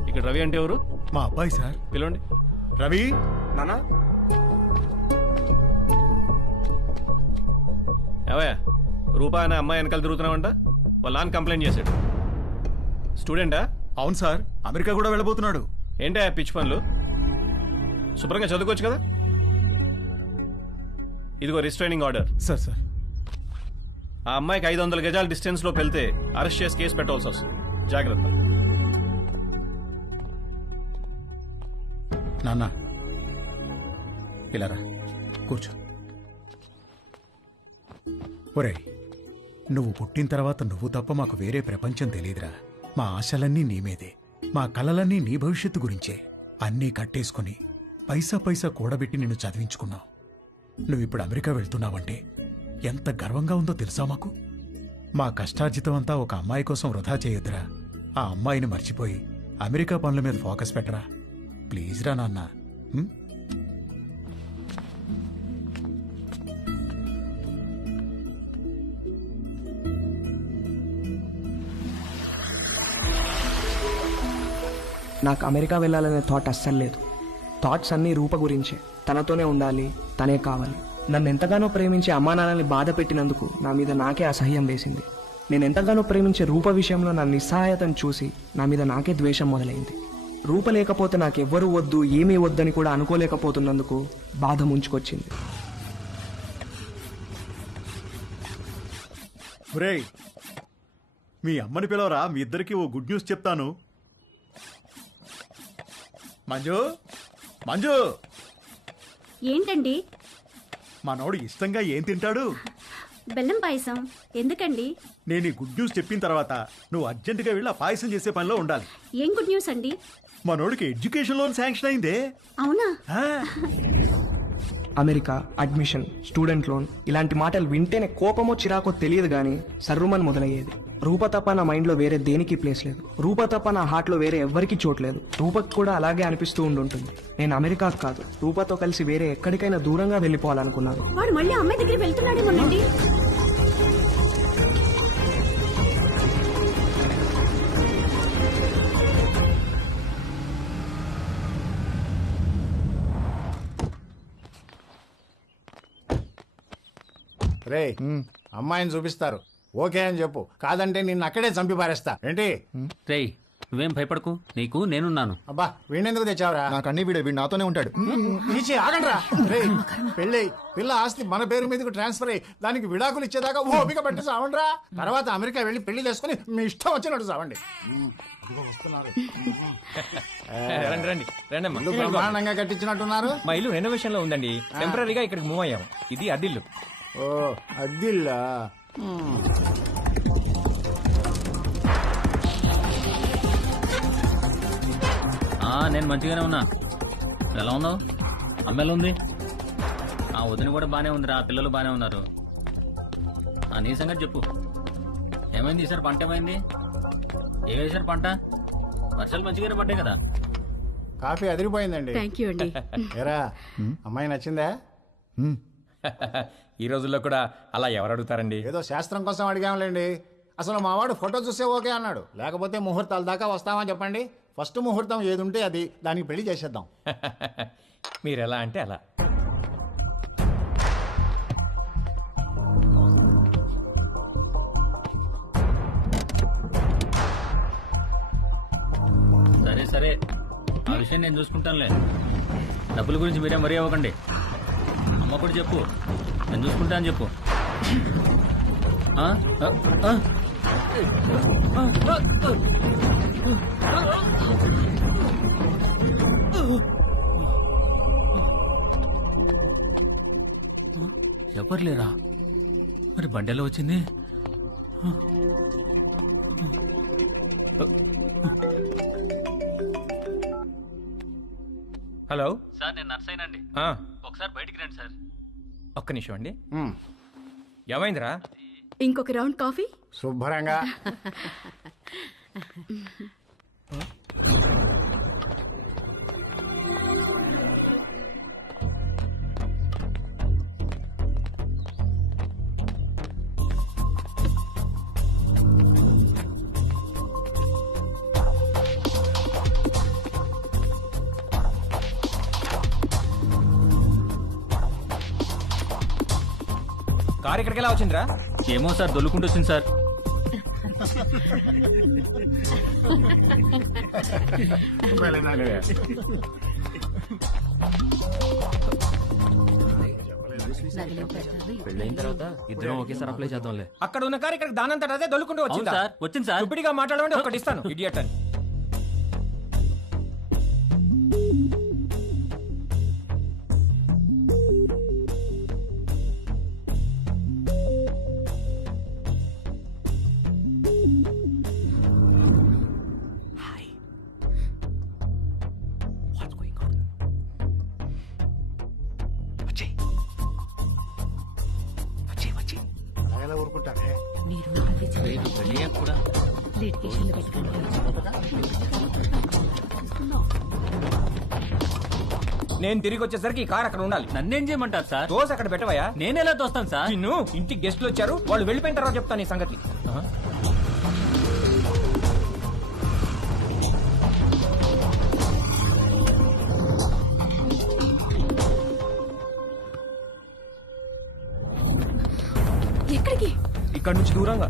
ఇక్కడ రవి అంటే ఎవరు? మా అబ్బాయి సార్. పిలవండి. రవి నానా ఏవయ్యా, రూపా అనే అమ్మాయి వెనకాల తిరుగుతున్నావంట. వాళ్ళ నాన్న కంప్లైంట్ చేశాడు. స్టూడెంటా? అవును సార్, అమెరికా కూడా వెళ్ళబోతున్నాడు. ఏంటే పిచ్చి పనులు? శుభ్రంగా చదువుకోవచ్చు కదా. ఇదిగో రిస్ట్రైనింగ్ ఆర్డర్. సార్ సార్ ఆ అమ్మాయికి 500 గజాల డిస్టెన్స్ లో వెళ్తే అరెస్ట్ చేసి కేసు పెట్టాల్సి వస్తుంది. జాగ్రత్త. నాన్న ఇలా రా, కూర్చో. ఒరేయ్, నువ్వు పుట్టిన తర్వాత నువ్వు తప్ప మాకు వేరే ప్రపంచం తెలియదురా. మా ఆశలన్నీ నీ మీదే, మా కలలన్నీ నీ భవిష్యత్తు గురించే. అన్నీ కట్టేసుకుని పైసా పైసా కూడబెట్టి నిన్ను చదివించుకున్నావు. నువ్విప్పుడు అమెరికా వెళ్తున్నావంటే ఎంత గర్వంగా ఉందో తెలుసా మాకు. మా కష్టార్జితం అంతా ఒక అమ్మాయి కోసం వృధా చేయొద్దురా. ఆ అమ్మాయిని మర్చిపోయి అమెరికా పనుల మీద ఫోకస్ పెట్టరా. ప్లీజ్ రా నాన్న. నాకు అమెరికా వెళ్ళాలనే థాట్ అస్సలు లేదు. థాట్స్ అన్నీ రూప గురించే. తనతోనే ఉండాలి, తనే కావాలి. నన్ను ఎంతగానో ప్రేమించే అమ్మా నాన్నల్ని బాధ పెట్టినందుకు నా మీద నాకే అసహ్యం వేసింది. నేను ఎంతగానో ప్రేమించే రూప విషయంలో నా నిస్సహాయతను చూసి నా మీద నాకే ద్వేషం మొదలైంది. రూప లేకపోతే నాకెవ్వరూ వద్దు, ఏమీ వద్దని కూడా అనుకోలేకపోతున్నందుకు బాధ ముంచుకొచ్చింది. ఒరేయ్, మీ అమ్మని పిలవరా, మీ ఇద్దరికి ఓ గుడ్ న్యూస్ చెప్తాను. మంజు, మంజు, ఏంటండి? మనోడు ఇష్టంగా ఏం తింటాడు? బెల్లం పాయసం. ఎందుకండి? నేను ఈ గుడ్ న్యూస్ చెప్పిన తర్వాత నువ్వు అర్జెంటుగా వెళ్ళి ఆ పాయసం చేసే పనిలో ఉండాలి. ఏం గుడ్ న్యూస్ అండి? మనోడికి ఎడ్యుకేషన్ లోన్ శాంక్షన్ అయిందే. అవునా? అమెరికా, అడ్మిషన్, స్టూడెంట్ లోన్ ఇలాంటి మాటలు వింటేనే కోపమో చిరాకో తెలియదు కానీ సర్రుమని మొదలయ్యేది. రూప తప్ప నా మైండ్లో వేరే దేనికి ప్లేస్ లేదు. రూప తప్ప నా హార్ట్లో వేరే ఎవ్వరికీ చోట్లేదు. రూపకు కూడా అలాగే అనిపిస్తూ ఉండుంటుంది. నేను అమెరికాకు కాదు, రూపతో కలిసి వేరే ఎక్కడికైనా దూరంగా వెళ్ళిపోవాలనుకున్నాను. వాడు మళ్ళీ అమ్మాయి దగ్గర వెళ్తున్నాడేమోనండి. రే, అమ్మాయిని చూపిస్తారు, ఓకే అని చెప్పు. కాదంటే నిన్ను అక్కడే చంపి పారేస్తా. ఏంటి? రేయ్, నువ్వేం భయపడకు, నీకు నేనున్నాను. అబ్బా, వీణెందుకు తెచ్చావురా? నాకు అన్ని వీడు నాతోనే ఉంటాడు. తీసి ఆగండ్రా. రే, పెళ్ళై పిల్ల ఆస్తి మన పేరు మీదకి ట్రాన్స్ఫర్ అయ్యి దానికి విడాకులు ఇచ్చేదాకా ఓపిక పెట్టి సావండ్రా. తర్వాత అమెరికా వెళ్ళి పెళ్లి చేసుకుని మీ ఇష్టం వచ్చినట్టు సావండి. రండి రండి రండి అమ్మా. ఇల్లు బ్రహ్మాండంగా కట్టించినట్టున్నారు. మా ఇల్లు రెనోవేషన్ లో ఉందండి. టెంపరీగా ఇక్కడికి మూవ్ అయ్యాము. ఇది అద్దిల్లు. ఓ, అద్దిల్లా? నేను మంచిగానే ఉన్నా. ఎలా ఉన్నావు? అమ్మ ఎలా ఉంది? ఆ వదిన కూడా బానే ఉందిరా, పిల్లలు బానే ఉన్నారు. నీ సంగతి చెప్పు. ఏమైంది ఈసారి? పంట ఏమైంది? ఏ వేసారు పంట? వర్షాలు మంచిగానే పడ్డాయి కదా. కాఫీ అదిరిపోయిందండి. థ్యాంక్ యూ అండి. ఏరా, అమ్మాయి నచ్చిందా? ఈ రోజుల్లో కూడా అలా ఎవరు అడుగుతారండి? ఏదో శాస్త్రం కోసం అడిగాంలేండి. అసలు మావాడు ఫోటో చూస్తే ఓకే అన్నాడు. లేకపోతే ముహూర్తాల దాకా వస్తామని చెప్పండి. ఫస్ట్ ముహూర్తం ఏది ఉంటే అది, దానికి పెళ్లి చేసేద్దాం. మీరు ఎలా అంటే అలా. సరే సరే, ఆ విషయం నేను చూసుకుంటానులే. డబ్బుల గురించి మీరే మరీ అవ్వకండి. అమ్మ కూడా చెప్పు, నేను చూసుకుంటా అని చెప్పు. ఎవరు లేరా? మరి బండెలో వచ్చింది? హలో సార్, నేను నర్సైనండి. ఒకసారి బయటికి రండి సార్. ఒక్క నిమిషం అండి. ఏమైందిరా? ఇంకొక రౌండ్ కాఫీ. శుభ్రంగా. కారు ఇక్కడికి ఎలా వచ్చిందిరా? ఏమో సార్, దొల్లుకుంటూ వచ్చింది సార్. పెళ్ళైన తర్వాత ఇద్దరం ఒకేసారి అప్లై చేద్దాంలే. అక్కడ ఉన్న కారు ఇక్కడ దానంతట అదే దొల్లుకుంటూ వచ్చిందా? అవును సార్, వచ్చింది సార్. చుపిడిగా మాట్లాడమంటే ఒకటి ఇస్తాను, ఇడియట్ అని. ఎలా ఊరుకుంటారే? నేను తిరిగి వచ్చేసరికి ఈ కార్ అక్కడ ఉండాలి. నన్నేం చేయమంటారు సార్? దోశ అక్కడ పెట్టవయా? నేను ఎలా తోస్తాను సార్? నిన్ను ఇంటికి గెస్టులు వచ్చారు, వాళ్ళు వెళ్ళిపోయిన తర్వాత చెప్తాను ఈ సంగతి. ఎక్కడికి? ఇక్కడ నుంచి దూరంగా.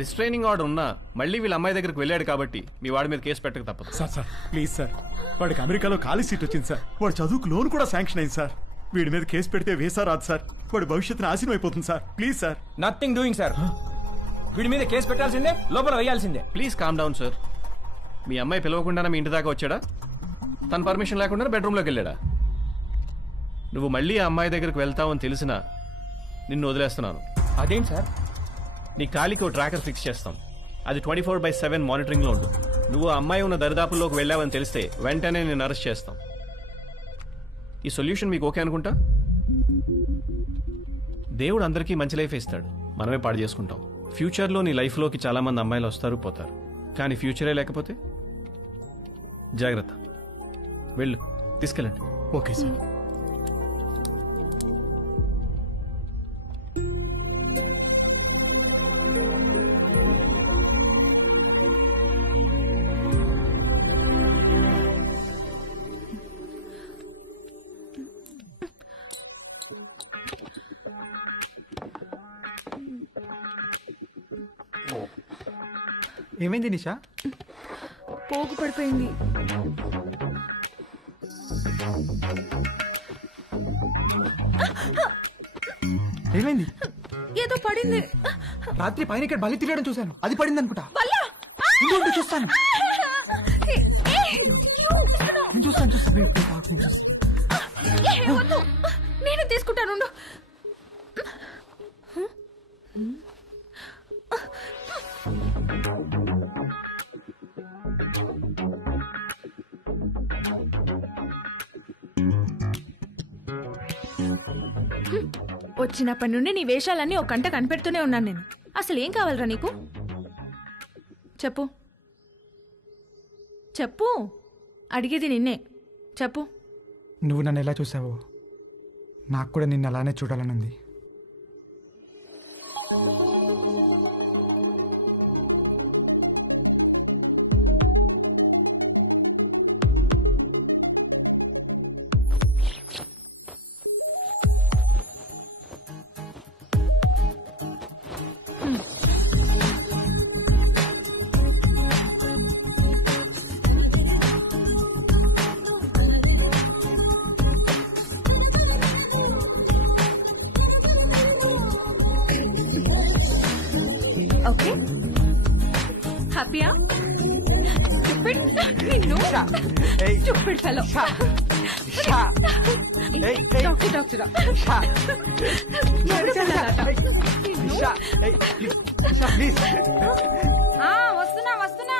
రిస్ట్రైనింగ్ ఆర్డర్ ఉన్నా మళ్ళీ వీళ్ళ అమ్మాయి దగ్గరికి వెళ్ళాడు కాబట్టి మీ వాడి మీద కేసు పెట్టక తప్పదు. సార్ ప్లీజ్ సార్, వాడికి అమెరికాలో ఖాళీ సీట్ వచ్చింది సార్. వాడు చదువుకు లోన్ కూడా శాంక్షన్ అయింది సార్. వీడి మీద కేసు పెడితే వేసా రాదు సార్. వాడి భవిష్యత్తు నాశనం అయిపోతుంది sir. Please sir. Nothing doing sir. వీడి మీద కేసు పెట్టాల్సిందే, లోపల వేయాల్సిందే. Please calm down sir. మీ అమ్మాయి పిలవకుండానే మీ ఇంటి దాకా వచ్చాడా? తన పర్మిషన్ లేకుండా బెడ్రూమ్లోకి వెళ్ళాడా? నువ్వు మళ్ళీ ఆ అమ్మాయి దగ్గరికి వెళ్తావని తెలిసినా నిన్ను వదిలేస్తున్నాను. అదేంటి సార్? నీ కాలికి ఓ ట్రాకర్ ఫిక్స్ చేస్తాం. అది 24/7 మానిటరింగ్లో ఉంటుంది. నువ్వు ఆ అమ్మాయి ఉన్న దరిదాపుల్లోకి వెళ్ళావని తెలిస్తే వెంటనే నేను అరెస్ట్ చేస్తాం. ఈ సొల్యూషన్ మీకు ఓకే అనుకుంటా? దేవుడు అందరికీ మంచి లైఫ్ ఇస్తాడు, మనమే పాడు చేసుకుంటాం. ఫ్యూచర్లో నీ లైఫ్లోకి చాలా మంది అమ్మాయిలు వస్తారు పోతారు, కానీ ఫ్యూచరే లేకపోతే జాగ్రత్త. వెళ్ళు, తీసుకెళ్ళండి. Okay sir. ఏమైంది నిషా? పోగు పడిపోయింది. ఏమైంది? ఏదో పడింది. రాత్రి పైన ఇక్కడ బలి తిరగడం చూశాను, అది పడింది అనుకుంటా. చూస్తాను నేను చూస్తాను. నేను తీసుకుంటాను. వచ్చినప్పటి నుండి నీ వేషాలన్నీ ఒక గంట కనిపెడుతూనే ఉన్నాను నేను. అసలు ఏం కావాలరా నీకు? చెప్పు చెప్పు, అడిగేది నిన్నే. చెప్పు. నువ్వు నన్ను ఎలా చూసావో నాకు కూడా నిన్ను అలానే చూడాలనుంది. ఓకే, హ్యాపీయా? Stupid fellow. డాక్టర్ వస్తున్నా వస్తున్నా.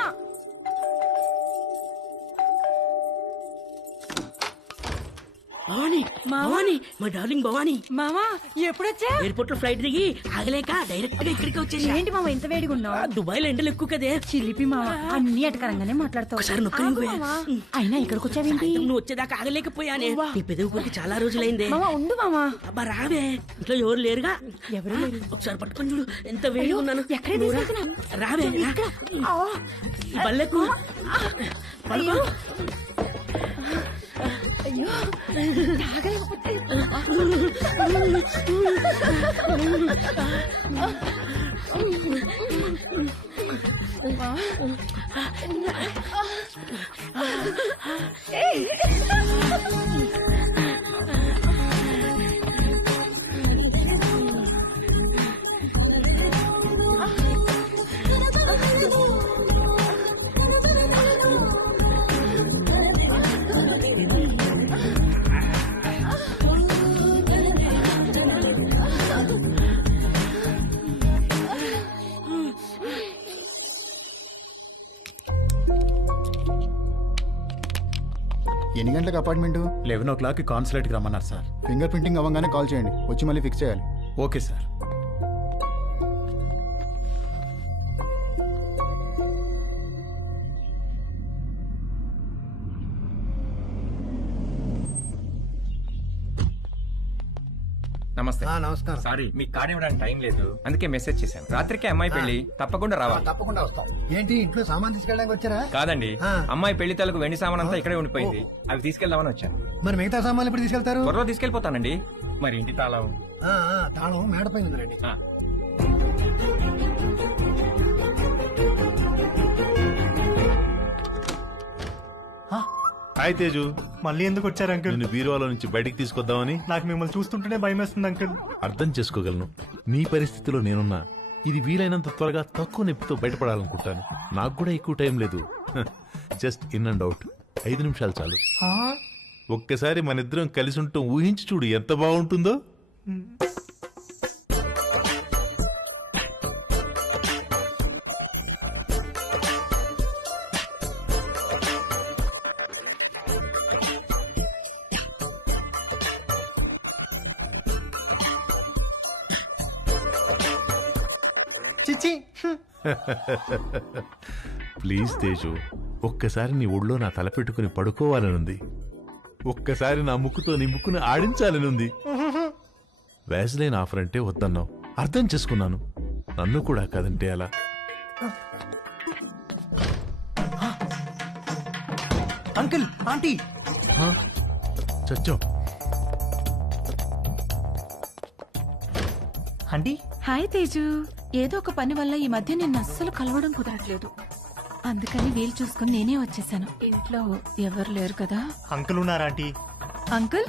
భవానీ భవానీ మా డార్లింగ్ భవానీ మామా ఎప్పుడొచ్చా? ఎయిర్పోర్ట్ లో ఫ్లైట్ దిగి ఆగలేక డైరెక్ట్ గా ఇక్కడికి వచ్చేసి. ఏంటి మామ ఇంత వేడిగా ఉన్నావు? దుబాయ్ లో ఎండలు ఎక్కువ కదే. చిలిపి మామ అన్ని అటకరంగానే మాట్లాడతావు. ఒకసారి నొక్కని అయినా ఇక్కడికి వచ్చావేంటి? నువ్వు వచ్చేదాకా ఆగలేకపోయానే. నీ పెదవి కొరికి చాలా రోజులైందే. మామ ఉండు మామ. అబ్బా రావే, ఇంట్లో ఎవరు లేరుగా. ఎవరు లేరు. ఒకసారి పట్టుకొని చూడు ఎంత వేడిగా ఉన్నాను. ఎక్కడ తీసుకెళ్తున్నా? రావే ఈ బల్లెకు పడుకో. అయ్యో తాగలేకపోతే ఎన్ని గంటలకు అపార్ట్మెంట్? 11 కాన్సులేట్కి రమ్మన్నారు సార్. ఫింగర్ ప్రింటింగ్ అవ్వగానే కాల్ చేయండి, వచ్చి మళ్ళీ ఫిక్స్ చేయాలి. Okay sir. నమస్తే. నమస్కారం. సారీ మీకు కార్డు ఇవ్వడానికి టైం లేదు, అందుకే మెసేజ్ చేశాను. రాత్రికి అమ్మాయి పెళ్లి, తప్పకుండా రావాలి. తప్పకుండా వస్తాం. ఏంటి ఇంట్లో సామాన్ తీసుకెళ్ళడానికి వచ్చారా? కాదండి, అమ్మాయి పెళ్లి తాలూకు వెండి సామాన్ అంతా ఇక్కడే ఉండిపోయింది, అవి తీసుకెళ్దామని వచ్చాను. మరి మిగతా సామాన్లు ఎప్పుడు తీసుకెళ్తారు? త్వరలో తీసుకెళ్లిపోతానండి. మరి ఇంటి తాళం? తాళం మేడపైన ఉందండి. హాయ్ తేజు, మళ్ళీ ఎందుకు వచ్చారు అంకుల్? నిన్ను బీరువాలో నుంచి బయటికి తీసుకొద్దామని. నాకు మిమ్మల్ని చూస్తుంటేనే భయం వేస్తుంది అంకుల్. అర్థం చేసుకోగలను, నీ పరిస్థితిలో నేనున్నా. ఇది వీలైనంత త్వరగా తక్కువ నొప్పితో బయటపడాలనుకుంటాను. నాకు కూడా ఎక్కువ టైం లేదు. జస్ట్ ఇన్ అండ్ అవుట్ 5 నిమిషాలు చాలు. ఒక్కసారి మన ఇద్దరం కలిసి ఉంటాం ఊహించి చూడు ఎంత బాగుంటుందో. చిచి ప్లీజ్ తేజు, ఒక్కసారి నీ ఒళ్ళో నా తల పెట్టుకుని పడుకోవాలనుంది. ఒక్కసారి నా ముక్కుతో నీ ముక్కుని ఆడించాలనుంది. వ్యాజ్లైన్ ఆఫర్ అంటే వద్దన్నావు, అర్థం చేసుకున్నాను. నన్ను కూడా కాదంటే అలా. అంకుల్, ఆంటీ చచ్చావు. ఆంటీ. హాయ్ తేజు, ఏదో ఒక పని వల్ల ఈ మధ్య నిన్ను అస్సలు కలవడం కుదరట్లేదు, అందుకని వీలు చూసుకుని నేనే వచ్చేసాను. ఇంట్లో ఎవరు లేరు కదా? అంకుల్ ఉన్నారా aunty? Uncle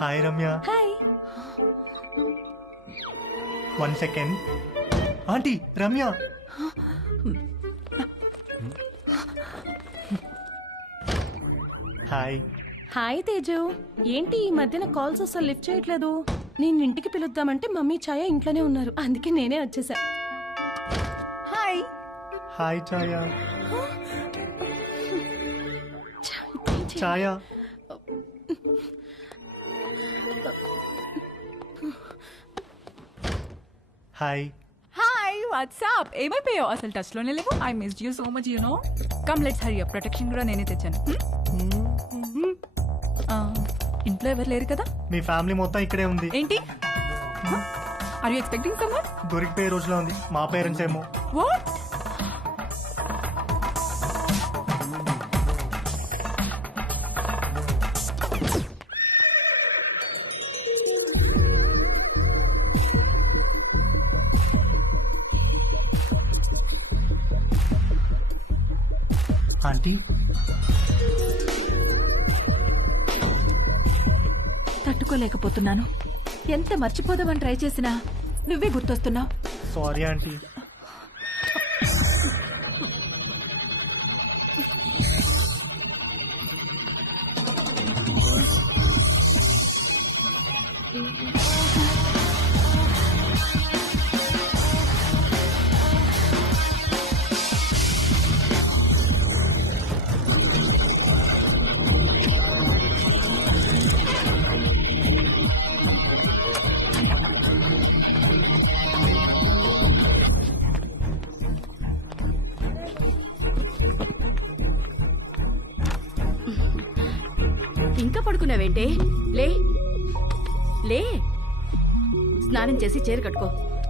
hi Ramya. Hi. 1 second. Aunty Ramya. Hi. Hi Teju, ఏంటి ఈ మధ్యన కాల్స్ అసలు లిఫ్ట్ చేయట్లేదు? నేను ఇంటికి పిలుద్దామంటే మమ్మీ ఛాయ ఇంట్లోనే ఉన్నారు, అందుకే నేనే వచ్చేసా. Hi. Hi Chhaya. Chhaya. Hi. Hi, what's up? ఏమైపోయావు? అసలు టచ్ లోనే లేవు. I missed you so much, you know. Come let's hurry up. Protection కూడా నేనే తెచ్చాను. ఇంట్లో ఎవరు లేరు కదా? మీ ఫ్యామిలీ మొత్తం ఇక్కడే ఉంది. ఏంటి? Are you expecting someone? దొరికిపోయే రోజులో ఉంది. మా పేరెంట్స్ ఏమో. వాట్? ఆంటీ. తట్టుకోలేకపోతున్నాను. ఎంత మర్చిపోదామని ట్రై చేసినా నువ్వే గుర్తొస్తున్నావు. Sorry aunty. ఇంకా పడుకున్నావేంటే? లే లే, స్నానం చేసి చీర కట్టుకో.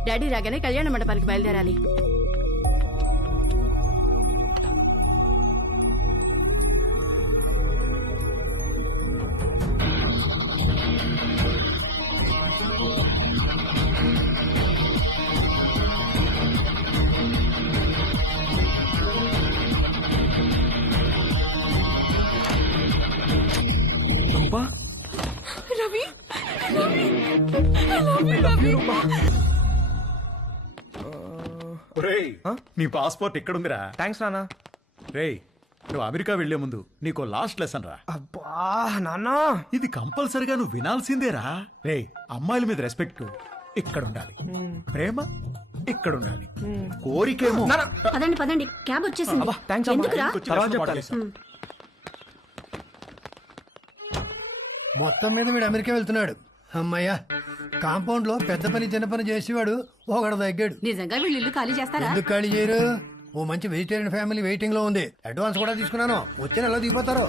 డాడీ రాగానే కళ్యాణ మండపానికి బయలుదేరాలి. Ravi, Ravi, I love you, Ravi. ఒరేయ్, నీ పాస్పోర్ట్ ఎక్కడుందిరా? థ్యాంక్స్ నాన్న. రేయ్, నువ్వు అమెరికా వెళ్లే ముందు నీకో లాస్ట్ లెసన్ రా. అబ్బా నాన్న, ఇది కంపల్సరిగా నువ్వు వినాల్సిందేరా. రేయ్, అమ్మాయిల మీద రెస్పెక్ట్ ఇక్కడ ఉండాలి, ప్రేమ ఇక్కడ ఉండాలి, కోరికేమో. పదండి పదండి, క్యాబ్ వచ్చేసింది. ఎందుకురా? మొత్తం మీద వీడు అమెరికా వెళ్తున్నాడు. అమ్మయ్యా, కాంపౌండ్ లో పెద్ద పని చిన్న పని చేసేవాడు ఒకడు తగ్గాడు. నిజంగా వీళ్ళు ఇల్లు ఖాళీ చేస్తారా? ఎందుకు ఖాళీ చేయరు? ఓ మంచి వెజిటేరియన్ ఫ్యామిలీ వెయిటింగ్ లో ఉంది. అడ్వాన్స్ కూడా తీసుకున్నాను, వచ్చే నెలలో దిగిపోతారు.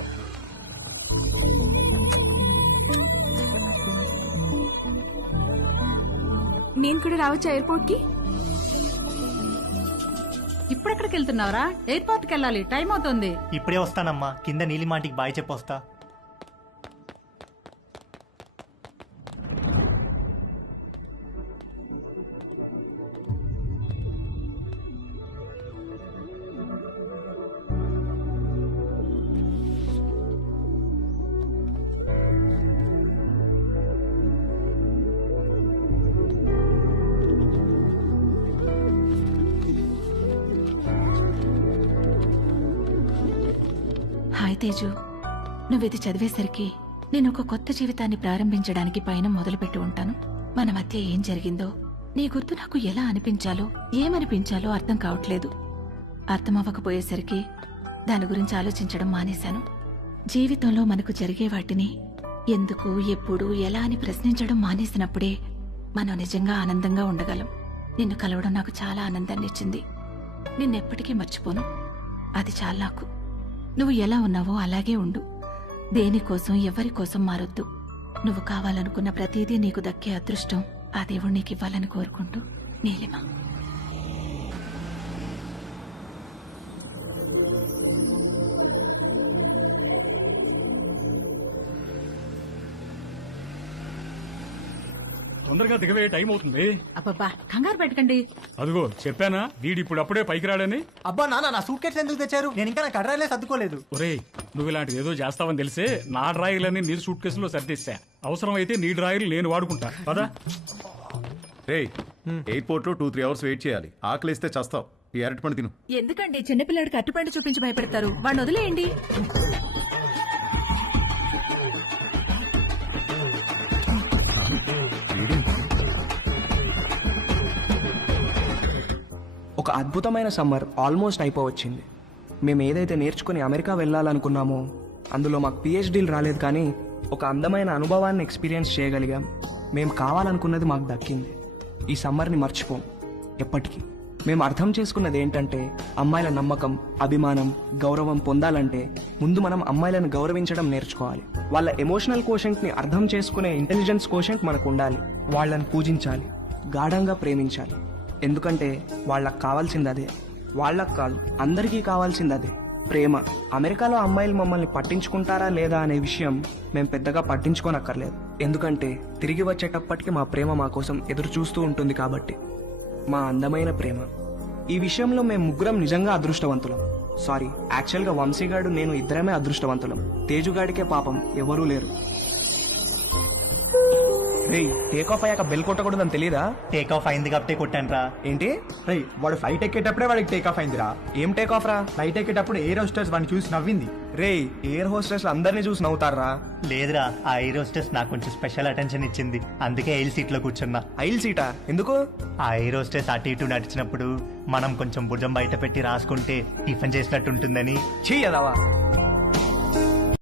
నేను కూడా రావచ్చా ఎయిర్పోర్ట్ కి? ఇప్పుడెక్కడికి వెళ్తున్నావురా? ఎయిర్పోర్ట్కి వెళ్ళాలి, టైం అవుతుంది. ఇప్పుడే వస్తానమ్మా, కింద నీలిమాంటికి బాయ్ చెప్పొస్తా. హాయ్ తేజు, నువ్విది చదివేసరికి నేను ఒక కొత్త జీవితాన్ని ప్రారంభించడానికి పైన మొదలుపెట్టి ఉంటాను. మన మధ్య ఏం జరిగిందో నీ గుర్తు నాకు ఎలా అనిపించాలో ఏమనిపించాలో అర్థం కావట్లేదు. అర్థమవ్వకపోయేసరికి దాని గురించి ఆలోచించడం మానేశాను. జీవితంలో మనకు జరిగే వాటిని ఎందుకు, ఎప్పుడు, ఎలా అని ప్రశ్నించడం మానేసినప్పుడే మనం నిజంగా ఆనందంగా ఉండగలం. నిన్ను కలవడం నాకు చాలా ఆనందాన్ని ఇచ్చింది. నిన్నెప్పటికీ మర్చిపోను. అది చాలా నాకు. నువ్వు ఎలా ఉన్నావో అలాగే ఉండు. దేనికోసం ఎవరి కోసం మారొద్దు. నువ్వు కావాలనుకున్న ప్రతిదీ నీకు దక్కే అదృష్టం ఆ దేవుడు నీకు ఇవ్వాలని కోరుకుంటూ, నీలిమ. తొందరగా దిగవే, టైం అవుతుంది. అబ్బబ్బా, కంగారు పెట్టకండి. అదిగో చెప్పానా, వీడి ఇప్పుడు అప్పుడే పైకి రాడని. అబ్బా నాన్న, నా సూట్ కేసు ఎందుకు తెచ్చారు? నేను ఇంకా నా కడ్రాయిలే సర్దుకోలేదు. ఒరేయ్, నువ్వు ఇలాంటిది ఏదో చేస్తావని తెలిసే నా డ్రాయర్లని నీ సూట్ కేసులో సర్దేశా. అవసరం అయితే నీ డ్రాయర్లు నేను వాడుకుంటా పదా. రేయ్, ఎయిర్పోర్ట్ లో 2-3 అవర్స్ వెయిట్ చేయాలి. ఆకలిస్తే చస్తావు. ఈ అరటి పండు తిను. ఎందుకండి చిన్నపిల్లాడికి అట్టుపండు చూపించి భయపెడతారు? వాడిని వదిలేయండి. ఒక అద్భుతమైన సమ్మర్ ఆల్మోస్ట్ అయిపోవచ్చింది. మేము ఏదైతే నేర్చుకుని అమెరికా వెళ్ళాలనుకున్నామో అందులో మాకు పిహెచ్డీలు రాలేదు, కానీ ఒక అందమైన అనుభవాన్ని ఎక్స్పీరియన్స్ చేయగలిగాం. మేము కావాలనుకున్నది మాకు దక్కింది. ఈ సమ్మర్ని మర్చిపోం ఎప్పటికీ. మేము అర్థం చేసుకున్నది ఏంటంటే, అమ్మాయిల నమ్మకం, అభిమానం, గౌరవం పొందాలంటే ముందు మనం అమ్మాయిలను గౌరవించడం నేర్చుకోవాలి. వాళ్ళ ఎమోషనల్ కోషెంట్ని అర్థం చేసుకునే ఇంటెలిజెన్స్ కోషెంట్ మనకు ఉండాలి. వాళ్ళని పూజించాలి, గాఢంగా ప్రేమించాలి. ఎందుకంటే వాళ్ళకు కావాల్సింది అదే. వాళ్ళకు కాదు, అందరికీ కావాల్సింది అదే, ప్రేమ. అమెరికాలో అమ్మాయిలు మమ్మల్ని పట్టించుకుంటారా లేదా అనే విషయం మేము పెద్దగా పట్టించుకోనక్కర్లేదు. ఎందుకంటే తిరిగి వచ్చేటప్పటికి మా ప్రేమ మా కోసం ఎదురు చూస్తూ ఉంటుంది కాబట్టి. మా అందమైన ప్రేమ. ఈ విషయంలో మేము ముగ్గురం నిజంగా అదృష్టవంతులం. సారీ, యాక్చువల్గా వంశీగాడు నేను ఇద్దరమే అదృష్టవంతులం. తేజుగాడికే పాపం ఎవరూ లేరు. రేయ్, టేక్ ఆఫ్ అయ్యాక బెల్ కొట్టకూడదని తెలీదా? టేక్ ఆఫ్ అయింది కాబట్టి కొట్టాను రా. ఏంటి? రేయ్, వాడు ఫ్లైట్ ఎక్కేటప్పుడే వాడికి టేక్ ఆఫ్ అయిందిరా. ఏం టేక్ ఆఫ్ రా? ఫ్లైట్ ఎక్కేటప్పుడు ఎయిర్ హోస్టెస్ వాడిని చూసి నవ్వింది. రేయ్, ఎయిర్ హోస్టెస్ అందరినీ చూసి నవ్వుతారా? లేదురా, ఆ ఎయిర్ హోస్టెస్ నాకు కొంచెం స్పెషల్ అటెన్షన్ ఇచ్చింది. అందుకే ఎయిల్ సీట్ లో కూర్చున్నా. ఐల్ సీటా? ఎందుకు? ఆ ఎయిర్ హోస్టెస్ అటు ఇటు నడిచినప్పుడు మనం కొంచెం భుజం బయట పెట్టి రాసుకుంటే టిఫిన్ చేసినట్టు ఉంటుందని. చెయ్యదావా?